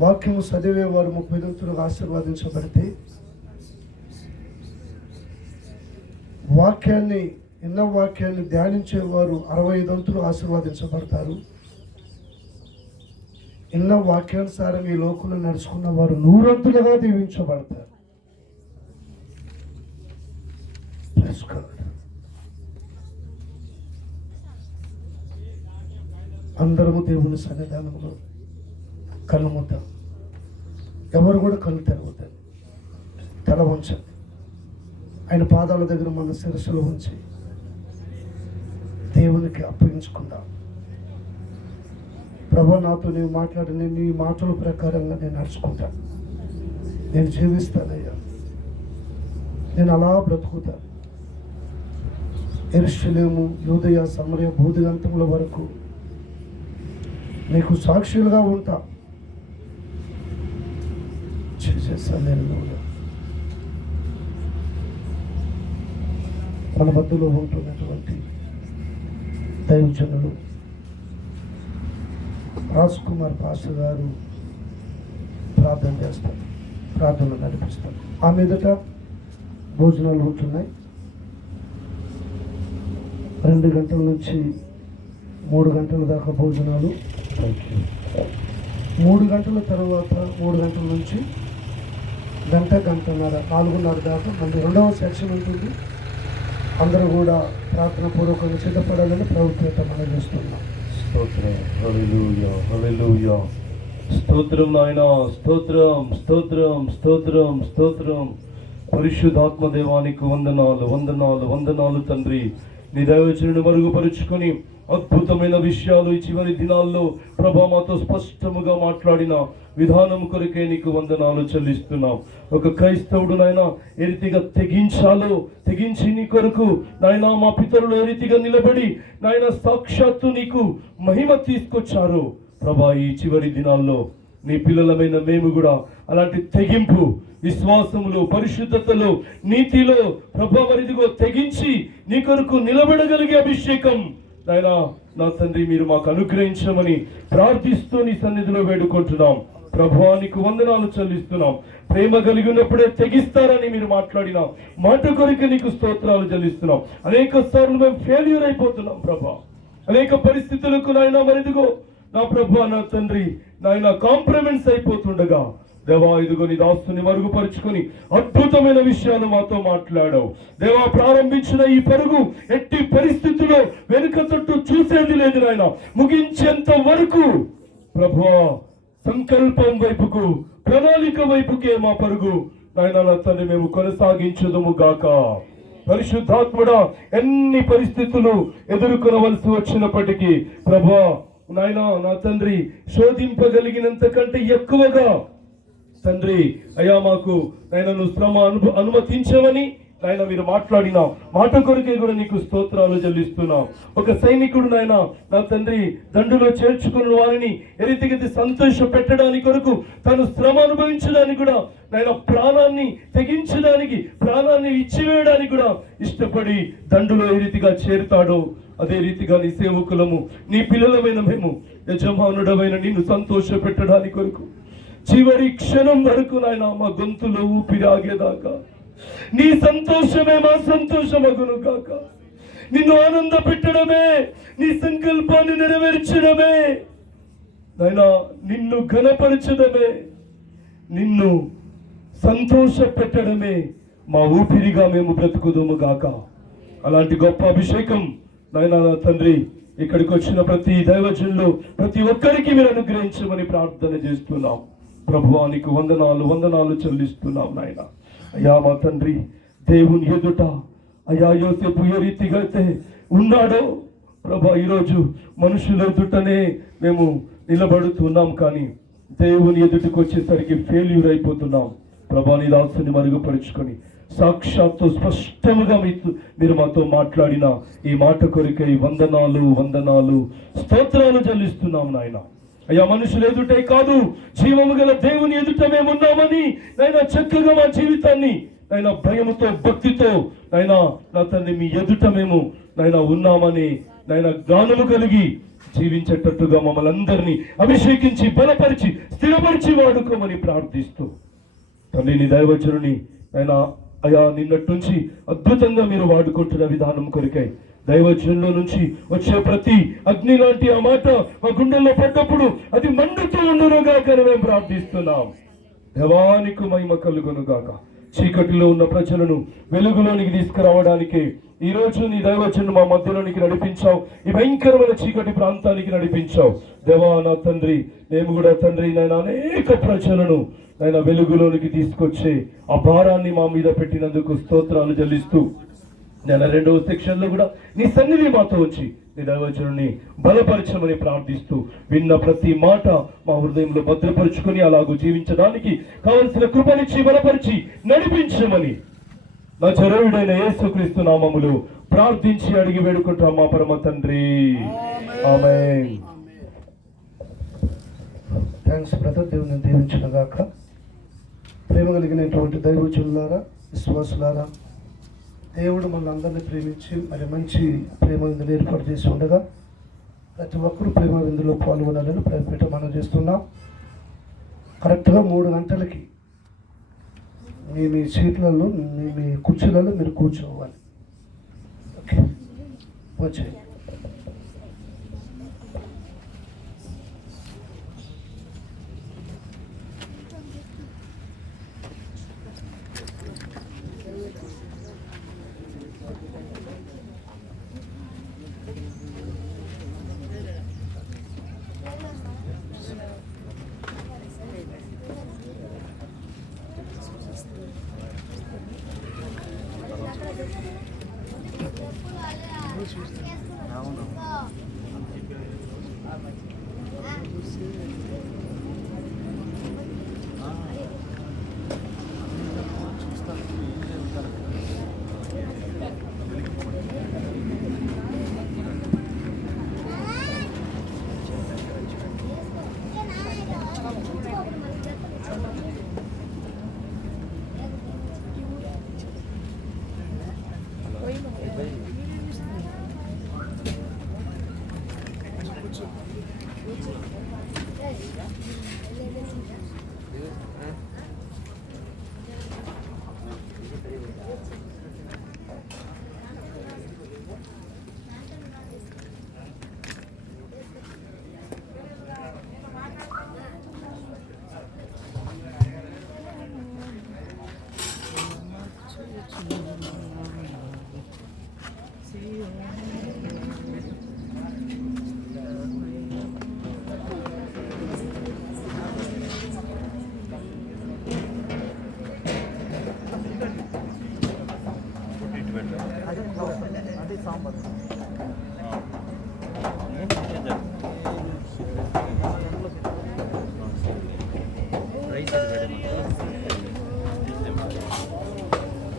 వాక్యము చదివేవారు 30 దంతులుగా ఆశీర్వాదించబడితే, వాక్యాన్ని ఎన్నో వాక్యాన్ని ధ్యానించేవారు 65 దంతులు ఆశీర్వాదించబడతారు. ఎన్నో వాక్యానుసారం ఈ లోకంలో నడుచుకున్న వారు నూరంతులుగా దీవించబడతారు. Praise God. అందరము దేవుని సన్నిధానంలో కళ్ళు మూద్దాం. ఎవరు కూడా కళ్ళు తెరవద్దాం. తల వంచండి. ఆయన పాదాల దగ్గర మన శిరస్సులో ఉంచి దేవునికి అప్పగించుకుందాం. ప్రభు, నాతో నీవు మాట్లాడి నేను నీ మాటల ప్రకారంగా నేను నడుచుకుంటాను, నేను జీవిస్తానయ్యా, నేను అలా బ్రతుకుతాను. యెరూషలేము, యూదయ, సమరయ, భూదిగంతముల వరకు నీకు సాక్షులుగా ఉంటా. మన మధ్యలో ఉంటున్నటువంటి దైవజనులు రాజ్ కుమార్ పాస్టర్ గారు ప్రార్థన చేస్తారు, ప్రార్థనలు నడిపిస్తారు. ఆ మీదట భోజనాలు ఉంటున్నాయి. 2 గంటల నుంచి 3 గంటల దాకా భోజనాలు. 3 గంటల తర్వాత 3 గంటల నుంచి గంటన్నర 4:30 దాకా మళ్ళీ 2వ సెక్షన్ ఉంటుంది. అందరూ కూడా ప్రార్థన పూర్వకంగా సిద్ధపడాలని ప్రభుత్వం మనం చేస్తున్నాం. స్తోత్రం, హల్లెలూయా, హల్లెలూయా. స్తోత్రం నాయనా, స్తోత్రం, స్తోత్రం, స్తోత్రం, స్తోత్రం. పరిశుద్ధాత్మ దేవానికి వందనాలు, వందనాలు, వందనాలు తండ్రి. నీ దైవచనుని మరుగుపరుచుకొని అద్భుతమైన విషయాలు ఈ చివరి దినాల్లో ప్రభా మాతో స్పష్టముగా మాట్లాడిన విధానం కొరకే నీకు వందనాలు చెల్లిస్తున్నాం. ఒక క్రైస్తవుడు నాయన ఏ రీతిగా తెగించి నీ కొరకు నాయన మా పితరులు ఏ రీతిగా నిలబడి నాయన సాక్షాత్తు నీకు మహిమ తీసుకొచ్చారు ప్రభా, ఈ చివరి దినాల్లో నీ పిల్లలమైన మేము కూడా అలాంటి తెగింపు, విశ్వాసములో, పరిశుద్ధతలో, నీతిలో ప్రభా మరిదిగో తెగించి నీ కొరకు నిలబడగలిగే అభిషేకం నాయనా నా తండ్రి మీరు మాకు అనుగ్రహించమని ప్రార్థిస్తూ నీ సన్నిధిలో వేడుకుంటున్నాం. ప్రభువానికి వందనాలు చెల్లిస్తున్నాం. ప్రేమ కలిగి ఉన్నప్పుడే తెగిస్తారని మీరు మాట్లాడిన మాట కొరకు నీకు స్తోత్రాలు చెల్లిస్తున్నాం. అనేక సార్లు మేము ఫెయిల్యూర్ అయిపోతున్నాం ప్రభా, అనేక పరిస్థితులకు నాయన మరిదిగో నా ప్రభా నా తండ్రి నాయన కాంప్రమైజ్ అయిపోతుండగా దేవా ఇదిగో నీ దాస్తుని మరుగుపరుచుకొని అద్భుతమైన విషయాలు మాతో మాట్లాడావు దేవా. ప్రారంభించిన ఈ పరుగు ఎట్టి పరిస్థితుల్లో వెనుక తట్టు చూసేది లేదు నాయన. ముగించేంత వరకు ప్రభువా సంకల్పం వైపుకు, ప్రణాళిక వైపుకే మా పరుగు నాయన నా తండ్రి మేము కొనసాగించదుము గాక. పరిశుద్ధాత్ముడా ఎన్ని పరిస్థితులు ఎదుర్కొనవలసి వచ్చినప్పటికీ ప్రభువా నాయన నా తండ్రి శోధింపగలిగినంత కంటే ఎక్కువగా తండ్రి అయ్యా మాకు నాయన నువ్వు శ్రమ అనుమతించవని నాయన మీరు మాట్లాడిన మాట కొరకే కూడా నీకు స్తోత్రాలు చెల్లిస్తున్నాం. ఒక సైనికుడు నాయన నా తండ్రి దండులో చేర్చుకున్న వారిని ఎరితిగతి సంతోష పెట్టడానికి కొరకు తను శ్రమ అనుభవించడానికి కూడా నాయన ప్రాణాన్ని తెగించడానికి, ప్రాణాన్ని ఇచ్చివేయడానికి కూడా ఇష్టపడి దండులో ఏ రీతిగా చేరుతాడో అదే రీతిగా నీ సేవకులము, నీ పిల్లలమైన మేము యజమానుడమైన నిన్ను సంతోష పెట్టడానికి కొరకు చివరి క్షణం వరకు నాయన మా గొంతులో ఊపిరి ఆగేదాకా నీ సంతోషమే మా సంతోషమగును కాక. నిన్ను ఆనంద పెట్టడమే, నీ సంకల్పాన్ని నెరవేర్చడమే నాయన, నిన్ను ఘనపరచడమే, నిన్ను సంతోష పెట్టడమే మా ఊపిరిగా మేము బ్రతుకుదుము గాక. అలాంటి గొప్ప అభిషేకం నాయన తండ్రి ఇక్కడికి వచ్చిన ప్రతి దైవజనులు ప్రతి ఒక్కరికి మీరు అనుగ్రహించమని ప్రార్థన చేస్తున్నాం. ప్రభువానికి వందనాలు, వందనాలు చెల్లిస్తున్నాం నాయన. అయ్యా మా తండ్రి దేవుని ఎదుట అయ్యా యోసేపు ఏ రీతిగా అయితే ఉన్నాడో ప్రభా ఈరోజు మనుషుల ఎదుటనే మేము నిలబడుతున్నాం, కానీ దేవుని ఎదుటికి వచ్చేసరికి ఫెయిల్యూర్ అయిపోతున్నాం. ప్రభా నీ దాసుని మరుగుపరుచుకొని సాక్షాత్తు స్పష్టముగా మీరు మాతో మాట్లాడిన ఈ మాట కొరికై వందనాలు, వందనాలు, స్తోత్రాలు చెల్లిస్తున్నాం నాయన. అయ్యా మనుషులు ఎదుటే కాదు, జీవము గల దేవుని ఎదుట మేము ఉన్నామని నైనా చక్కగా మా జీవితాన్ని నైనా భయముతో, భక్తితో నైనా నా తండ్రి మీ ఎదుట మేము నైనా ఉన్నామని నైనా జ్ఞానము కలిగి జీవించేటట్టుగా మమ్మల్ని అందరినీ అభిషేకించి బలపరిచి స్థిరపరిచి వాడుకోమని ప్రార్థిస్తూ తండ్రి నీ దైవచనుని నైనా అయ్యా నిన్నటి నుంచి అద్భుతంగా మీరు వాడుకుంటున్న విధానం కొరికై దైవజనుల నుంచి వచ్చే ప్రతి అగ్ని లాంటి ఆ మాట మా గుండెల్లో పడ్డప్పుడు అది మండుతూ ఉండునుగా మేము ప్రార్థిస్తున్నాం. దేవానికి మహిమ కలుగును గాక. చీకటిలో ఉన్న ప్రజలను వెలుగులోనికి తీసుకురావడానికి ఈ రోజు నీ దైవజనుడు మా మధ్యలోనికి నడిపించావు. ఈ భయంకరమైన చీకటి ప్రాంతానికి నడిపించావు. దేవా నా తండ్రి, మేము కూడా తండ్రి నేను అనేక ప్రజలను నేను వెలుగులోనికి తీసుకొచ్చే ఆ భారాన్ని మా మీద పెట్టినందుకు స్తోత్రాలు చెల్లిస్తూ నేను 2వ సెక్షన్లో కూడా నీ సన్నిధి మాతో వచ్చి నీ దైవజనుడిని బలపరచమని ప్రార్థిస్తూ విన్న ప్రతి మాట మా హృదయంలో భద్రపరుచుకొని అలాగూ జీవించడానికి కావలసిన కృపనిచ్చి బలపరిచి నడిపించమని నజరేయుడైన యేసుక్రీస్తు నామములో ప్రార్థించి అడిగి వేడుకుంటాం మా పరమ తండ్రి. ఆమేన్. Thanks brother. దేవుని దీవించిన గాక. ప్రేమ కలిగినటువంటి దైవజనులారా, విశ్వాసులారా, దేవుడు మన అందరినీ ప్రేమించి మరి మంచి ప్రేమ విందులు ఏర్పాటు చేసి ఉండగా ప్రతి ఒక్కరూ ప్రేమ విందులో పాల్గొనాలని ప్రేమపేట మనం చేస్తున్నాం. కరెక్ట్గా 3 గంటలకి మీ సీట్లలో మీ కుర్చీలలో మీరు కూర్చోవాలి. ఓకే, వచ్చాయి.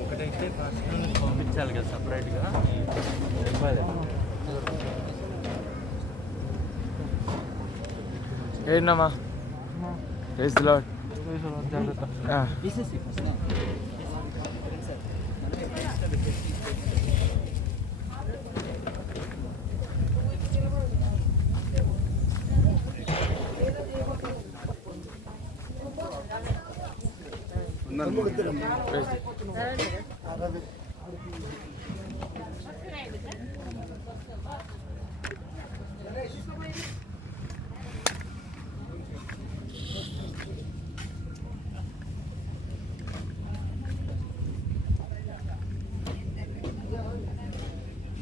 ఒకటైతే పంపించాలి కదా సపరేట్గా. ఏంటమ్మా రేసులో